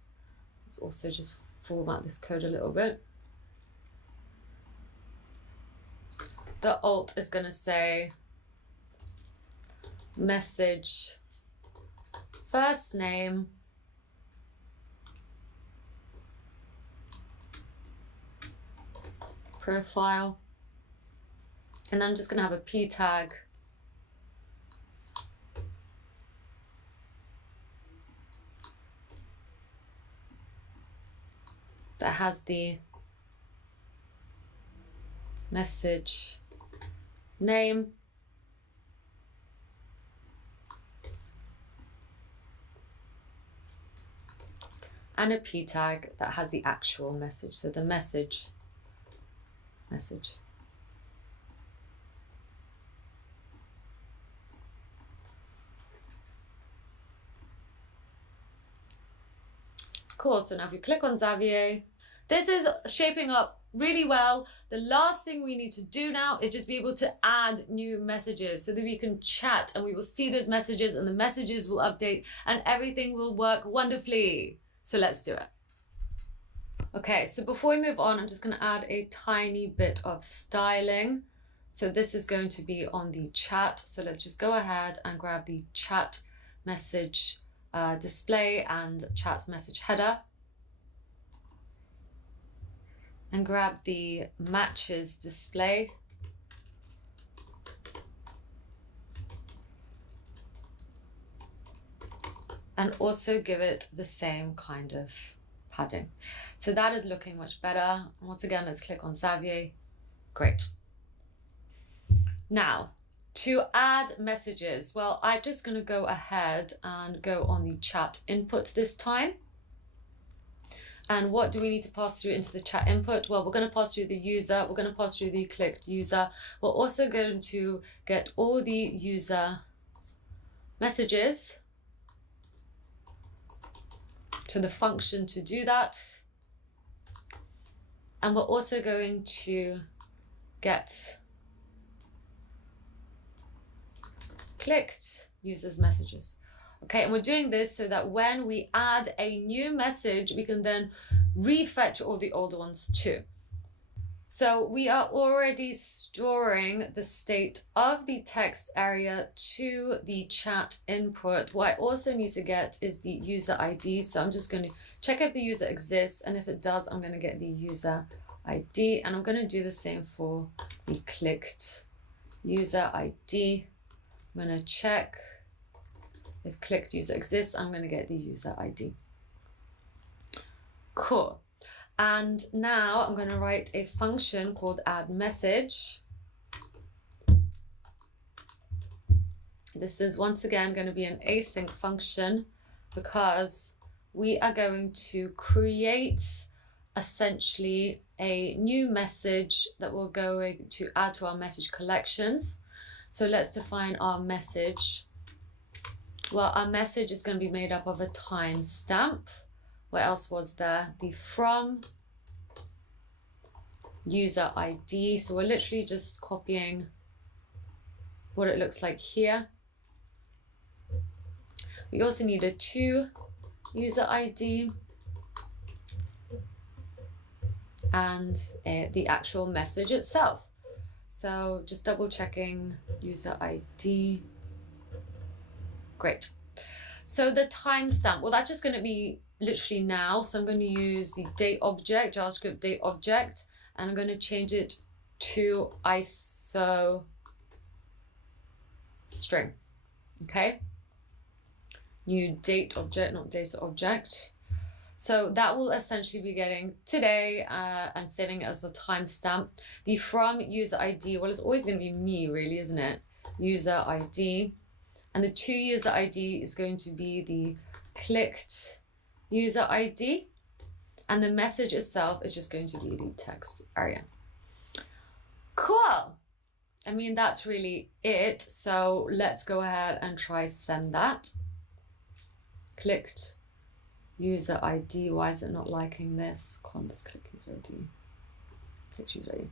Let's also just format this code a little bit. The alt is going to say message first name profile, and I'm just going to have a p tag that has the message name and a p tag that has the actual message, so the message. Cool, so now if you click on Xavier, this is shaping up really well. The last thing we need to do now is just be able to add new messages so that we can chat and we will see those messages and the messages will update and everything will work wonderfully. So let's do it. Okay, so before we move on, I'm just going to add a tiny bit of styling. So this is going to be on the chat. So let's just go ahead and grab the chat message display and chat message header. And grab the matches display. And also give it the same kind of padding. So that is looking much better. Once again, let's click on Xavier. Great. Now, to add messages, well, I'm just going to go ahead and go on the chat input this time. And what do we need to pass through into the chat input? Well, we're going to pass through the user. We're going to pass through the clicked user. We're also going to get all the user messages to the function to do that. And we're also going to get clicked users messages. Okay, and we're doing this so that when we add a new message, we can then refetch all the old ones too. So we are already storing the state of the text area to the chat input. What I also need to get is the user ID. So I'm just going to check if the user exists. And if it does, I'm going to get the user ID. And I'm going to do the same for the clicked user ID. I'm going to check if clicked user exists. I'm going to get the user ID. Cool. And now I'm going to write a function called add message. This is once again going to be an async function because we are going to create essentially a new message that we're going to add to our message collections. So let's define our message. Well, our message is going to be made up of a timestamp. What else was there? The from user ID. So we're literally just copying what it looks like here. We also need a to user ID and the actual message itself. So just double checking user ID. Great. So the timestamp, well, that's just going to be literally now. So I'm going to use the date object, JavaScript date object, and I'm going to change it to ISO string. Okay. New date object, not data object. So that will essentially be getting today and saving it as the timestamp. The from user ID, well, it's always going to be me, really, isn't it? User ID. And the to user ID is going to be the clicked user ID. And the message itself is just going to be the text area. Cool. I mean, that's really it. So let's go ahead and try send that. Clicked user ID. Why is it not liking this? Const click user ID. Click user ID.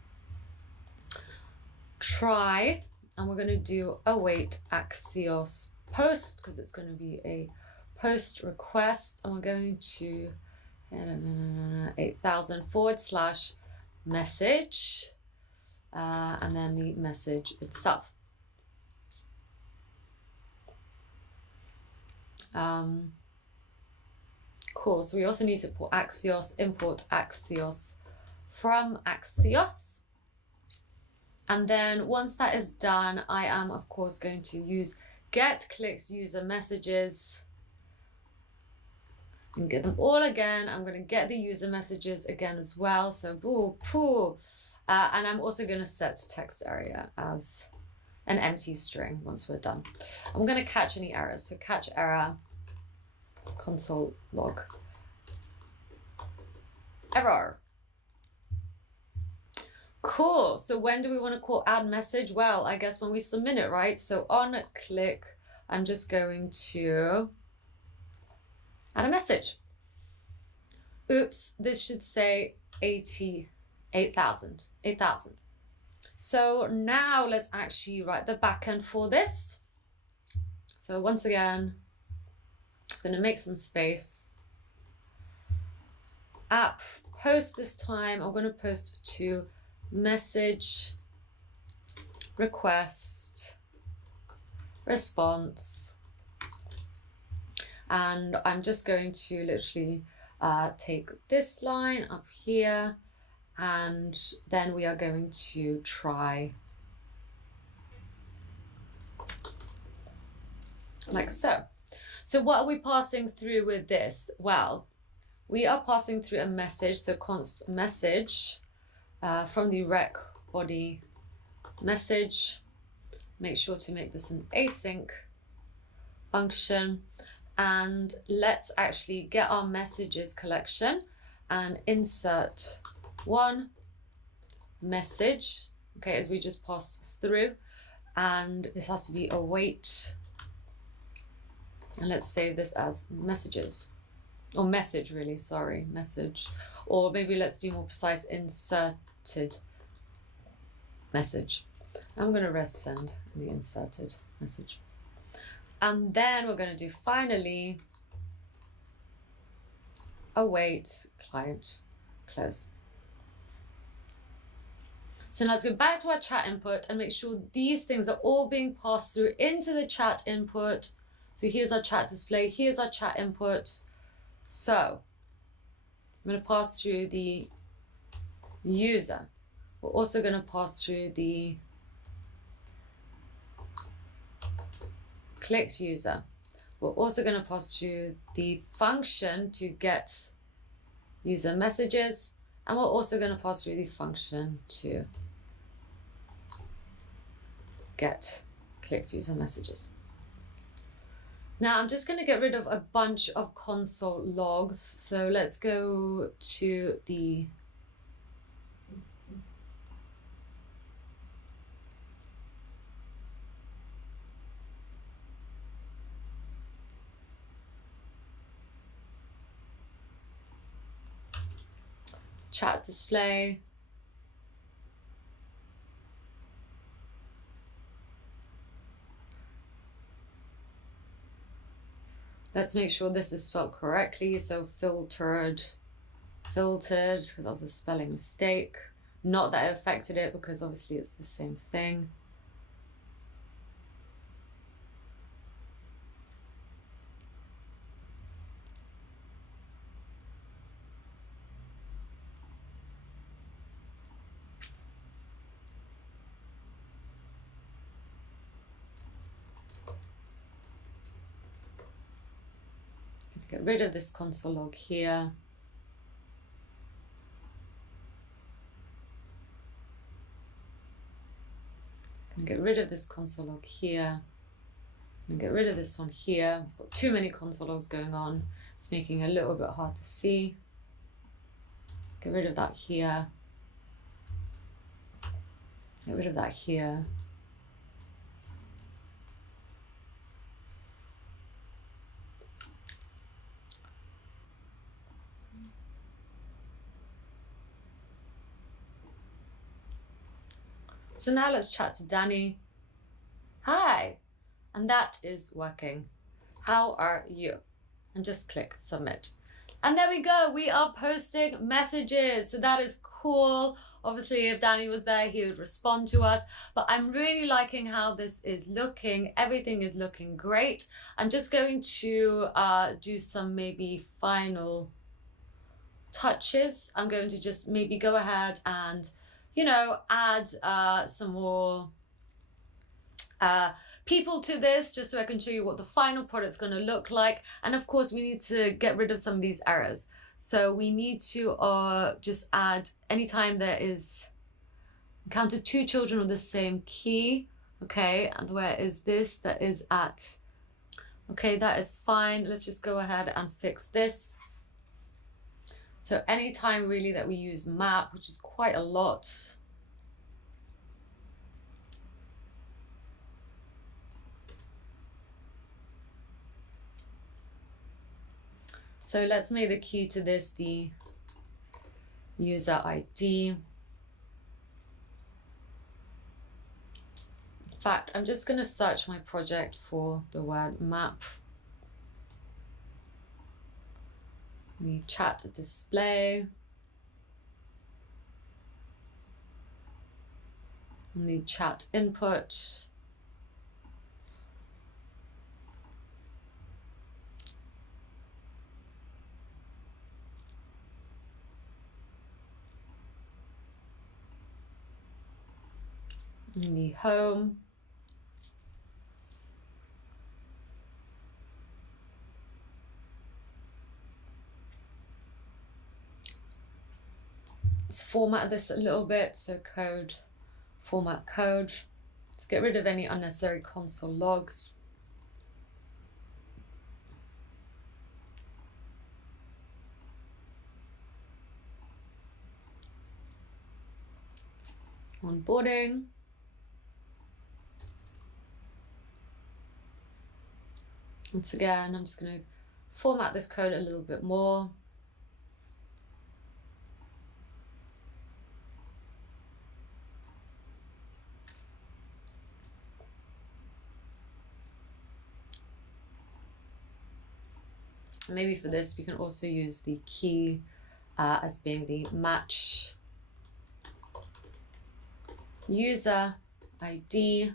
Try, and we're going to do await Axios post because it's going to be a post request, and we're going to 8000 / message, and then the message itself. Cool. So we also need to import Axios from Axios. And then once that is done, I am of course going to use get clicked user messages and get them all again. I'm going to get the user messages again as well. So and I'm also going to set text area as an empty string once we're done. I'm going to catch any errors. So catch error, console log error. Cool. So when do we want to call add message? Well, I guess when we submit it, right? So on click, I'm just going to add a message. Oops, this should say 8,000. So now let's actually write the backend for this. So once again, just going to make some space. App post this time. I'm going to post to message request response, and I'm just going to literally take this line up here, and then we are going to try like so. So what are we passing through with this? Well, we are passing through a message, so const message from the rec body message. Make sure to make this an async function, and let's actually get our messages collection and insert one message, okay, as we just passed through, and this has to be await, and let's save this as messages, or message really, sorry, message, or maybe let's be more precise, inserted message. I'm going to rest send the inserted message. And then we're going to do finally await client close. So now let's go back to our chat input and make sure these things are all being passed through into the chat input. So here's our chat display, here's our chat input. So I'm going to pass through the user. We're also going to pass through the clicked user. We're also going to pass through the function to get user messages, and we're also going to pass through the function to get clicked user messages. Now I'm just going to get rid of a bunch of console logs. So let's go to the chat display. Let's make sure this is spelled correctly. So filtered, because that was a spelling mistake. Not that it affected it, because obviously it's the same thing. Get rid of this console log here. Get rid of this console log here. And get rid of this one here. We've got too many console logs going on. It's making it a little bit hard to see. Get rid of that here. Get rid of that here. So now let's chat to Danny. Hi. And that is working. How are you? And just click submit. And there we go. We are posting messages. So that is cool. Obviously, if Danny was there, he would respond to us. But I'm really liking how this is looking. Everything is looking great. I'm just going to do some maybe final touches. I'm going to just maybe go ahead and, you know, add some more people to this, just so I can show you what the final product's going to look like. And of course, we need to get rid of some of these errors. So we need to just add, anytime there is encounter 2 children with the same key. Okay, and where is this? That is at, okay, that is fine. Let's just go ahead and fix this. So anytime really that we use map, which is quite a lot, so let's make the key to this the user ID. In fact, I'm just going to search my project for the word map. The chat display. The chat input. In the home. Let's format this a little bit. So code, format code. Let's get rid of any unnecessary console logs. Onboarding. Once again, I'm just going to format this code a little bit more. Maybe for this, we can also use the key as being the match user ID.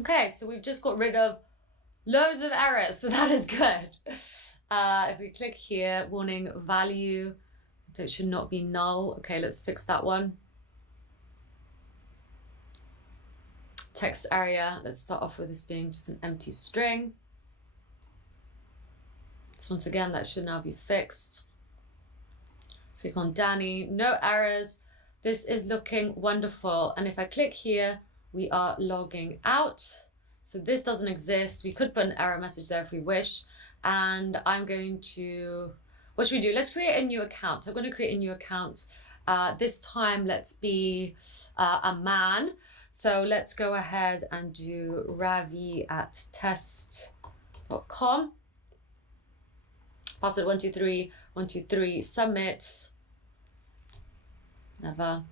Okay, so we've just got rid of loads of errors, so that is good. If we click here, warning value, it should not be null. Okay, let's fix that one. Text area, let's start off with this being just an empty string. So once again, that should now be fixed. Click on Danny, no errors. This is looking wonderful. And if I click here, we are logging out. So this doesn't exist. We could put an error message there if we wish. And I'm going to, what should we do? Let's create a new account. So I'm going to create a new account. This time, let's be a man. So let's go ahead and do ravi@test.com. Password 123, 123, submit. Never.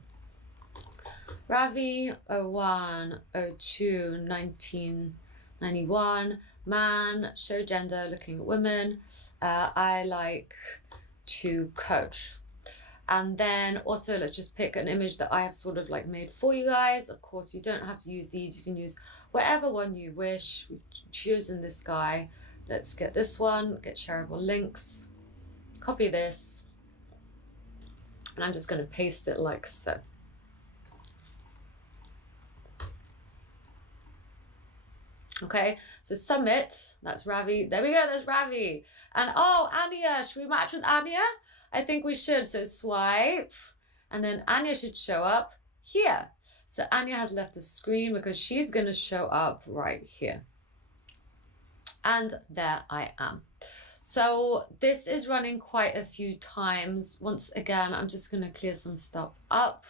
Ravi 01 02 1991, man, show gender, looking at women. I like to coach. And then also let's just pick an image that I have sort of like made for you guys. Of course, you don't have to use these. You can use whatever one you wish. We've chosen this guy. Let's get this one, get shareable links, copy this, and I'm just going to paste it like so. Okay, so submit, that's Ravi. There we go, there's Ravi. And oh, Anya, should we match with Anya? I think we should. So swipe, and then Anya should show up here. So Anya has left the screen because she's going to show up right here. And there I am. So this is running quite a few times. Once again, I'm just going to clear some stuff up.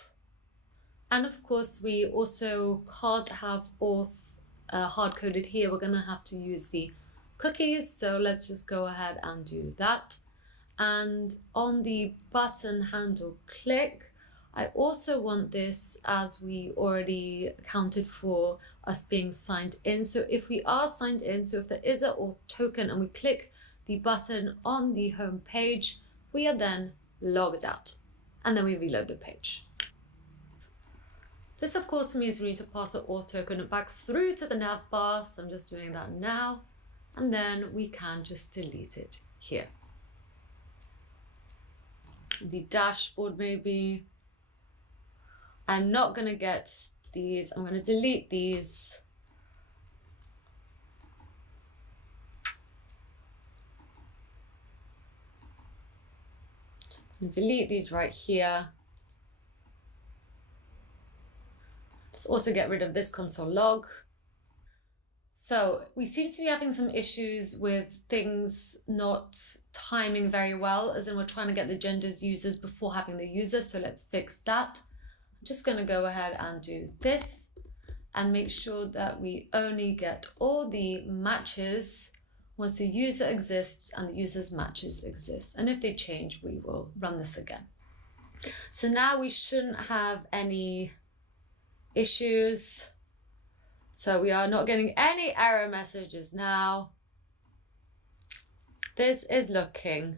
And of course, we also can't have auth hard-coded here. We're going to have to use the cookies. So let's just go ahead and do that. And on the button handle click, I also want this as we already accounted for us being signed in. So if we are signed in, so if there is an auth token and we click the button on the home page, we are then logged out, and then we reload the page. This of course means we need to pass the auth token back through to the nav bar, so I'm just doing that now, and then we can just delete it here. The dashboard maybe. I'm not going to get these, I'm going to delete these. I'm going to delete these right here. Let's also get rid of this console log. So we seem to be having some issues with things not timing very well, as in we're trying to get the genders users before having the user. So let's fix that. I'm just going to go ahead and do this and make sure that we only get all the matches once the user exists and the user's matches exist. And if they change, we will run this again. So now we shouldn't have any issues. So we are not getting any error messages now. This is looking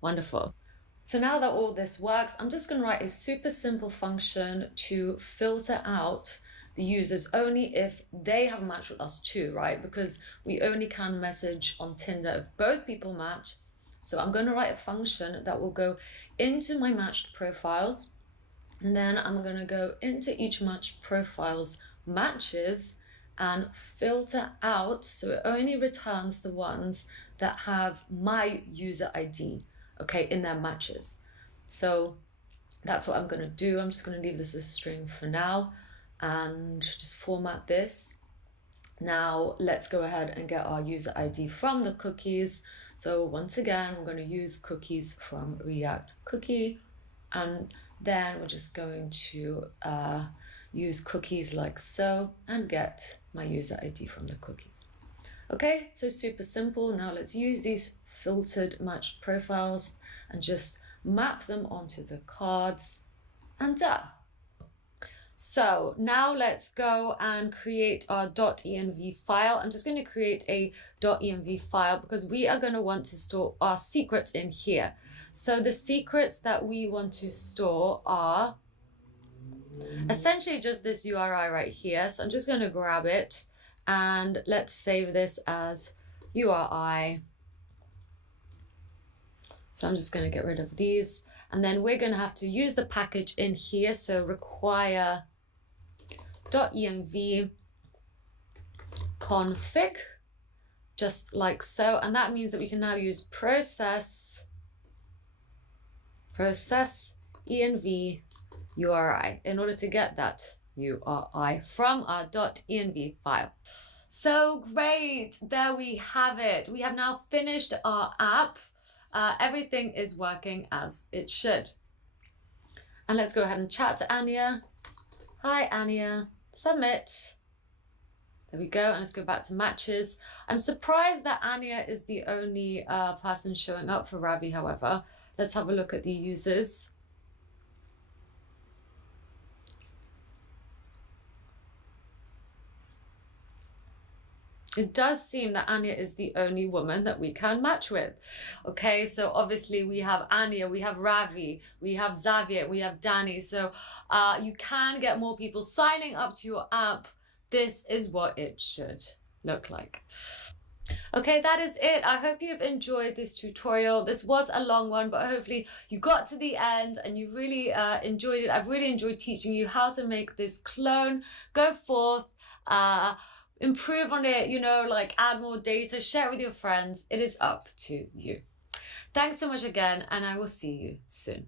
wonderful. So now that all this works, I'm just going to write a super simple function to filter out the users only if they have matched with us too, right? Because we only can message on Tinder if both people match. So I'm going to write a function that will go into my matched profiles, and then I'm going to go into each matched profile's matches and filter out, so it only returns the ones that have my user ID, okay, in their matches. So that's what I'm going to do. I'm just going to leave this as a string for now and just format this. Now let's go ahead and get our user ID from the cookies. So once again, we're going to use cookies from React Cookie, and then we're just going to use cookies like so and get my user ID from the cookies. Okay, so super simple. Now let's use these filtered matched profiles and just map them onto the cards, and done. So now let's go and create our .env file. I'm just going to create a .env file because we are going to want to store our secrets in here. So the secrets that we want to store are essentially just this URI right here. So I'm just going to grab it and let's save this as URI. So I'm just going to get rid of these, and then we're going to have to use the package in here. So require .env config, just like so, and that means that we can now use process env URI in order to get that URI from our .env file. So great, there we have it. We have now finished our app. Everything is working as it should. And let's go ahead and chat to Anya. Hi Anya, submit. There we go, and let's go back to matches. I'm surprised that Anya is the only person showing up for Ravi, however. Let's have a look at the users. It does seem that Anya is the only woman that we can match with. Okay, so obviously we have Anya, we have Ravi, we have Xavier, we have Danny. So you can get more people signing up to your app. This is what it should look like. Okay, that is it. I hope you've enjoyed this tutorial. This was a long one, but hopefully you got to the end and you really enjoyed it. I've really enjoyed teaching you how to make this clone. Go forth, improve on it, you know, like add more data, share it with your friends. It is up to you. Thanks so much again, and I will see you soon.